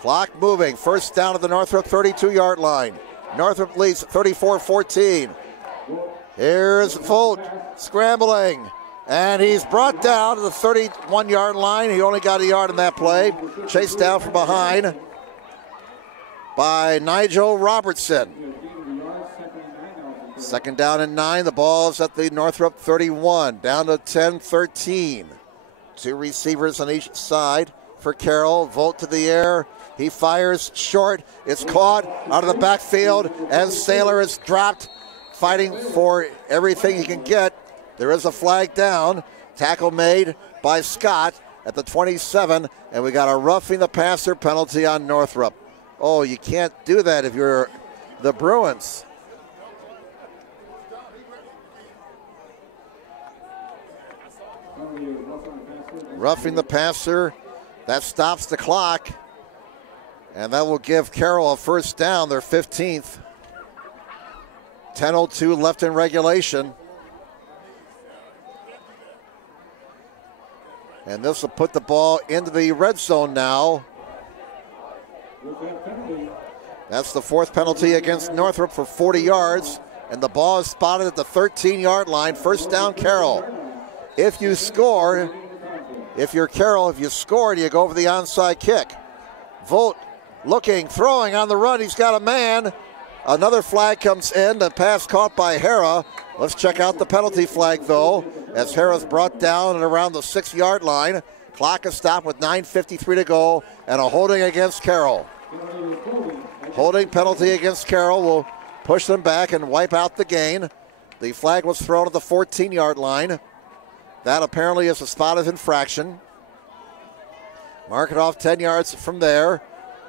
Clock moving. First down at the Northrop 32-yard line. Northrop leads 34-14. Here's Volt scrambling, and he's brought down to the 31-yard line. He only got a yard in that play. Chased down from behind by Nigel Robertson. Second down and 9. The ball's at the Northrop 31, down to 10-13. 2 receivers on each side for Carroll. Volt to the air. He fires short. It's caught out of the backfield, and Saylor is dropped, fighting for everything he can get. There is a flag down. Tackle made by Scott at the 27, and we got a roughing the passer penalty on Northrop. Oh, you can't do that if you're the Bruins. Roughing the passer. That stops the clock, and that will give Carroll a first down, their 15th. 10:02 left in regulation. And this will put the ball into the red zone now. That's the 4th penalty against Northrop for 40 yards. And the ball is spotted at the 13-yard line. First down, Carroll. If you score, if you're Carroll, if you score, you go for the onside kick. Volt looking, throwing on the run. He's got a man. Another flag comes in. The pass caught by Hara. Let's check out the penalty flag, though, as Hara's brought down and around the 6-yard line. Clock is stopped with 9:53 to go, and a holding against Carroll. Holding penalty against Carroll will push them back and wipe out the gain. The flag was thrown at the 14-yard line. That apparently is a spotted infraction. Mark it off 10 yards from there,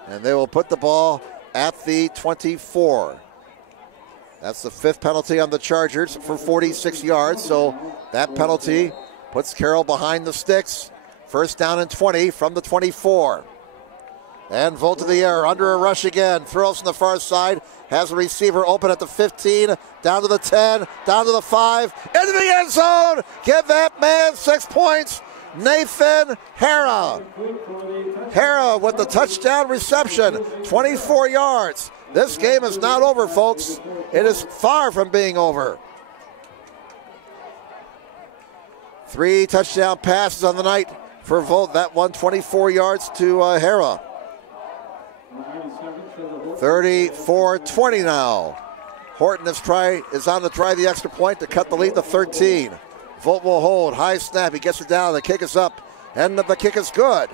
and they will put the ball at the 24. That's the 5th penalty on the Chargers for 46 yards. So that penalty puts Carroll behind the sticks. First down and 20 from the 24. And Volt to the air, under a rush again. Throws from the far side. Has a receiver open at the 15, down to the 10, down to the 5, into the end zone. Give that man 6 points. Nathan Hara. Hara with the touchdown reception, 24 yards. This game is not over, folks. It is far from being over. 3 touchdown passes on the night for Volt. That one 24 yards to Hara. 34-20 now. Horton is on to try the extra point to cut the lead to 13. Volt will hold. High snap. He gets it down. The kick is up. And the kick is good.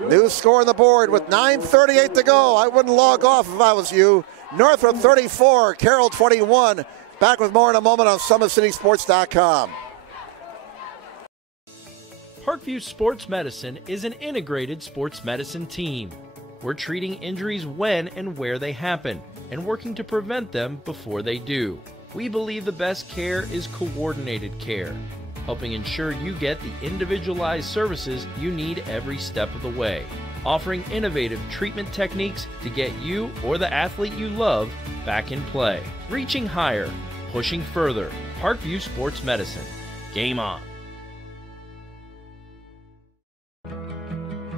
New score on the board with 9:38 to go. I wouldn't log off if I was you. Northrop 34, Carroll 21. Back with more in a moment on SummitCitySports.com. Parkview Sports Medicine is an integrated sports medicine team. We're treating injuries when and where they happen and working to prevent them before they do. We believe the best care is coordinated care, helping ensure you get the individualized services you need every step of the way, offering innovative treatment techniques to get you or the athlete you love back in play. Reaching higher, pushing further. Parkview Sports Medicine. Game on.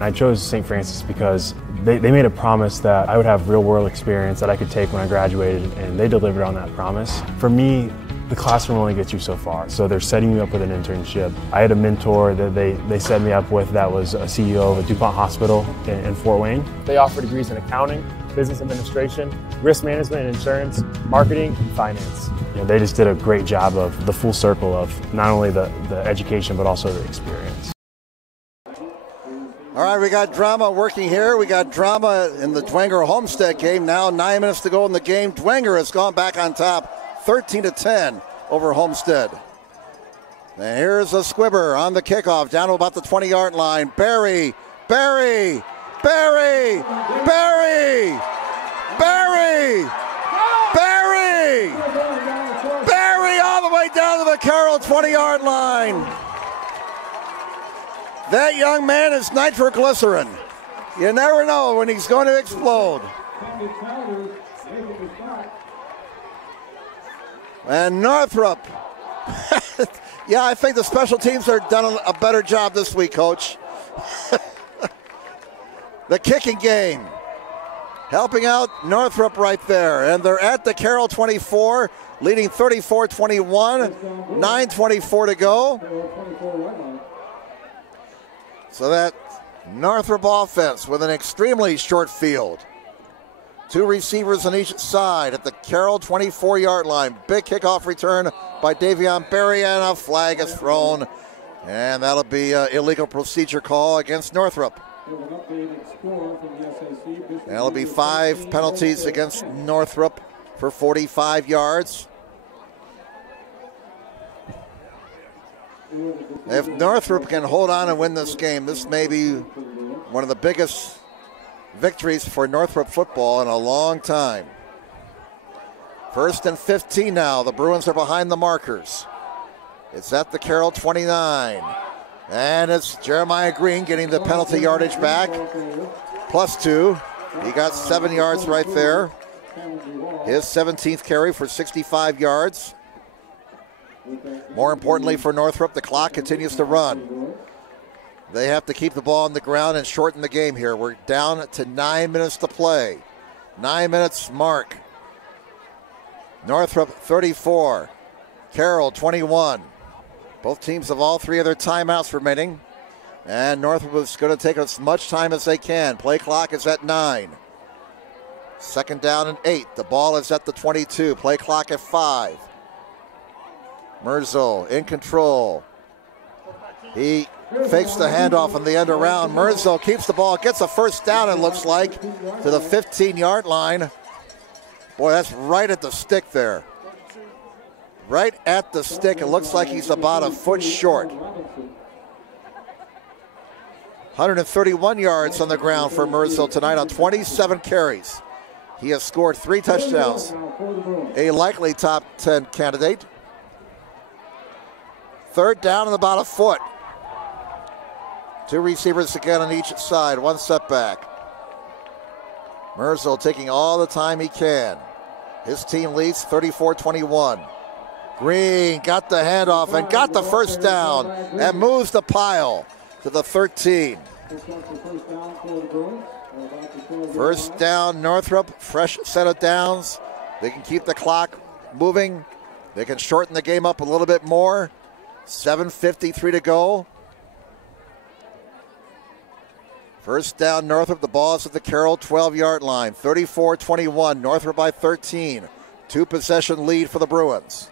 I chose St. Francis because they made a promise that I would have real-world experience that I could take when I graduated, and they delivered on that promise. For me, the classroom only gets you so far, so they're setting me up with an internship. I had a mentor that they set me up with that was a CEO of a DuPont hospital in Fort Wayne. They offer degrees in accounting, business administration, risk management and insurance, marketing, and finance. You know, they just did a great job of the full circle of not only the education but also the experience. All right, we got drama working here. We got drama in the Dwenger-Homestead game. Now 9 minutes to go in the game. Dwenger has gone back on top, 13-10 over Homestead. And here's a squibber on the kickoff, down to about the 20-yard line. Barry all the way down to the Carroll 20-yard line. That young man is nitroglycerin. You never know when he's going to explode. And Northrop. Yeah, I think the special teams are done a better job this week, Coach. The kicking game. Helping out Northrop right there. And they're at the Carroll 24, leading 34-21. 9:24 to go. So that Northrop offense with an extremely short field. 2 receivers on each side at the Carroll 24-yard line. Big kickoff return by Davion Berry, and a flag is thrown. And that'll be an illegal procedure call against Northrop. That'll be 5 penalties against Northrop for 45 yards. If Northrop can hold on and win this game, this may be one of the biggest victories for Northrop football in a long time. 1st and 15 now. The Bruins are behind the markers. It's at the Carroll 29. And it's Jeremiah Green getting the penalty yardage back. +2. He got 7 yards right there. His 17th carry for 65 yards. More importantly for Northrop, the clock continues to run. They have to keep the ball on the ground and shorten the game here. We're down to 9 minutes to play. 9 minutes mark. Northrop 34, Carroll 21. Both teams have all 3 of their timeouts remaining. And Northrop is going to take as much time as they can. Play clock is at 9. 2nd down and 8. The ball is at the 22. Play clock at 5. Merzo in control. He fakes the handoff on the end around. Merzo keeps the ball, gets a first down, it looks like, to the 15-yard line. Boy, that's right at the stick there. Right at the stick. It looks like he's about a foot short. 131 yards on the ground for Merzo tonight on 27 carries. He has scored 3 touchdowns. A likely top 10 candidate. 3rd down and about a foot. 2 receivers again on each side, 1 setback. Merzel taking all the time he can. His team leads 34-21. Green got the handoff and got the first down and moves the pile to the 13. First down, Northrop, fresh set of downs. They can keep the clock moving. They can shorten the game up a little bit more. 7:53 to go. First down, Northrop. The ball is at the Carroll 12-yard line. 34-21, Northrop by 13. 2-possession lead for the Bruins.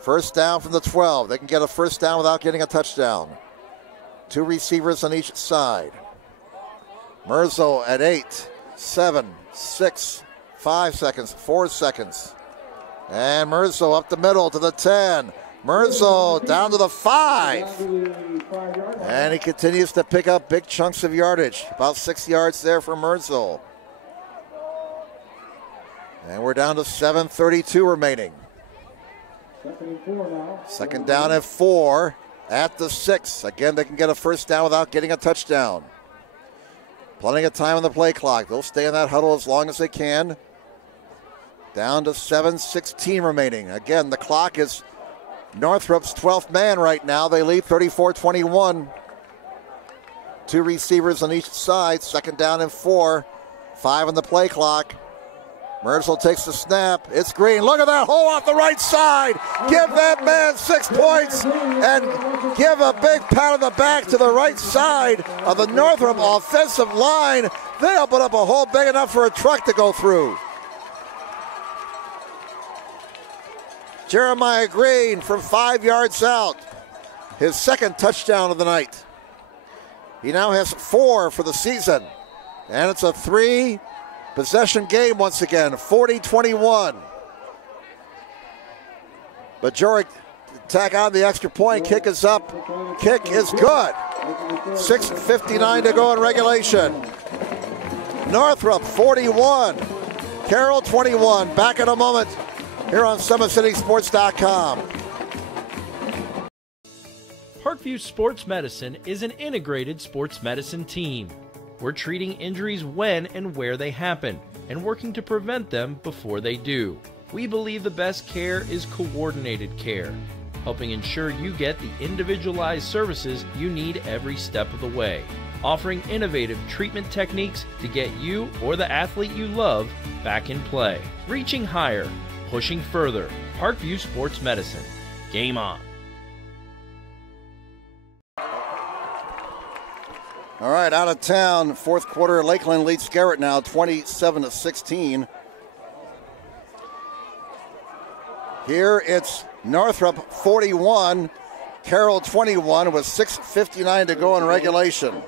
First down from the 12. They can get a first down without getting a touchdown. 2 receivers on each side. Merzel at 8, 7, 6, 5 seconds, 4 seconds. And Merzel up the middle to the 10. Merzel down to the 5. And he continues to pick up big chunks of yardage. About 6 yards there for Merzel. And we're down to 7:32 remaining. Second down at 4 at the 6. Again, they can get a first down without getting a touchdown. Plenty of time on the play clock. They'll stay in that huddle as long as they can. Down to 7:16 remaining. Again, the clock is Northrop's 12th man right now. They lead 34-21. 2 receivers on each side. Second down and 4. 5 on the play clock. Merzel takes the snap. It's Green. Look at that hole off the right side. Give that man 6 points and give a big pat on the back to the right side of the Northrop offensive line. They open up a hole big enough for a truck to go through. Jeremiah Green from 5 yards out. His 2nd touchdown of the night. He now has 4 for the season. And it's a 3-possession game once again, 40-21. But Bajorek tack on the extra point. Kick is up. Kick is good. 6:59 to go in regulation. Northrop 41. Carroll 21. Back in a moment here on SummitCitySports.com. Parkview Sports Medicine is an integrated sports medicine team. We're treating injuries when and where they happen and working to prevent them before they do. We believe the best care is coordinated care, helping ensure you get the individualized services you need every step of the way, offering innovative treatment techniques to get you or the athlete you love back in play. Reaching higher, pushing further. Parkview Sports Medicine. Game on. All right, out of town, 4th quarter. Lakeland leads Garrett now 27-16. Here it's Northrop 41, Carroll 21 with 6:59 to go in regulation.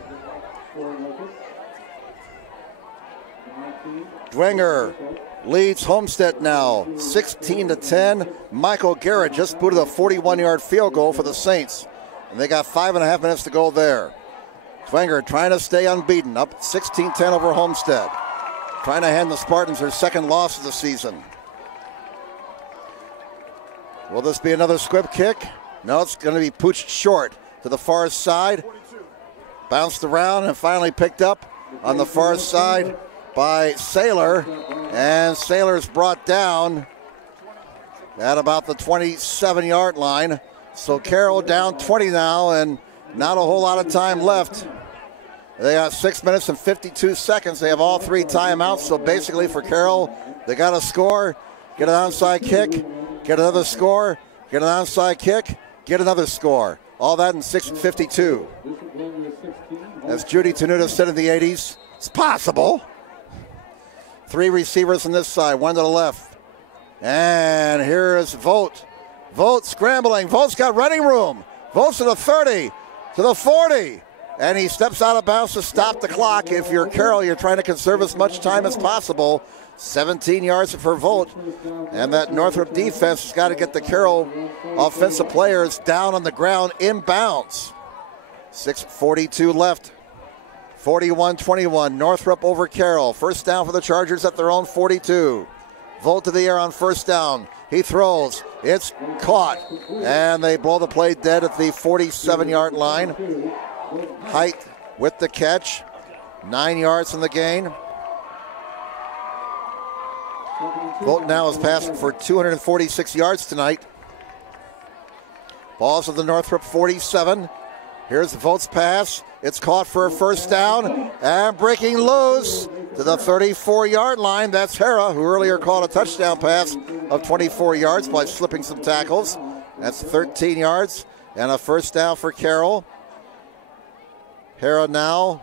Dwenger leads Homestead now 16-10. Michael Garrett just booted a 41-yard field goal for the Saints, and they got 5.5 minutes to go there. Dwenger trying to stay unbeaten, up 16-10 over Homestead. Trying to hand the Spartans their 2nd loss of the season. Will this be another squib kick? No, it's going to be pooched short to the far side. Bounced around and finally picked up on the far side by Saylor. And Saylor's brought down at about the 27-yard line. So Carroll down 20 now, and not a whole lot of time left. They got 6 minutes and 52 seconds. They have all 3 timeouts. So basically for Carroll, they got to score, get an onside kick, get another score, get an onside kick, get another score. All that in 6:52. As Judy Tenuta said in the 80s, it's possible. 3 receivers on this side, 1 to the left. And here is Vogt. Vogt scrambling. Vogt's got running room. Vogt's to the 30, to the 40. And he steps out of bounds to stop the clock. If you're Carroll, you're trying to conserve as much time as possible. 17 yards for Vogt. And that Northrop defense has got to get the Carroll offensive players down on the ground in bounds. 6:42 left. 41-21, Northrop over Carroll. First down for the Chargers at their own 42. Volt to the air on first down. He throws. It's caught. And they blow the play dead at the 47-yard line. Height with the catch. 9 yards from the gain. Volt now is passing for 246 yards tonight. Balls of the Northrop 47. Here's Volt's pass. It's caught for a first down. And breaking loose to the 34-yard line. That's Hera, who earlier caught a touchdown pass of 24 yards by slipping some tackles. That's 13 yards and a first down for Carroll. Hera now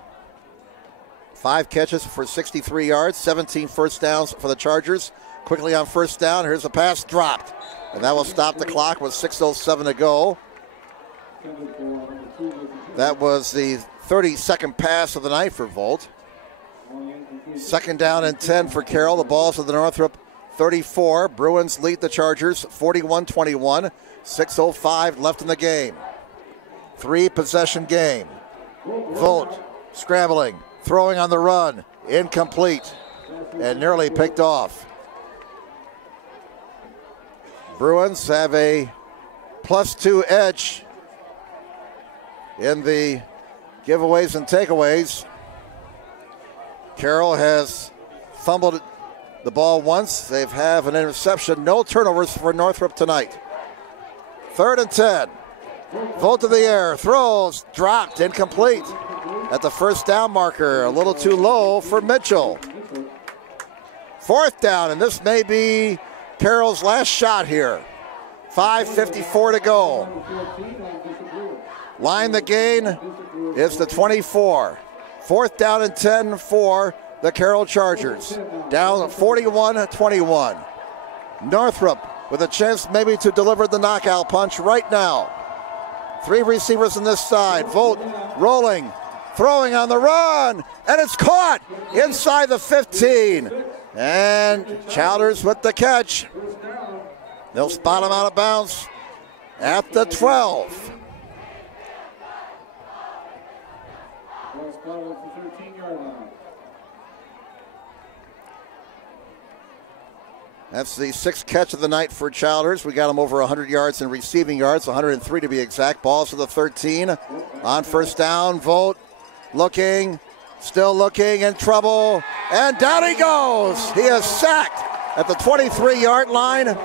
5 catches for 63 yards, 17 first downs for the Chargers. Quickly on first down, here's a pass dropped. And that will stop the clock with 6:07 to go. That was the 32nd pass of the night for Volt. Second down and 10 for Carroll. The ball's of the Northrop 34. Bruins lead the Chargers 41-21. 6:05 left in the game. 3-possession game. Volt scrambling, throwing on the run, incomplete, and nearly picked off. Bruins have a +2 edge in the giveaways and takeaways. Carroll has fumbled the ball once. They have an interception. No turnovers for Northrop tonight. 3rd and 10. Volt to the air, throws, dropped, incomplete. At the first down marker, a little too low for Mitchell. 4th down, and this may be Carroll's last shot here. 5:54 to go. Line the gain is the 24. 4th down and 10 for the Carroll Chargers. Down 41-21. Northrop with a chance maybe to deliver the knockout punch right now. 3 receivers on this side. Volt rolling, throwing on the run, and it's caught inside the 15. And Chowders with the catch. They'll spot him out of bounds at the 12. That's the 6th catch of the night for Chowders. We got him over 100 yards in receiving yards, 103 to be exact. Balls to the 13. On first down, Volt looking, still looking, in trouble, and down he goes. He is sacked at the 23-yard line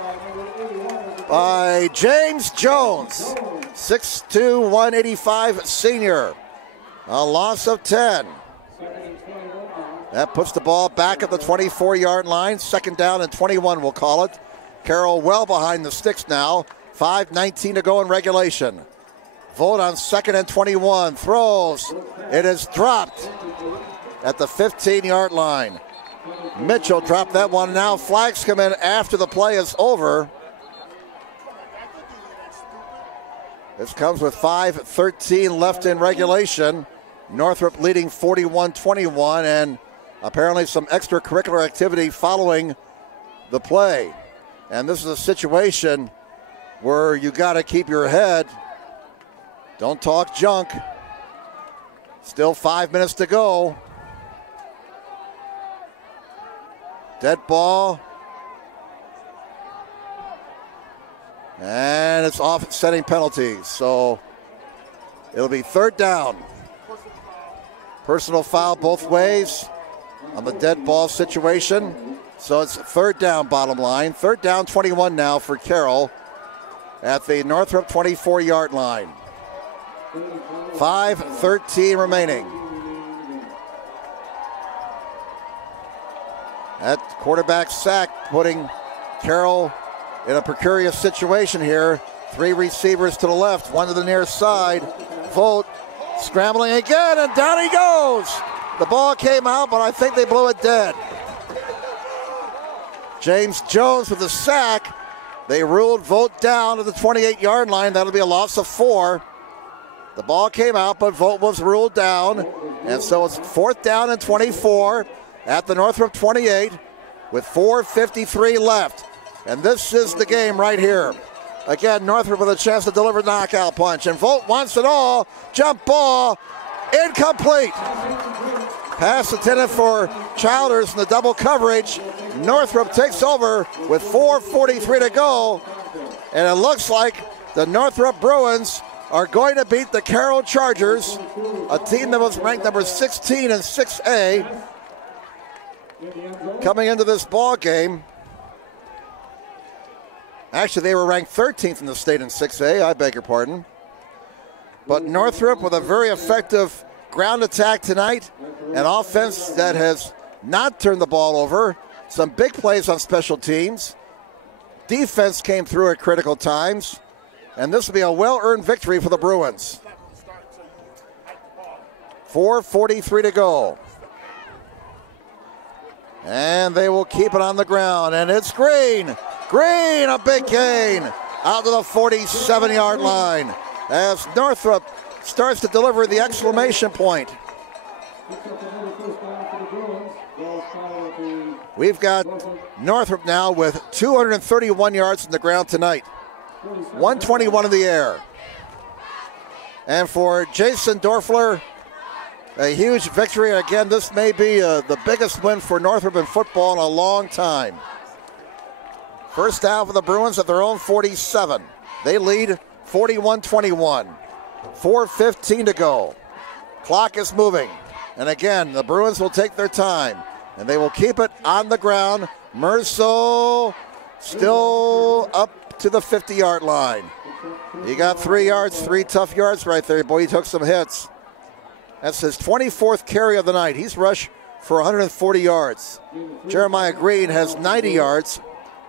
by James Jones, 6'2", 185 senior. A loss of 10. That puts the ball back at the 24-yard line. 2nd down and 21, we'll call it. Carroll well behind the sticks now. 5:19 to go in regulation. Volt on 2nd and 21. Throws. It is dropped at the 15-yard line. Mitchell dropped that one. Now flags come in after the play is over. This comes with 5:13 left in regulation. Northrop leading 41-21, and apparently some extracurricular activity following the play. And this is a situation where you got to keep your head. Don't talk junk. Still 5 minutes to go. Dead ball. And it's offsetting penalties. So it'll be 3rd down. Personal foul both ways on the dead ball situation. So it's 3rd down, bottom line. 3rd down, 21 now for Carroll at the Northrop 24-yard line. 5:13 remaining. That quarterback sack putting Carroll in a precarious situation here. 3 receivers to the left, 1 to the near side. Volt scrambling again, and down he goes. The ball came out, but I think they blew it dead. James Jones with the sack. They ruled Volt down to the 28-yard line. That'll be a loss of 4. The ball came out, but Volt was ruled down. And so it's 4th down and 24 at the Northrop 28 with 4:53 left. And this is the game right here. Again, Northrop with a chance to deliver the knockout punch. And Volt wants it all. Jump ball. Incomplete. Pass intended for Childers in the double coverage. Northrop takes over with 4:43 to go. And it looks like the Northrop Bruins are going to beat the Carroll Chargers, a team that was ranked number 16 in 6A. Coming into this ball game. Actually, they were ranked 13th in the state in 6A, I beg your pardon. But Northrop with a very effective ground attack tonight, an offense that has not turned the ball over, some big plays on special teams. Defense came through at critical times, and this will be a well-earned victory for the Bruins. 4:43 to go. And they will keep it on the ground, and it's Green. Green, a big gain out to the 47-yard line as Northrop starts to deliver the exclamation point. We've got Northrop now with 231 yards on the ground tonight, 121 in the air. And for Jason Dorfler, a huge victory. Again, this may be the biggest win for Northrop in football in a long time. First down for the Bruins at their own 47. They lead 41-21. 4:15 to go. Clock is moving. And again, the Bruins will take their time. And they will keep it on the ground. Merso still up to the 50-yard line. He got 3 yards, 3 tough yards right there. Boy, he took some hits. That's his 24th carry of the night. He's rushed for 140 yards. Jeremiah Green has 90 yards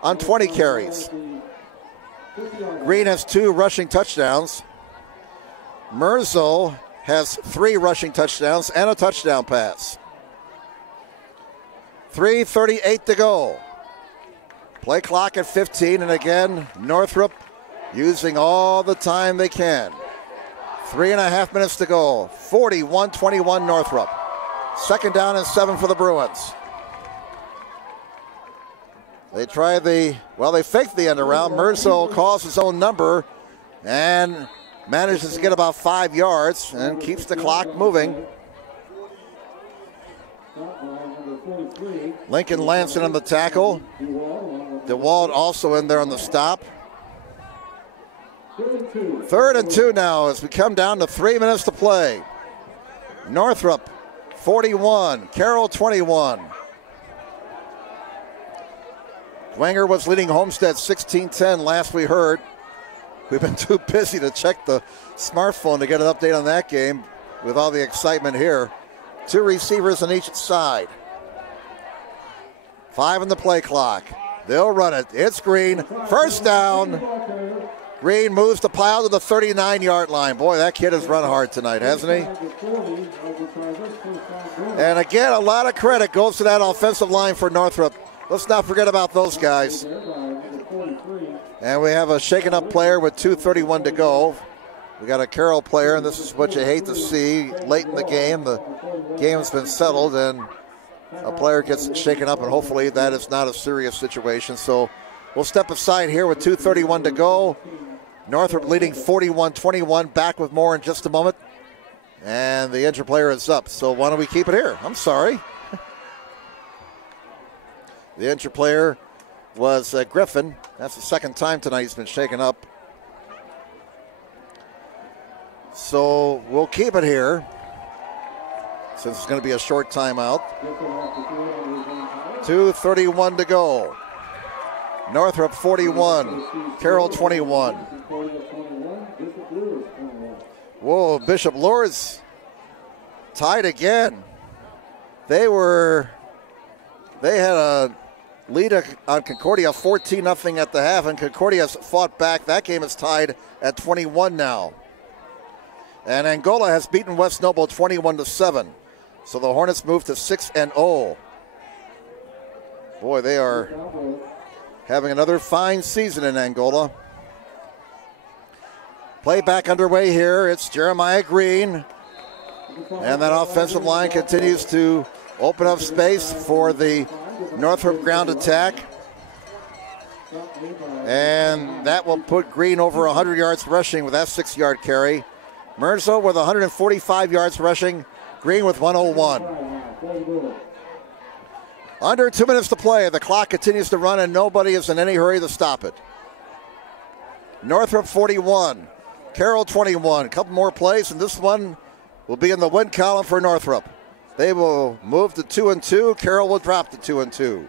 on 20 carries. Green has 2 rushing touchdowns. Merzo has 3 rushing touchdowns and a touchdown pass. 3:38 to go. Play clock at 15, and again, Northrop using all the time they can. 3.5 minutes to go. 41-21 Northrop. Second down and 7 for the Bruins. They try they faked the end around. Merzo calls his own number and manages to get about 5 yards and keeps the clock moving. Lincoln Lanson on the tackle. DeWald also in there on the stop. 3rd and 2 now as we come down to 3 minutes to play. Northrop 41, Carroll 21. Wenger was leading Homestead 16-10 last we heard. We've been too busy to check the smartphone to get an update on that game with all the excitement here. 2 receivers on each side. 5 on the play clock. They'll run it. It's Green. First down. Green moves the pile to the 39-yard line. Boy, that kid has run hard tonight, hasn't he? And again, a lot of credit goes to that offensive line for Northrop. Let's not forget about those guys. And we have a shaken up player with 2:31 to go. We got a Carroll player, and this is what you hate to see late in the game. The game's been settled, and a player gets shaken up, and hopefully that is not a serious situation. So we'll step aside here with 2:31 to go. Northrop leading 41-21. Back with more in just a moment. And the injured player is up, so why don't we keep it here? I'm sorry. The injured player was Griffin. That's the second time tonight he's been shaken up. So we'll keep it here since it's going to be a short timeout. 2:31 to go. Northrop 41, Carroll 21. Whoa, Bishop Lourdes tied again. They had a lead on Concordia 14-0 at the half, and Concordia's fought back. That game is tied at 21 now. And Angola has beaten West Noble 21-7. So the Hornets move to 6-0. Boy, they are having another fine season in Angola. Play back underway here. It's Jeremiah Green. And that offensive line continues to open up space for the Northrop ground attack. And that will put Green over 100 yards rushing with that 6-yard carry. Merzo with 145 yards rushing. Green with 101. Under 2 minutes to play. The clock continues to run and nobody is in any hurry to stop it. Northrop 41. Carroll 21. A couple more plays and this one will be in the win column for Northrop. They will move to 2-2. Carroll will drop to 2-2.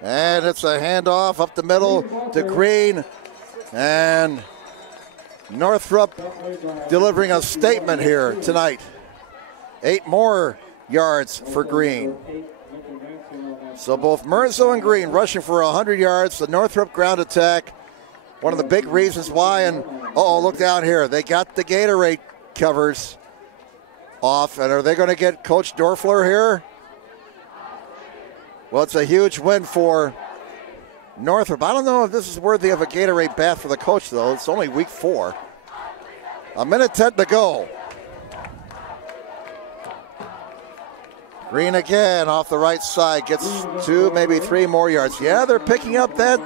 And it's a handoff up the middle to Green. And Northrop delivering a statement here tonight. 8 more yards for Green. So both Merzo and Green rushing for 100 yards. The Northrop ground attack, one of the big reasons why. And look down here. They got the Gatorade covers off. And are they going to get Coach Dorfler here? Well, it's a huge win for Northrop. I don't know if this is worthy of a Gatorade bath for the coach, though. It's only week 4. 1:10 to go. Green again off the right side. Gets 2, maybe 3 more yards. Yeah, they're picking up that.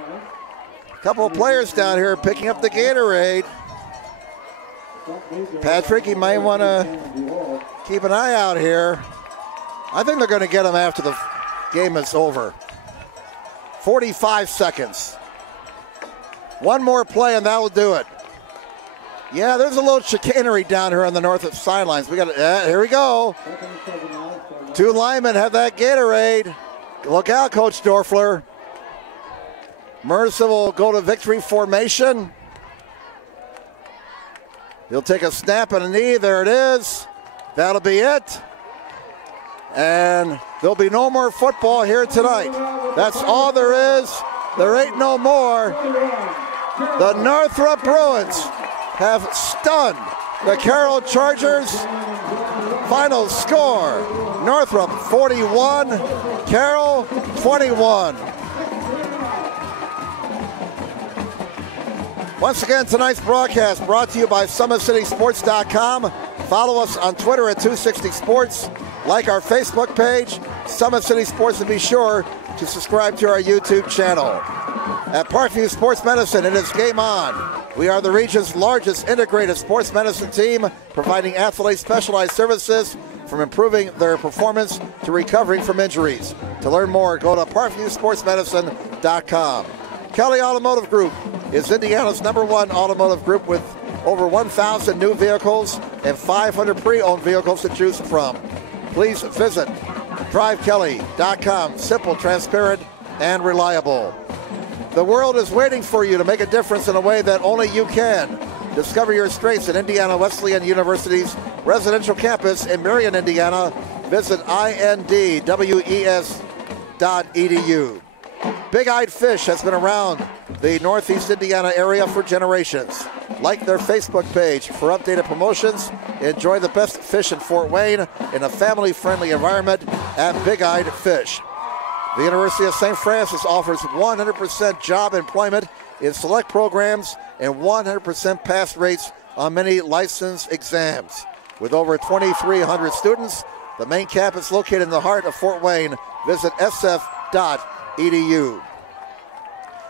Couple of players down here picking up the Gatorade. Patrick, you might want to keep an eye out here. I think they're going to get him after the game is over. 45 seconds. One more play and that will do it. Yeah, there's a little chicanery down here on the Northrop sidelines. We got here we go. 2 linemen have that Gatorade. Look out, Coach Dorfler. Mercer will go to victory formation. He'll take a snap and a knee. There it is. That'll be it. And there'll be no more football here tonight. That's all there is. There ain't no more. The Northrop Bruins have stunned the Carroll Chargers. Final score, Northrop 41, Carroll 21. Once again, tonight's broadcast brought to you by SummitCitySports.com. Follow us on Twitter at 260sports. Like our Facebook page, Summit City Sports, and be sure to subscribe to our YouTube channel. At Parkview Sports Medicine, it is game on. We are the region's largest integrated sports medicine team, providing athletes specialized services from improving their performance to recovering from injuries. To learn more, go to ParkviewSportsMedicine.com. Kelly Automotive Group is Indiana's #1 automotive group with over 1,000 new vehicles and 500 pre-owned vehicles to choose from. Please visit DriveKelly.com. Simple, transparent, and reliable. The world is waiting for you to make a difference in a way that only you can. Discover your strengths at Indiana Wesleyan University's residential campus in Marion, Indiana. Visit indwes.edu. Big-Eyed Fish has been around the Northeast Indiana area for generations. Like their Facebook page for updated promotions. Enjoy the best fish in Fort Wayne in a family-friendly environment at Big-Eyed Fish. The University of St. Francis offers 100% job employment in select programs and 100% pass rates on many license exams. With over 2,300 students, the main campus is located in the heart of Fort Wayne. Visit sf.edu.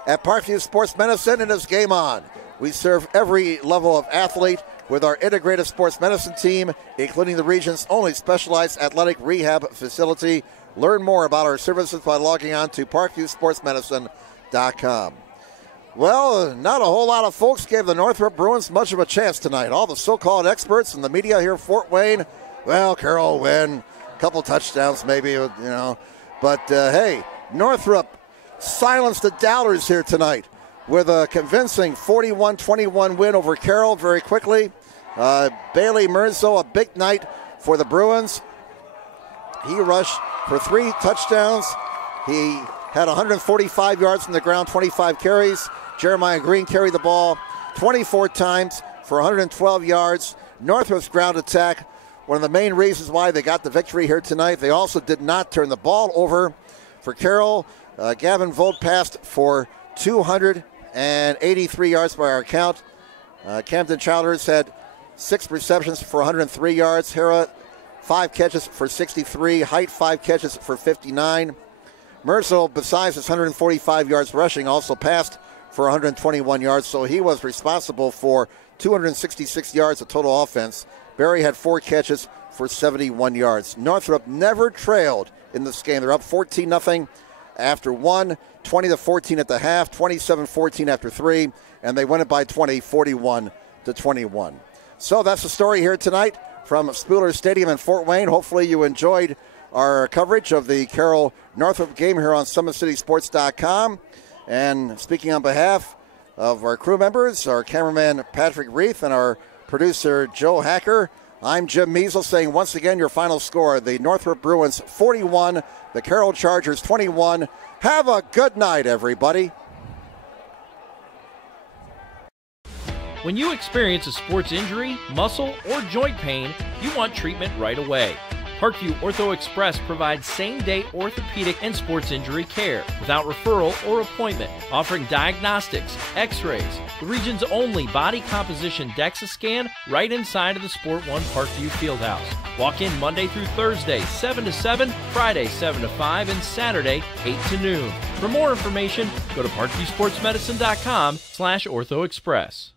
At Parkview Sports Medicine, it is game on. We serve every level of athlete with our integrated sports medicine team, including the region's only specialized athletic rehab facility. Learn more about our services by logging on to ParkviewSportsMedicine.com. Well, not a whole lot of folks gave the Northrop Bruins much of a chance tonight. All the so-called experts and the media here in Fort Wayne, well, Carroll will win, a couple touchdowns maybe, you know. But, hey, Northrop silenced the doubters here tonight with a convincing 41-21 win over Carroll very quickly. Bailey Merzo, a big night for the Bruins. He rushed for 3 touchdowns. He had 145 yards from the ground, 25 carries. Jeremiah Green carried the ball 24 times for 112 yards. Northrop's ground attack, one of the main reasons why they got the victory here tonight. They also did not turn the ball over. For Carroll, Gavin Vogt passed for 283 yards by our count. Camden Childers had 6 receptions for 103 yards. Hera, 5 catches for 63. Height, 5 catches for 59. Merzel, besides his 145 yards rushing, also passed for 121 yards, so he was responsible for 266 yards of total offense. Barry had 4 catches for 71 yards. Northrop never trailed in this game. They're up 14-0 after 1, 20-14 at the half, 27-14 after 3, and they win it by 20, 41-21. So that's the story here tonight from Spooler Stadium in Fort Wayne. Hopefully you enjoyed our coverage of the Carroll Northrop game here on SummitCitySports.com. And speaking on behalf of our crew members, our cameraman Patrick Reith and our producer Joe Hacker, I'm Jim Measle saying once again your final score, the Northrop Bruins 41, the Carroll Chargers 21. Have a good night, everybody. When you experience a sports injury, muscle, or joint pain, you want treatment right away. Parkview Ortho Express provides same-day orthopedic and sports injury care without referral or appointment, offering diagnostics, x-rays, the region's only body composition DEXA scan right inside of the Sport One Parkview Fieldhouse. Walk in Monday through Thursday, 7 to 7, Friday, 7 to 5, and Saturday, 8 to noon. For more information, go to parkviewsportsmedicine.com/orthoexpress.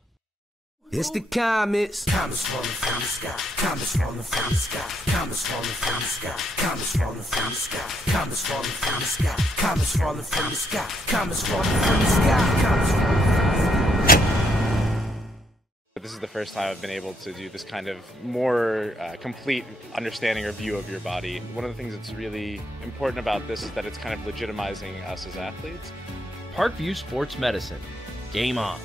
It's the Comets. Comets falling from the sky. Comets falling from the sky. Comets falling from the sky. Comets falling from the sky. Comets falling from the sky. Comets falling from the sky. Comets falling from the sky. Comets falling from the sky. This is the first time I've been able to do this kind of more complete understanding or view of your body. One of the things that's really important about this is that it's kind of legitimizing us as athletes. Parkview Sports Medicine. Game on.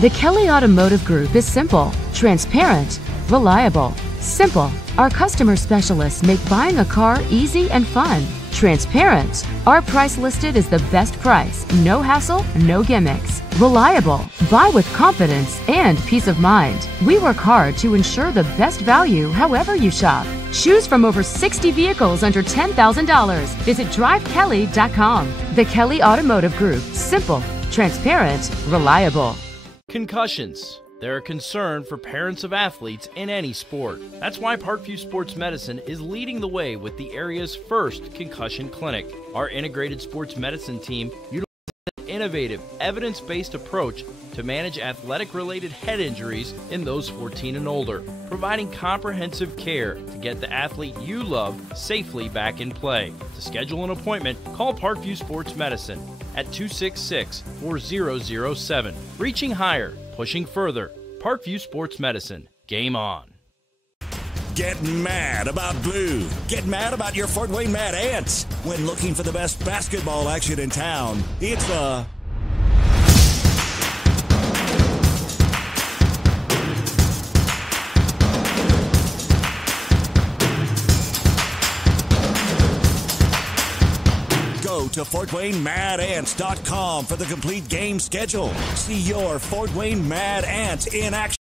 The Kelly Automotive Group is simple, transparent, reliable. Simple. Our customer specialists make buying a car easy and fun. Transparent. Our price listed is the best price. No hassle, no gimmicks. Reliable. Buy with confidence and peace of mind. We work hard to ensure the best value however you shop. Choose from over 60 vehicles under $10,000. Visit drivekelly.com. The Kelly Automotive Group. Simple, transparent, reliable. Concussions. They're a concern for parents of athletes in any sport. That's why Parkview Sports Medicine is leading the way with the area's first concussion clinic. Our integrated sports medicine team utilizes an innovative, evidence-based approach to manage athletic-related head injuries in those 14 and older, providing comprehensive care to get the athlete you love safely back in play. To schedule an appointment, call Parkview Sports Medicine at 266-4007. Reaching higher, pushing further. Parkview Sports Medicine. Game on. Get mad about blue. Get mad about your Fort Wayne Mad Ants. When looking for the best basketball action in town, it's the Go to FortWayneMadAnts.com for the complete game schedule. See your Fort Wayne Mad Ants in action.